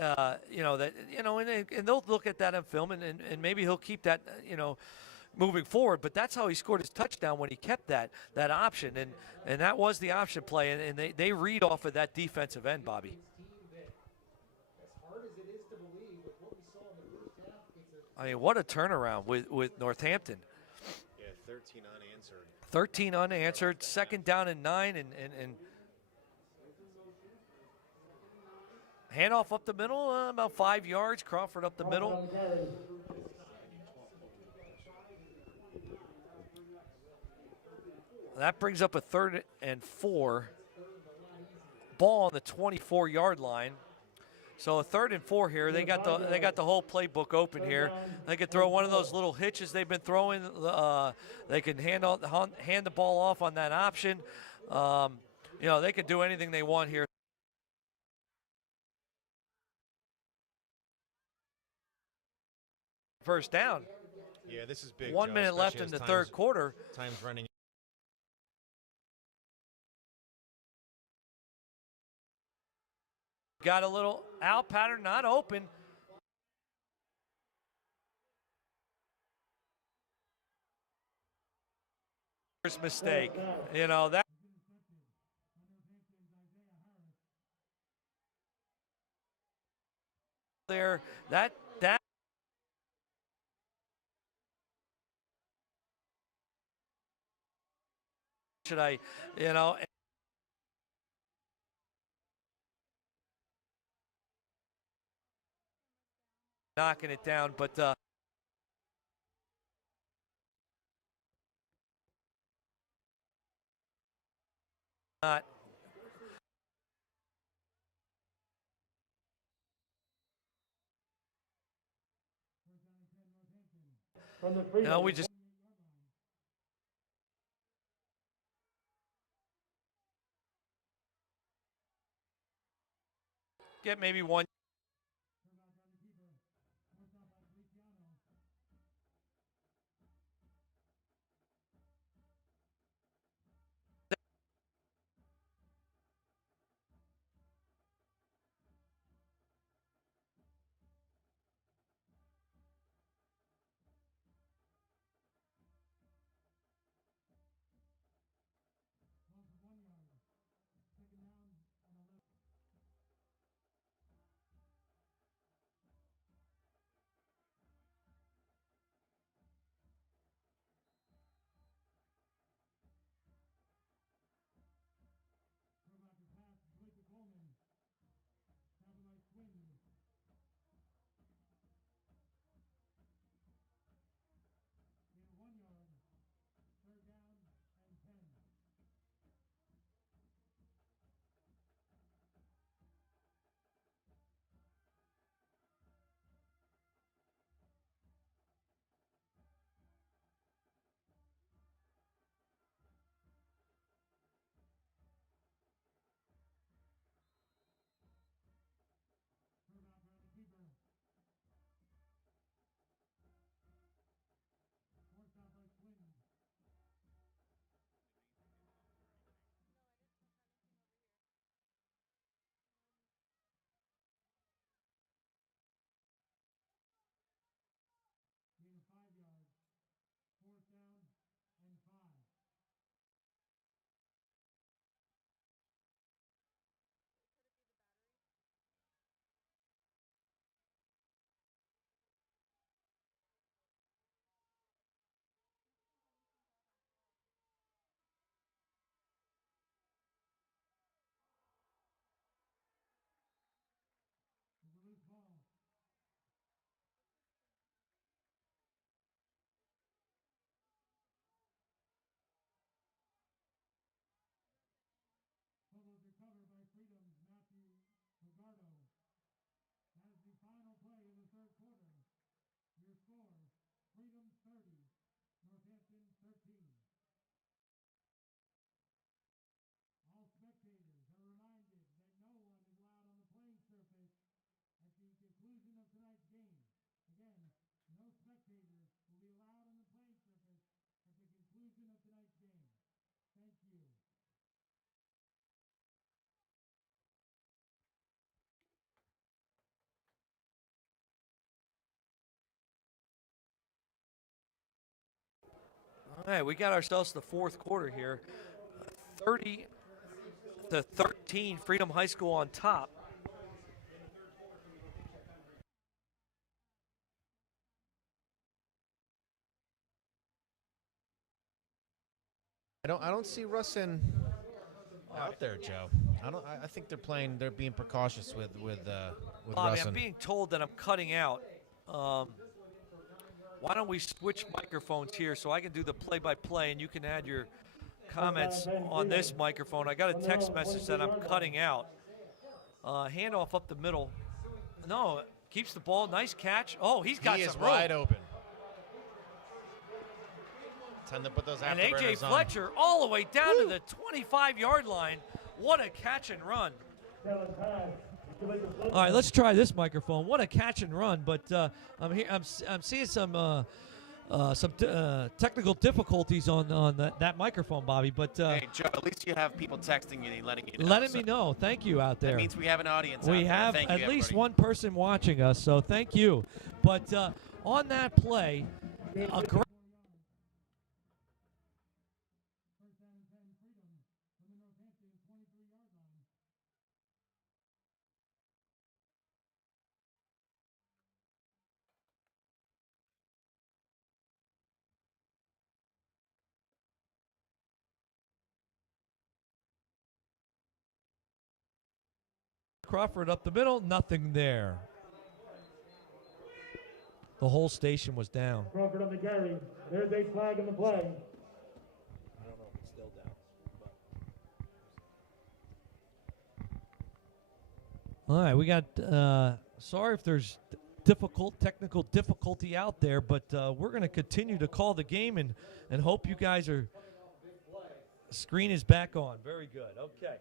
and they'll look at that on film and maybe he'll keep that moving forward. But that's how he scored his touchdown, when he kept that option, and that was the option play, and they read off of that defensive end, Bobby. I mean, what a turnaround with Northampton. Yeah, 13 unanswered. 13 unanswered, second down and 9, and handoff up the middle, about 5 yards. Crawford up the middle. That brings up a 3rd and 4. Ball on the 24-yard line. So a 3rd and 4 here. They got the whole playbook open here. They could throw one of those little hitches they've been throwing. They can hand the ball off on that option. They can do anything they want here. First down. Yeah, this is big. 1 minute left in the third quarter. Time's running. Got a little out pattern, not open. First mistake, that. There, that. Should I, knocking it down, but not. No, we just get maybe one. All right, we got ourselves the fourth quarter here. 30-13, Freedom High School on top. I don't see Russin out there, Joe. I think they're being precautious with Bobby, Russin. I'm being told that I'm cutting out. Why don't we switch microphones here so I can do the play-by-play and you can add your comments on this microphone. I got a text message that I'm cutting out. Handoff up the middle. No, keeps the ball. Nice catch. Oh, he is wide open. Time to put those and afterburners A.J. on. Fletcher all the way down to the 25-yard line. What a catch and run. All right, let's try this microphone. What a catch and run! But I'm seeing some technical difficulties on that microphone, Bobby. But hey, Joe, at least you have people texting you and letting you know. Letting me know. Thank you out there. That means we have an audience. We out there. have Thank at you, least everybody. one person watching us, so thank you. But on that play, a great. Crawford up the middle, nothing there. the whole station was down. Crawford on the carry. There's a flag in the play. I don't know if it's still down. All right, we got. Sorry if there's technical difficulty out there, but we're going to continue to call the game and hope you guys are. Screen is back on. Very good. Okay.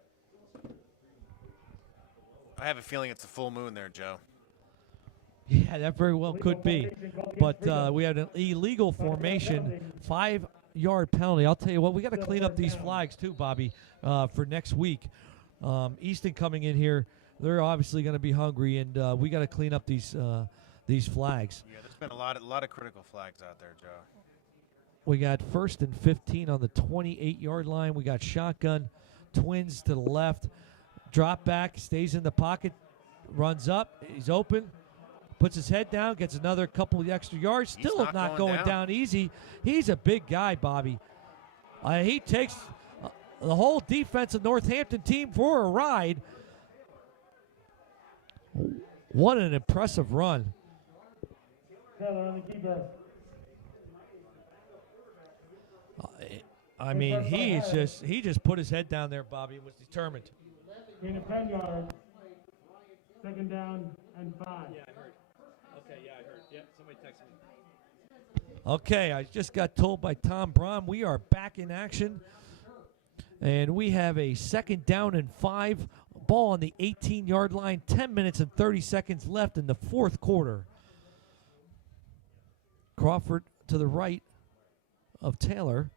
I have a feeling it's a full moon there, Joe. Yeah, that very well could be. But we had an illegal formation, 5-yard penalty. I'll tell you what, we got to clean up these flags too, Bobby, for next week. Easton coming in here, they're obviously going to be hungry, and we got to clean up these flags. Yeah, there's been a lot of critical flags out there, Joe. We got 1st and 15 on the 28-yard line. We got shotgun, twins to the left. Drop back, stays in the pocket, runs up. He's open, puts his head down, gets another couple of extra yards. Still not going down easy. He's a big guy, Bobby. He takes the whole defensive Northampton team for a ride. What an impressive run. Taylor on the keeper. I mean, he just put his head down there, Bobby, and was determined. Gain of 10 yards. 2nd down and 5. Yeah, I heard. Okay, yeah, I heard. Yep, somebody texted me. Okay, I just got told by Tom Braun we are back in action. And we have a 2nd down and 5. Ball on the 18-yard line. 10 minutes and 30 seconds left in the 4th quarter. Crawford to the right of Taylor.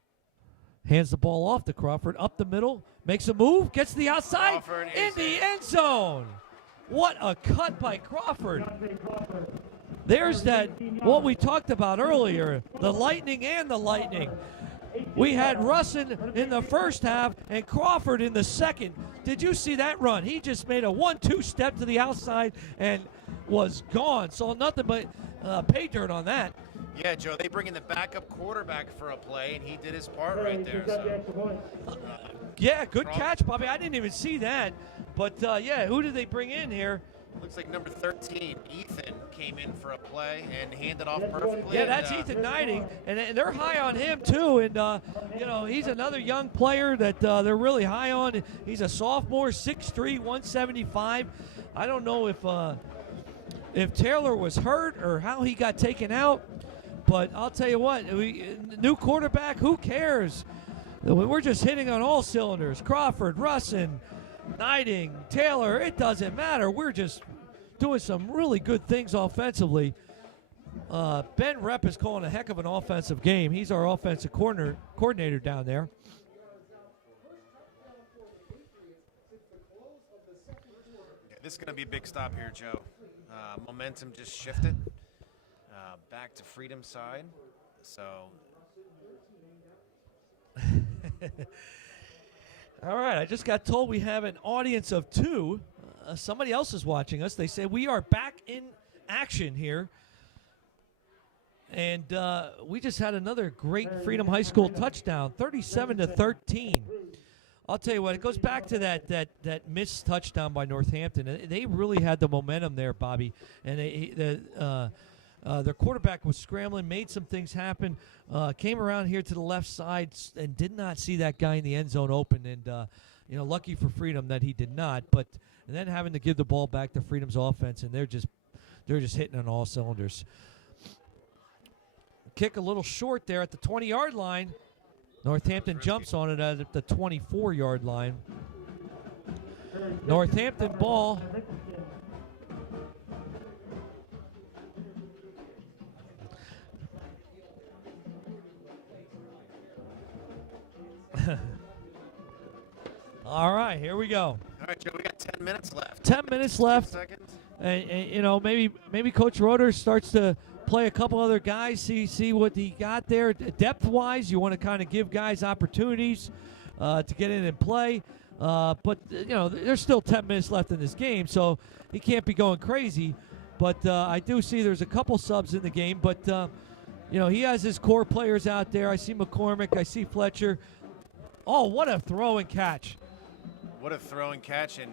Hands the ball off to Crawford, up the middle, makes a move, gets to the outside, in the end zone. What a cut by Crawford. There's that, what we talked about earlier, the lightning and the lightning. We had Russin in the first half and Crawford in the second. Did you see that run? He just made a 1-2 step to the outside and was gone. Saw nothing but pay dirt on that. Yeah, Joe, they bring in the backup quarterback for a play, and he did his part right there. So. Yeah, good catch, Bobby. I didn't even see that. But, yeah, who did they bring in here? Looks like number 13, Ethan, came in for a play and handed off perfectly. Yeah, that's Ethan Knighting, and they're high on him, too. And, you know, he's another young player that they're really high on. He's a sophomore, 6'3", 175. I don't know if Taylor was hurt or how he got taken out. But I'll tell you what, new quarterback, who cares? We're just hitting on all cylinders. Crawford, Russin, Knighting, Taylor, it doesn't matter. We're just doing some really good things offensively. Ben Rep is calling a heck of an offensive game. He's our offensive coordinator down there. Yeah, this is going to be a big stop here, Joe. Momentum just shifted. Back to Freedom side, so. All right, I just got told we have an audience of 2. Somebody else is watching us. They say we are back in action here. And we just had another great Freedom High School touchdown, 37-13. I'll tell you what, it goes back to that missed touchdown by Northampton. They really had the momentum there, Bobby. And their quarterback was scrambling, made some things happen, came around here to the left side and did not see that guy in the end zone open. And, you know, lucky for Freedom that he did not. But and then having to give the ball back to Freedom's offense, and they're just hitting on all cylinders. Kick a little short there at the 20-yard line. Northampton jumps on it at the 24-yard line. Northampton ball. All right, here we go. All right, Joe, we got 10 minutes left. 10 minutes left. 2 seconds. And you know, maybe Coach Roeder starts to play a couple other guys, see what he got there. Depth-wise, you want to kind of give guys opportunities to get in and play. But, you know, there's still 10 minutes left in this game, so he can't be going crazy. But I do see there's a couple subs in the game. But, you know, he has his core players out there. I see McCormick. I see Fletcher. Oh, what a throw and catch. What a throw and catch, and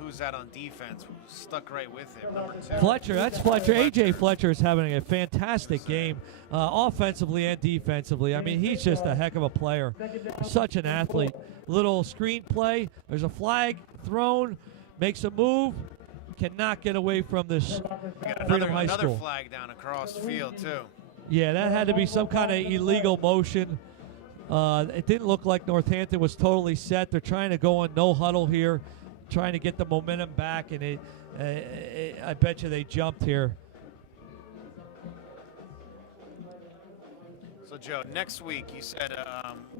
who who's that on defense? Stuck right with him. Number 2. Fletcher, that's Fletcher. A.J. Fletcher is having a fantastic game, offensively and defensively. I mean, he's just a heck of a player. Such an athlete. Little screen play. There's a flag thrown. Makes a move. Cannot get away from this Freedom High School. Another flag down across the field, too. Yeah, that had to be some kind of illegal motion. It didn't look like Northampton was totally set. They're trying to go on no huddle here, trying to get the momentum back, and I bet you they jumped here. So, Joe, next week you said,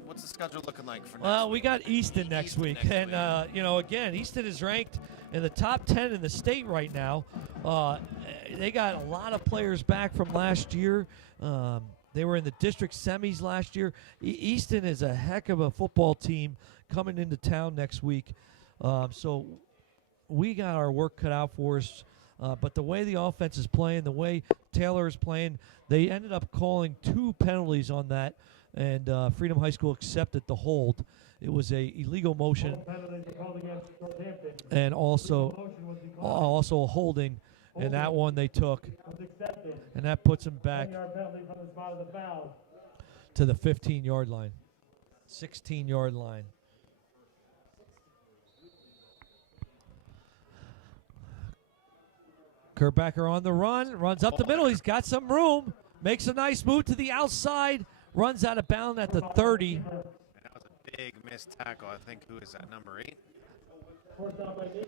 what's the schedule looking like for next Well, we week? got Easton next week. And, again, Easton is ranked in the top 10 in the state right now. They got a lot of players back from last year. They were in the district semis last year. Easton is a heck of a football team coming into town next week. So we got our work cut out for us. But the way the offense is playing, the way Taylor is playing, they ended up calling 2 penalties on that, and Freedom High School accepted the hold. It was a illegal motion and also a holding, and that one they took, and that puts them back to the 15-yard line, 16-yard line. Kerbacher on the run, runs up the middle. He's got some room, makes a nice move to the outside, runs out of bounds at the 30. That was a big missed tackle. I think, who is that, number 8?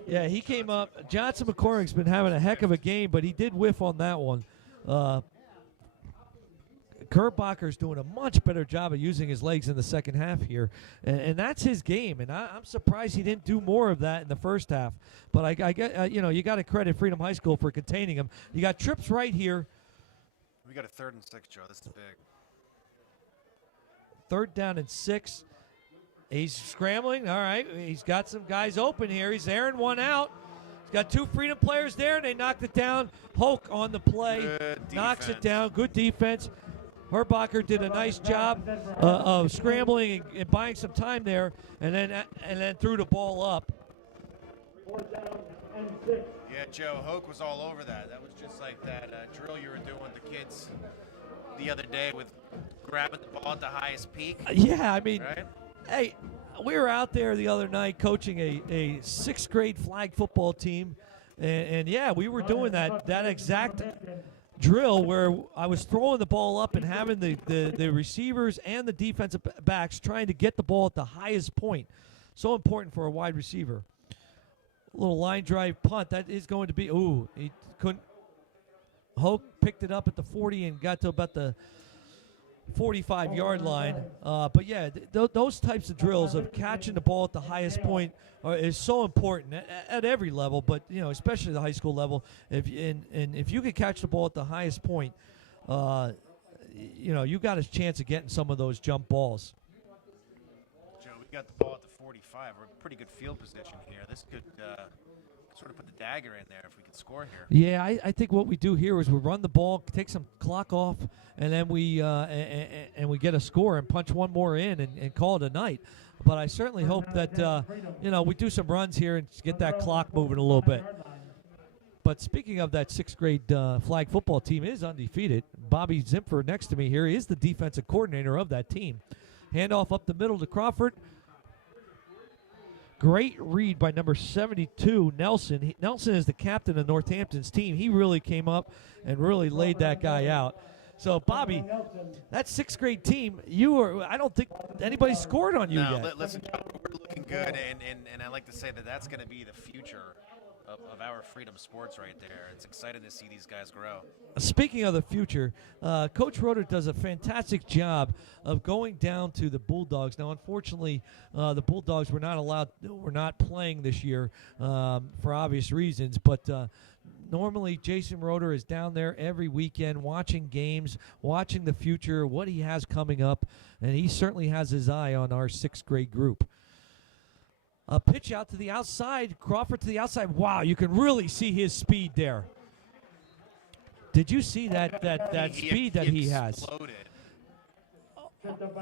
Yeah, he came up. Johnson McCormick's been having a heck of a game, but he did whiff on that one. Kerbacher's doing a much better job of using his legs in the second half here, and that's his game. And I'm surprised he didn't do more of that in the first half. But I get, you got to credit Freedom High School for containing him. You got trips right here. We got a 3rd and 6, Joe. This is big. 3rd down and 6. He's scrambling. All right, he's got some guys open here. He's airing one out. He's got 2 Freedom players there, and they knocked it down. Hoke on the play, knocks it down. Good defense. Herbacher did a nice job of scrambling and buying some time there, and then threw the ball up. 4th down and 6. Yeah, Joe, Hoke was all over that. That was just like that drill you were doing with the kids the other day with grabbing the ball at the highest peak. Yeah, I mean, right? Hey, we were out there the other night coaching a 6th grade flag football team, and yeah, we were doing that exact drill where I was throwing the ball up and having the receivers and the defensive backs trying to get the ball at the highest point. So important for a wide receiver. A little line drive punt. That is going to be, he couldn't. Hoke picked it up at the 40 and got to about the 45-yard line. But yeah, those types of drills of catching the ball at the highest point is so important at every level, but especially the high school level. If you can catch the ball at the highest point, you got a chance of getting some of those jump balls. Joe, we got the ball at the 45. We're in pretty good field position here. This could sort of put the dagger in there if we could score here. Yeah, I think what we do here is we run the ball, take some clock off, and then we and we get a score and punch one more in and call it a night. But I certainly hope that we do some runs here and get that clock moving a little bit. But speaking of that 6th grade flag football team is undefeated. Bobby Zimfer next to me here is the defensive coordinator of that team. Handoff up the middle to Crawford. Great read by number 72, Nelson. Nelson is the captain of Northampton's team. He really came up and really laid that guy out. So, Bobby, that 6th grade team, I don't think anybody scored on you yet. Listen, Joe, we're looking good, and I like to say that that's going to be the future of our Freedom sports right there. It's exciting to see these guys grow. Speaking of the future, Coach Roeder does a fantastic job of going down to the Bulldogs. Now, unfortunately, the Bulldogs were not playing this year for obvious reasons, but normally Jason Roeder is down there every weekend watching games, watching the future, what he has coming up, and he certainly has his eye on our 6th grade group. A pitch out to the outside, Crawford to the outside. Wow, you can really see his speed there. Did you see that speed that he has?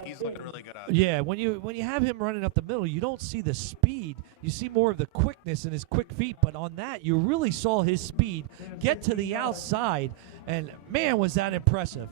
He's looking really good out there. Yeah, when you have him running up the middle, you don't see the speed. You see more of the quickness in his quick feet. But on that, you really saw his speed get to the outside, and man, was that impressive.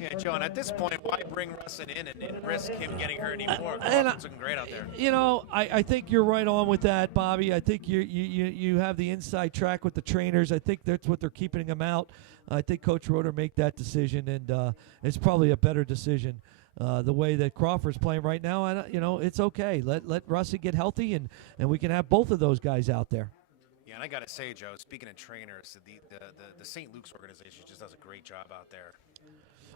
Yeah, John, at this point, why bring Russin in and risk him getting hurt anymore? He's looking great out there. You know, I think you're right on with that, Bobby. I think you have the inside track with the trainers. I think that's what they're keeping him out. I think Coach Roeder make that decision, and it's probably a better decision. The way that Crawford's playing right now, it's okay. Let Russin get healthy, and we can have both of those guys out there. Yeah, and I got to say, Joe, speaking of trainers, the St. Luke's organization just does a great job out there.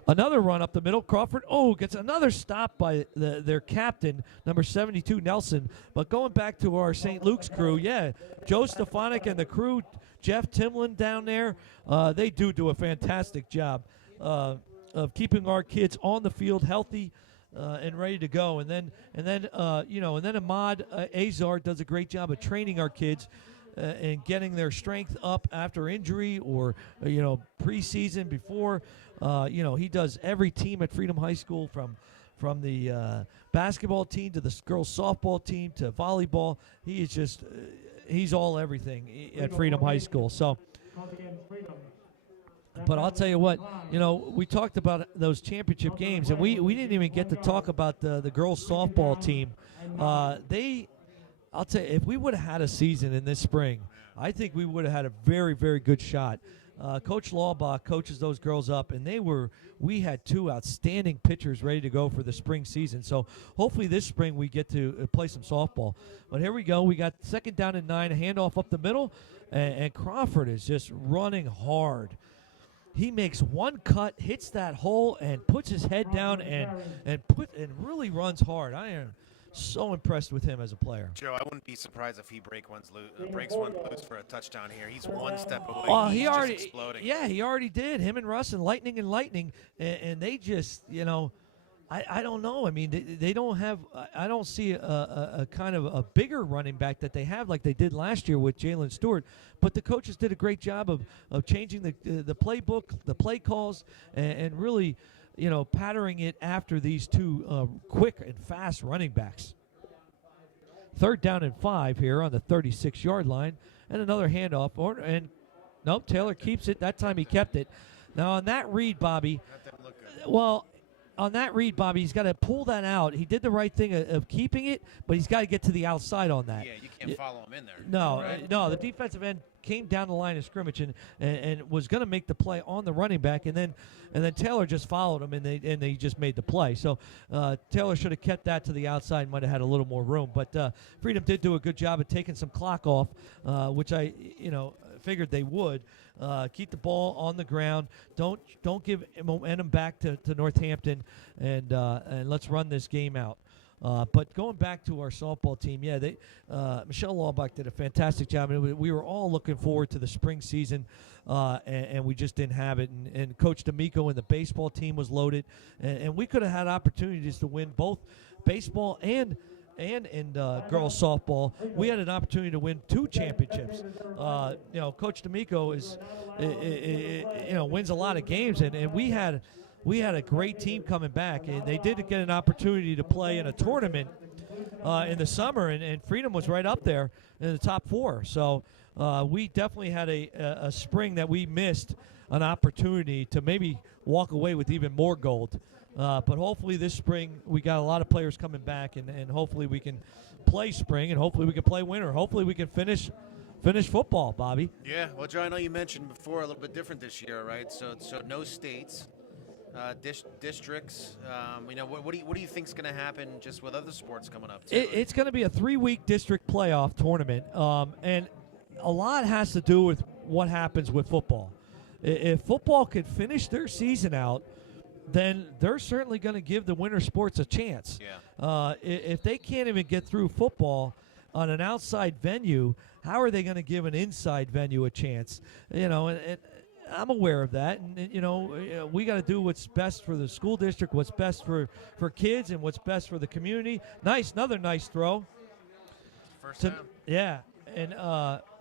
Another run up the middle. Crawford, gets another stop by their captain, number 72, Nelson. But going back to our St. Luke's crew, Joe Stefanik and the crew, Jeff Timlin down there, they do a fantastic job of keeping our kids on the field healthy and ready to go. And then Ahmad Azar does a great job of training our kids and getting their strength up after injury or preseason before. He does every team at Freedom High School from the basketball team to the girls softball team to volleyball. He is just he's all everything at Freedom High School. So, but I'll tell you what, we talked about those championship games, and we didn't even get to talk about the girls softball team. I'll tell you, if we would have had a season in this spring, I think we would have had a very, very good shot. Coach Wyerbaugh coaches those girls up, and we had two outstanding pitchers ready to go for the spring season. So hopefully this spring we get to play some softball. But here we go. We got 2nd down and 9, a handoff up the middle, and Crawford is just running hard. He makes one cut, hits that hole, and puts his head down and really runs hard. I am so impressed with him as a player. Joe, I wouldn't be surprised if he breaks one loose for a touchdown here. He's one step away. Well, He's he just already exploding. Yeah, he already did. Him and Russ and lightning, and they just I don't know. I mean, they don't have. I don't see a kind of a bigger running back that they have like they did last year with Jalen Stewart. But the coaches did a great job of changing the playbook, the play calls, and really, patterning it after these two quick and fast running backs. 3rd down and 5 here on the 36-yard line, and another handoff. Nope, Taylor keeps it. That time he kept it. Now on that read, Bobby. On that read, Bobby, he's got to pull that out. He did the right thing of keeping it, but he's got to get to the outside on that. Yeah, you can't follow him in there. No, right? no, the defensive end came down the line of scrimmage and was going to make the play on the running back, and then Taylor just followed him, and they just made the play. So Taylor should have kept that to the outside, might have had a little more room. But Freedom did do a good job of taking some clock off, which I figured they would. Keep the ball on the ground. Don't give momentum back to Northampton, and let's run this game out. But going back to our softball team, Michelle Lawbach did a fantastic job. And we were all looking forward to the spring season, and we just didn't have it. And Coach D'Amico and the baseball team was loaded, and we could have had opportunities to win both baseball and girls softball. We had an opportunity to win 2 championships. Coach D'Amico wins a lot of games, and we had a great team coming back, and they did get an opportunity to play in a tournament in the summer, and Freedom was right up there in the top 4. So we definitely had a spring that we missed an opportunity to maybe walk away with even more gold. But hopefully this spring we got a lot of players coming back, and hopefully we can play spring, and hopefully we can play winter. Hopefully we can finish football, Bobby. Yeah, well, Joe, I know you mentioned before a little bit different this year, right? So no states, districts. What do you think's going to happen just with other sports coming up too? It's going to be a 3-week district playoff tournament, and a lot has to do with what happens with football. If football could finish their season out, then they're certainly going to give the winter sports a chance. Yeah. If they can't even get through football on an outside venue, how are they going to give an inside venue a chance? And I'm aware of that, and we got to do what's best for the school district, what's best for kids, and what's best for the community. Another nice throw. First down. Yeah, and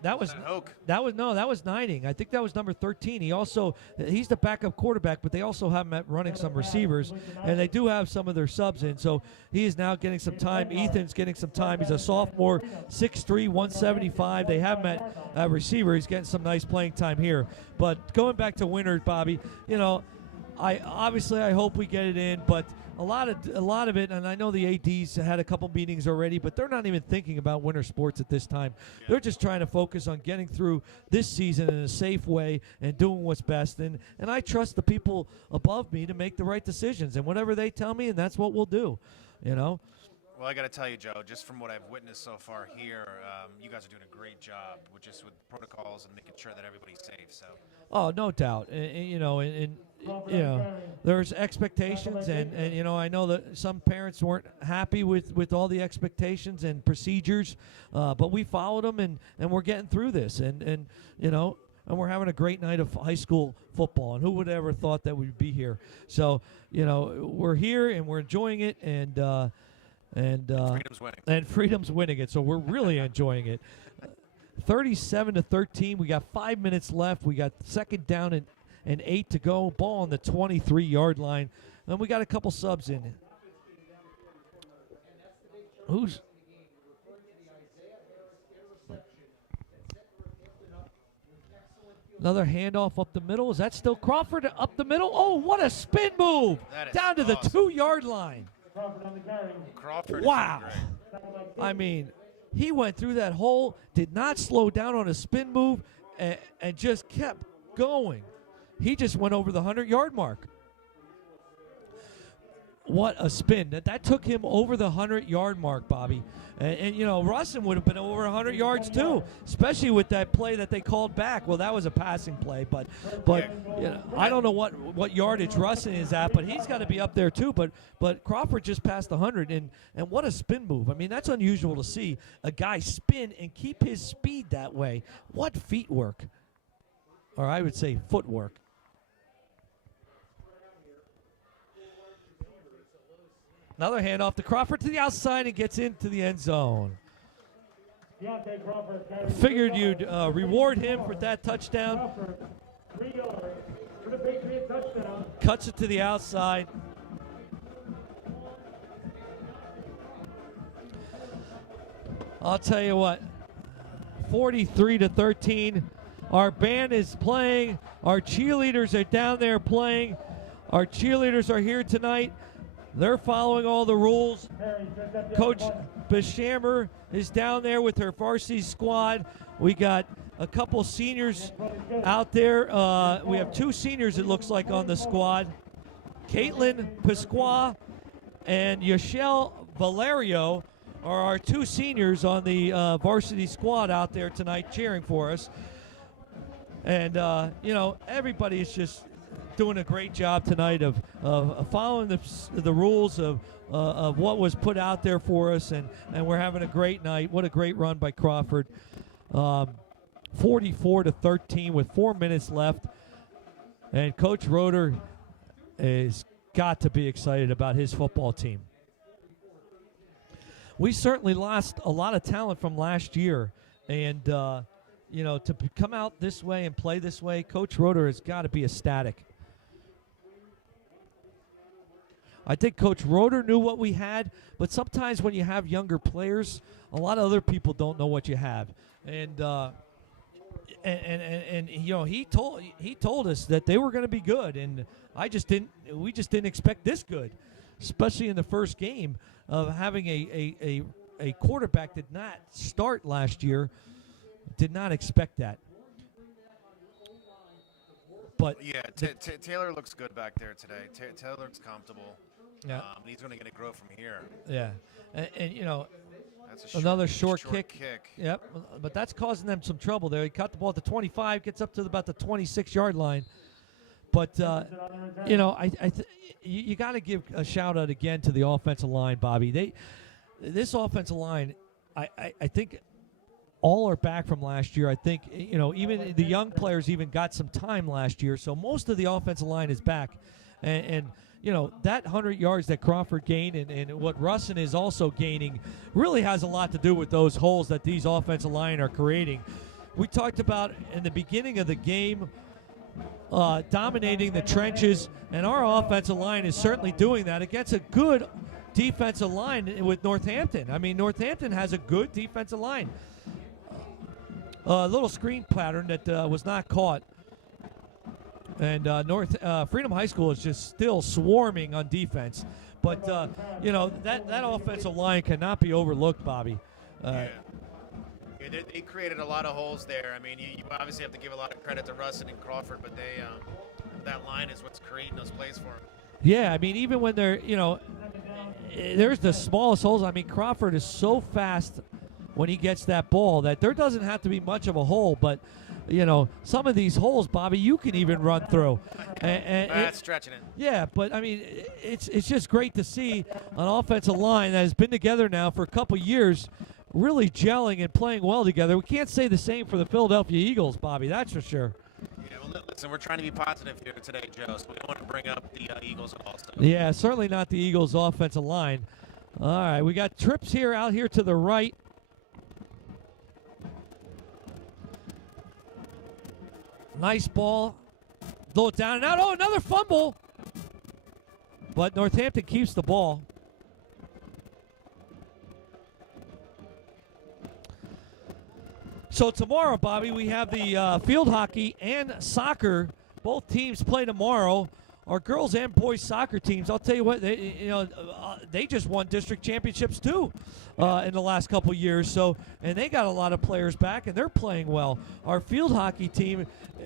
That was Hoke. that was Nining. I think that was number 13. He's the backup quarterback, but they also have him at running some receivers, and they do have some of their subs in. So he is now getting some time. Ethan's getting some time. He's a sophomore, 6'3", 175. They have him at receiver. He's getting some nice playing time here. But going back to Winter, Bobby, I hope we get it in, but a lot of it, and I know the ADs had a couple meetings already, but they're not even thinking about winter sports at this time. Yeah. They're just trying to focus on getting through this season in a safe way and doing what's best. And I trust the people above me to make the right decisions, and whatever they tell me, and that's what we'll do. Well, I got to tell you, Joe, just from what I've witnessed so far here, you guys are doing a great job with protocols and making sure that everybody's safe. So. Oh, no doubt. There's expectations, and I know that some parents weren't happy with all the expectations and procedures, but we followed them, and we're getting through this, and we're having a great night of high school football, and who would ever thought that we'd be here? So, we're here, and we're enjoying it, and Freedom's winning. And Freedom's winning it, so we're really enjoying it. 37-13. We got 5 minutes left. We got second down and 8 to go. Ball on the 23-yard line, and we got a couple subs in. Another handoff up the middle. Is that still Crawford up the middle? Oh, what a spin move! Down to the 2-yard line. Crawford. Wow. I mean, he went through that hole, did not slow down on a spin move, and just kept going. He just went over the 100-yard mark. What a spin. That took him over the 100-yard mark, Bobby. And Russin would have been over 100 yards too, especially with that play that they called back. Well, that was a passing play, but I don't know what yardage Russin is at, but he's got to be up there too. But Crawford just passed 100, and what a spin move. I mean, that's unusual to see a guy spin and keep his speed that way. What feet work, or I would say footwork. Another handoff to Crawford to the outside and gets into the end zone. Figured you'd reward him for that touchdown. Cuts it to the outside. I'll tell you what, 43-13. Our band is playing. Our cheerleaders are down there playing. Our cheerleaders are here tonight. They're following all the rules. Coach Beshammer is down there with her varsity squad. We got a couple seniors out there. We have 2 seniors, it looks like, on the squad. Caitlin Pasqua and Yashel Valerio are our 2 seniors on the varsity squad out there tonight cheering for us. And, everybody is just doing a great job tonight of following the rules of what was put out there for us, and we're having a great night. What a great run by Crawford. 44-13 with 4 minutes left, and Coach Roeder has got to be excited about his football team. We certainly lost a lot of talent from last year, and to come out this way and play this way, Coach Roeder has got to be ecstatic. I think Coach Roeder knew what we had, but sometimes when you have younger players, a lot of other people don't know what you have. And he told us that they were going to be good, and we just didn't expect this good, especially in the first game of having a quarterback did not start last year. Did not expect that. But yeah, Taylor looks good back there today. Taylor looks comfortable. Yeah, he's going to grow from here. Yeah, and that's another short kick. Yep, but that's causing them some trouble there. He caught the ball at the 25, gets up to about the 26-yard line. But you got to give a shout out again to the offensive line, Bobby. This offensive line, I think all are back from last year. I think even the young players even got some time last year. So most of the offensive line is back, and that 100 yards that Crawford gained and what Russin is also gaining really has a lot to do with those holes that these offensive line are creating. we talked about in the beginning of the game, dominating the trenches, and our offensive line is certainly doing that against a good defensive line with Northampton. I mean, Northampton has a good defensive line. A little screen pattern that was not caught. And Freedom High School is just still swarming on defense. But, that offensive line cannot be overlooked, Bobby. They created a lot of holes there. I mean, you obviously have to give a lot of credit to Russin and Crawford, but that line is what's creating those plays for them. Yeah, I mean, even when they're, there's the smallest holes. I mean, Crawford is so fast when he gets that ball that there doesn't have to be much of a hole, but some of these holes, Bobby, you can even run through. That's stretching it. Yeah, but I mean, it's just great to see an offensive line that has been together now for a couple years, really gelling and playing well together. We can't say the same for the Philadelphia Eagles, Bobby. That's for sure. Yeah, well, listen, we're trying to be positive here today, Joe, so we don't want to bring up the Eagles also. Yeah, certainly not the Eagles' offensive line. All right, we got trips here out here to the right. Nice ball. Throw it down and out. Oh, another fumble. But Northampton keeps the ball. So tomorrow, Bobby, we have the field hockey and soccer. Both teams play tomorrow. Our girls and boys soccer teams, I'll tell you what, they just won district championships too in the last couple years. So, and they got a lot of players back, and they're playing well. Our field hockey team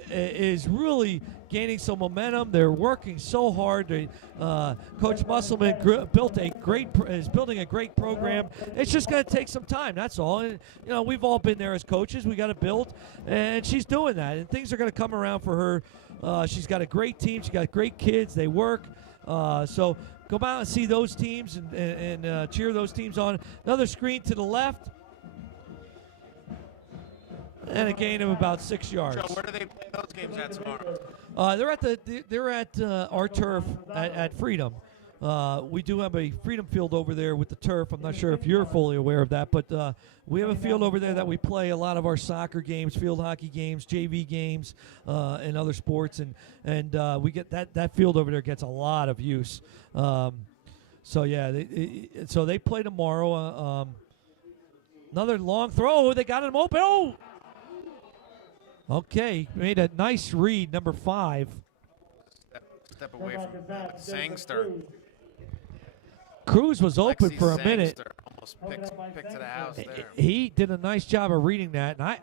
is really gaining some momentum. They're working so hard. Coach Musselman is building a great program. It's just going to take some time. That's all. And, we've all been there as coaches. We got to build, and she's doing that. And things are going to come around for her. She's got a great team. She's got great kids. They work. So come out and see those teams and cheer those teams on. Another screen to the left. And a gain of about 6 yards. Joe, where do they play those games at tomorrow? They're at our turf at Freedom. We do have a Freedom field over there with the turf. I'm not sure if you're fully aware of that, but we have a field over there that we play a lot of our soccer games, field hockey games, JV games, and other sports, and we get that field over there gets a lot of use. So they play tomorrow. Another long throw. They got him open. Oh. Okay, made a nice read, number 5. Step away from Sangster. Cruz was open for a minute. Almost picked to the house there. He did a nice job of reading that, and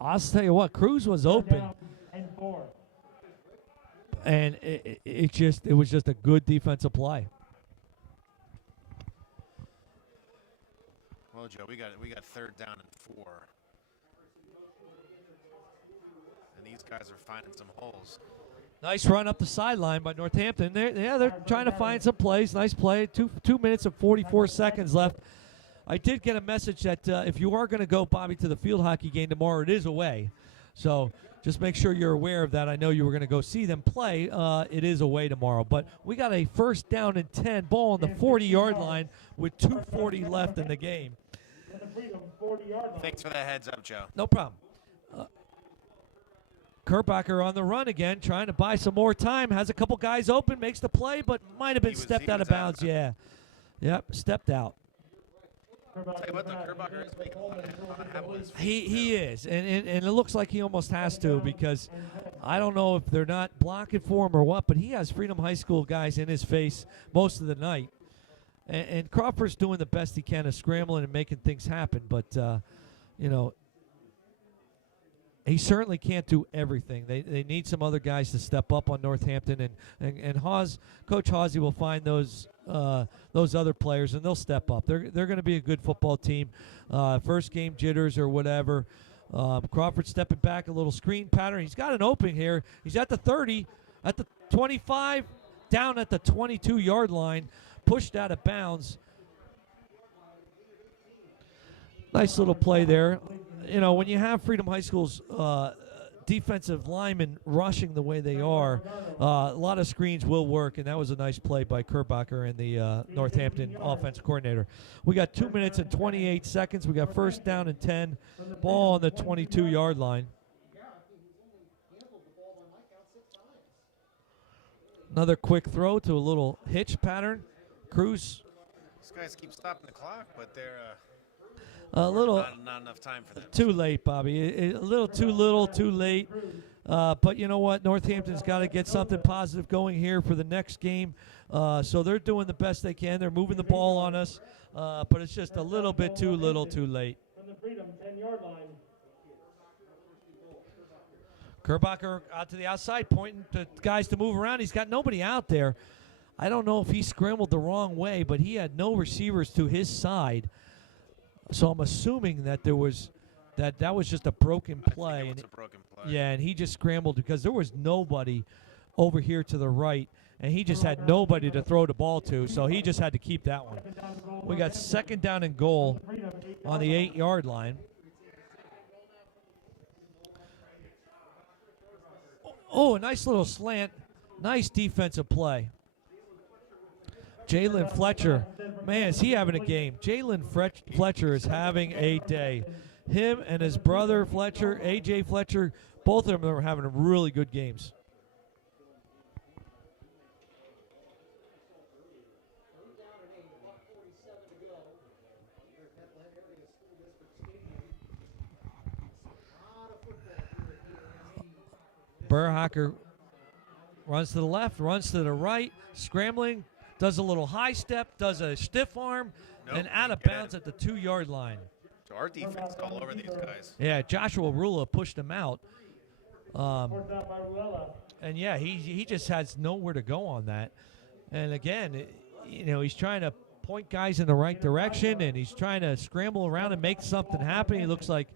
I'll tell you what, Cruz was open, and it was just a good defensive play. Well, Joe, we got 3rd down and 4, and these guys are finding some holes. Nice run up the sideline by Northampton. They're trying to find some plays. Nice play. 2 minutes and 44 seconds left. I did get a message that if you are going to go, Bobby, to the field hockey game tomorrow, it is away. So just make sure you're aware of that. I know you were going to go see them play. It is away tomorrow. But we got a 1st down and 10, ball on the 40-yard line with 2:40 left in the game. Thanks for that heads up, Joe. No problem. Kerbacher on the run again, trying to buy some more time. Has a couple guys open, makes the play, but might have been stepped out of bounds. Yeah. Yep, stepped out. Tell you what, Kerbacher is making a lot of headways. He is, and it looks like he almost has to, because I don't know if they're not blocking for him or what, but he has Freedom High School guys in his face most of the night. And Crawford's doing the best he can of scrambling and making things happen, but, he certainly can't do everything. They need some other guys to step up on Northampton, and Coach Hawsey will find those other players, and they'll step up. They're going to be a good football team. First game jitters or whatever. Crawford stepping back, a little screen pattern. He's got an opening here. He's at the 30, at the 25, down at the 22-yard line, pushed out of bounds. Nice little play there. When you have Freedom High School's defensive linemen rushing the way they are, a lot of screens will work, and that was a nice play by Kerbacher and the Northampton offensive coordinator. We got 2 minutes and 28 seconds. We got first down and 10, ball on the 22-yard line. Another quick throw to a little hitch pattern. Cruz. These guys keep stopping the clock, but they're a little not enough time for them. Too late, Bobby. A little too little, too late. But you know what? Northampton's got to get something positive going here for the next game. So they're doing the best they can. They're moving the ball on us, but it's just a little bit too little, too late. From the Freedom 10-yard line. Kerbacher out to the outside, pointing to guys to move around. He's got nobody out there. I don't know if he scrambled the wrong way, but he had no receivers to his side. So I'm assuming that that was just a broken play. I think it was a broken play. Yeah, and he just scrambled because there was nobody over here to the right, and he just had nobody to throw the ball to, so he just had to keep that one. We got second down and goal on the 8-yard line. Oh, a nice little slant. Nice defensive play. Jalen Fletcher. Man, is he having a game. Jalen Fletcher is having a day. Him and his brother Fletcher, A.J. Fletcher, both of them are having really good games. Burhacker runs to the left, runs to the right, scrambling, does a little high step, does a stiff arm, and out of bounds at the 2-yard line. So our defense all over these guys. Yeah, Joshua Rula pushed him out. And yeah, he just has nowhere to go on that. And again, he's trying to point guys in the right direction, and he's trying to scramble around and make something happen. He looks like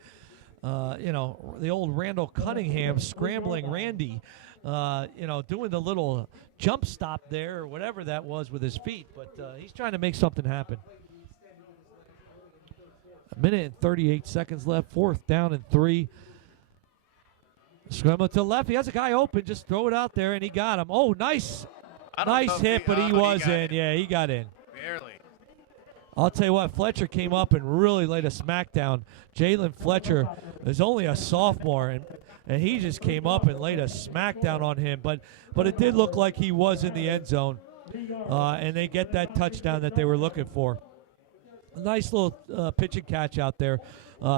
the old Randall Cunningham scrambling Randy, doing the little jump stop there or whatever that was with his feet. But he's trying to make something happen. A minute and 38 seconds left. Fourth down and 3. Scramble to the left. He has a guy open. Just throw it out there, and he got him. Oh, nice hit, but he was in. Yeah, he got in. Barely. I'll tell you what, Fletcher came up and really laid a smackdown. Jalen Fletcher is only a sophomore, and he just came up and laid a smackdown on him. But it did look like he was in the end zone, and they get that touchdown that they were looking for. A nice little pitch and catch out there.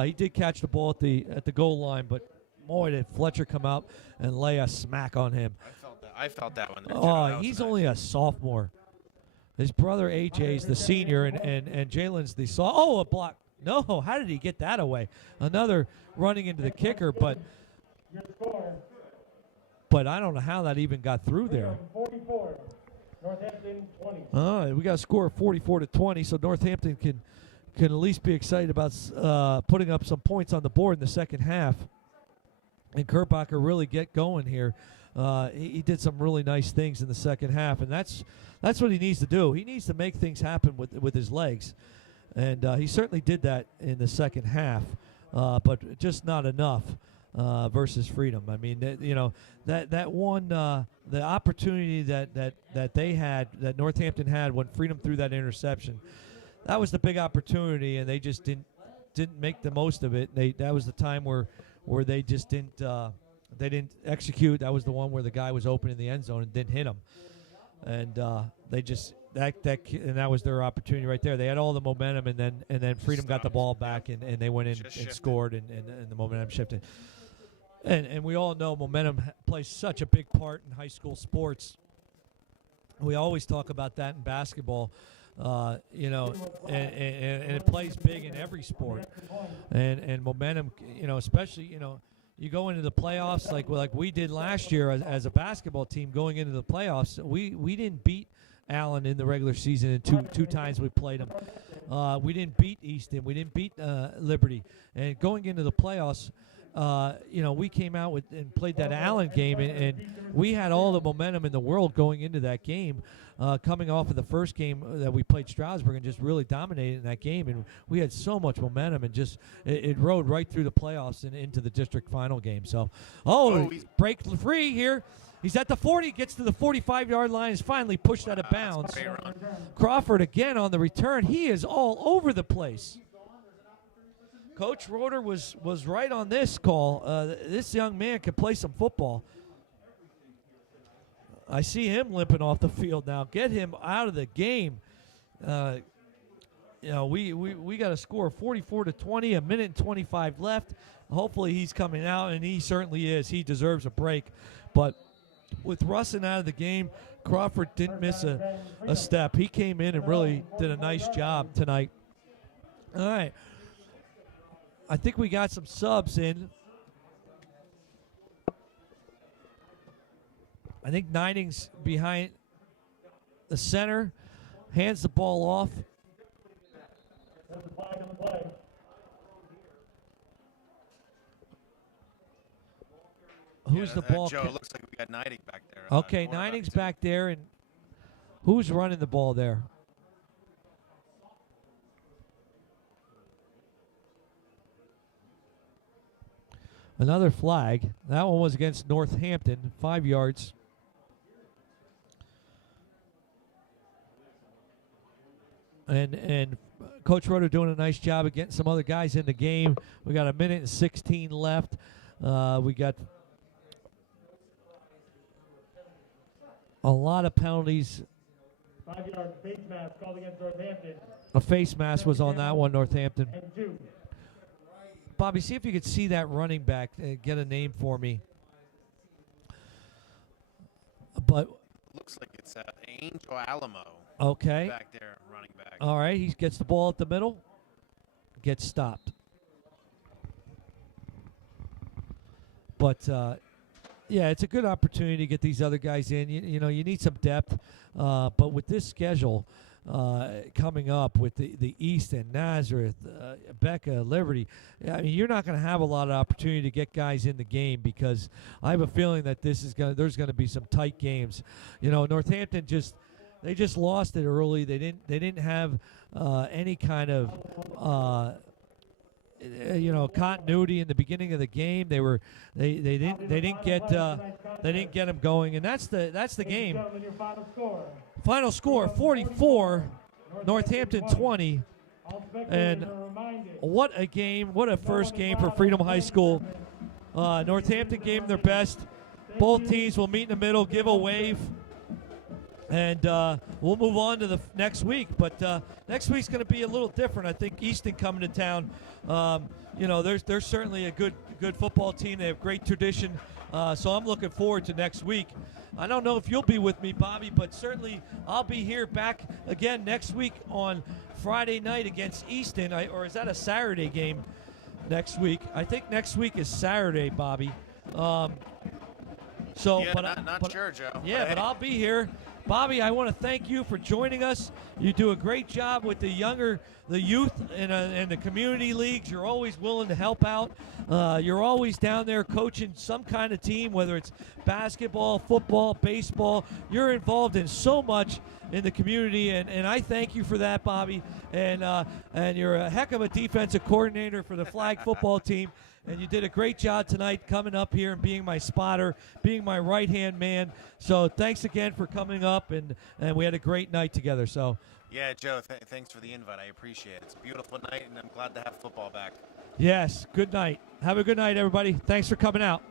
He did catch the ball at the goal line, but boy, did Fletcher come out and lay a smack on him. I felt that one. Oh, he's only a sophomore. His brother A.J.'s the senior, and Jalen's the sophomore. Oh, a block. No, how did he get that away? Another running into the kicker, but I don't know how that even got through there. 44, Northampton 20. We got a score of 44-20, so Northampton can at least be excited about putting up some points on the board in the second half. And Kerbacher really get going here. He did some really nice things in the second half, and that's what he needs to do. He needs to make things happen with his legs, and he certainly did that in the second half, but just not enough versus Freedom. I mean, that one the opportunity that they had, that Northampton had when Freedom threw that interception, that was the big opportunity, and they just didn't make the most of it. That was the time where they just didn't execute. That was the one where the guy was open in the end zone and didn't hit him, and they just that was their opportunity right there. They had all the momentum, and then Freedom got the ball back, and they went in and scored, and the momentum shifted. And we all know momentum plays such a big part in high school sports. We always talk about that in basketball. And it plays big in every sport, and momentum, especially, you go into the playoffs like we did last year as a basketball team going into the playoffs. We didn't beat Allen in the regular season, and two times we played them. We didn't beat Easton. We didn't beat Liberty. And going into the playoffs, we came out and played that Allen game, and we had all the momentum in the world going into that game, coming off of the first game that we played Stroudsburg and just really dominated in that game. And we had so much momentum, and just it rode right through the playoffs and into the district final game. So, break free here. He's at the 40, gets to the 45-yard line, is finally pushed out of bounds. Crawford again on the return. He is all over the place. Coach Roeder was right on this call. This young man can play some football. I see him limping off the field now. Get him out of the game. We got a score of 44-20, a minute and 25 left. Hopefully he's coming out, and he certainly is. He deserves a break. But with Russin out of the game, Crawford didn't miss a step. He came in and really did a nice job tonight. All right. I think we got some subs in. I think Niding's behind the center, hands the ball off. Who's the ball? Joe, it looks like we got Niding back there. Okay, Niding's back there, and who's running the ball there? Another flag. That one was against Northampton, 5 yards. And Coach Roeder doing a nice job of getting some other guys in the game. We got a minute and 16 left. We got a lot of penalties. 5-yard face mask called against Northampton. A face mask was on that one, Northampton. And 2. Bobby, see if you could see that running back. Get a name for me. But looks like it's Angel Alamo. Okay. Back there, running back. All right, he gets the ball at the middle. Gets stopped. But, yeah, it's a good opportunity to get these other guys in. You need some depth. But with this schedule coming up with the Easton, Nazareth, Becca, Liberty, I mean, you're not going to have a lot of opportunity to get guys in the game, because I have a feeling that there's going to be some tight games. Northampton they just lost it early. They didn't have any kind of continuity in the beginning of the game. They didn't get them going, and that's the game. Final score 44, Northampton 20. And what a game, what a first game for Freedom High School. Northampton gave their best. Both teams will meet in the middle, give a wave, and we'll move on to the next week. But next week's going to be a little different. I think Easton coming to town. They're certainly a good football team. They have great tradition. So I'm looking forward to next week. I don't know if you'll be with me, Bobby, but certainly I'll be here back again next week on Friday night against Easton. Or is that a Saturday game next week? I think next week is Saturday, Bobby. Not sure, Joe. Yeah, but I'll be here. Bobby, I want to thank you for joining us. You do a great job with the youth and the community leagues. You're always willing to help out. You're always down there coaching some kind of team, whether it's basketball, football, baseball. You're involved in so much in the community, and I thank you for that, Bobby. And you're a heck of a defensive coordinator for the flag football team. And you did a great job tonight coming up here and being my spotter, being my right-hand man. So thanks again for coming up, and we had a great night together. So yeah, Joe, thanks for the invite. I appreciate it. It's a beautiful night, and I'm glad to have football back. Yes, good night. Have a good night, everybody. Thanks for coming out.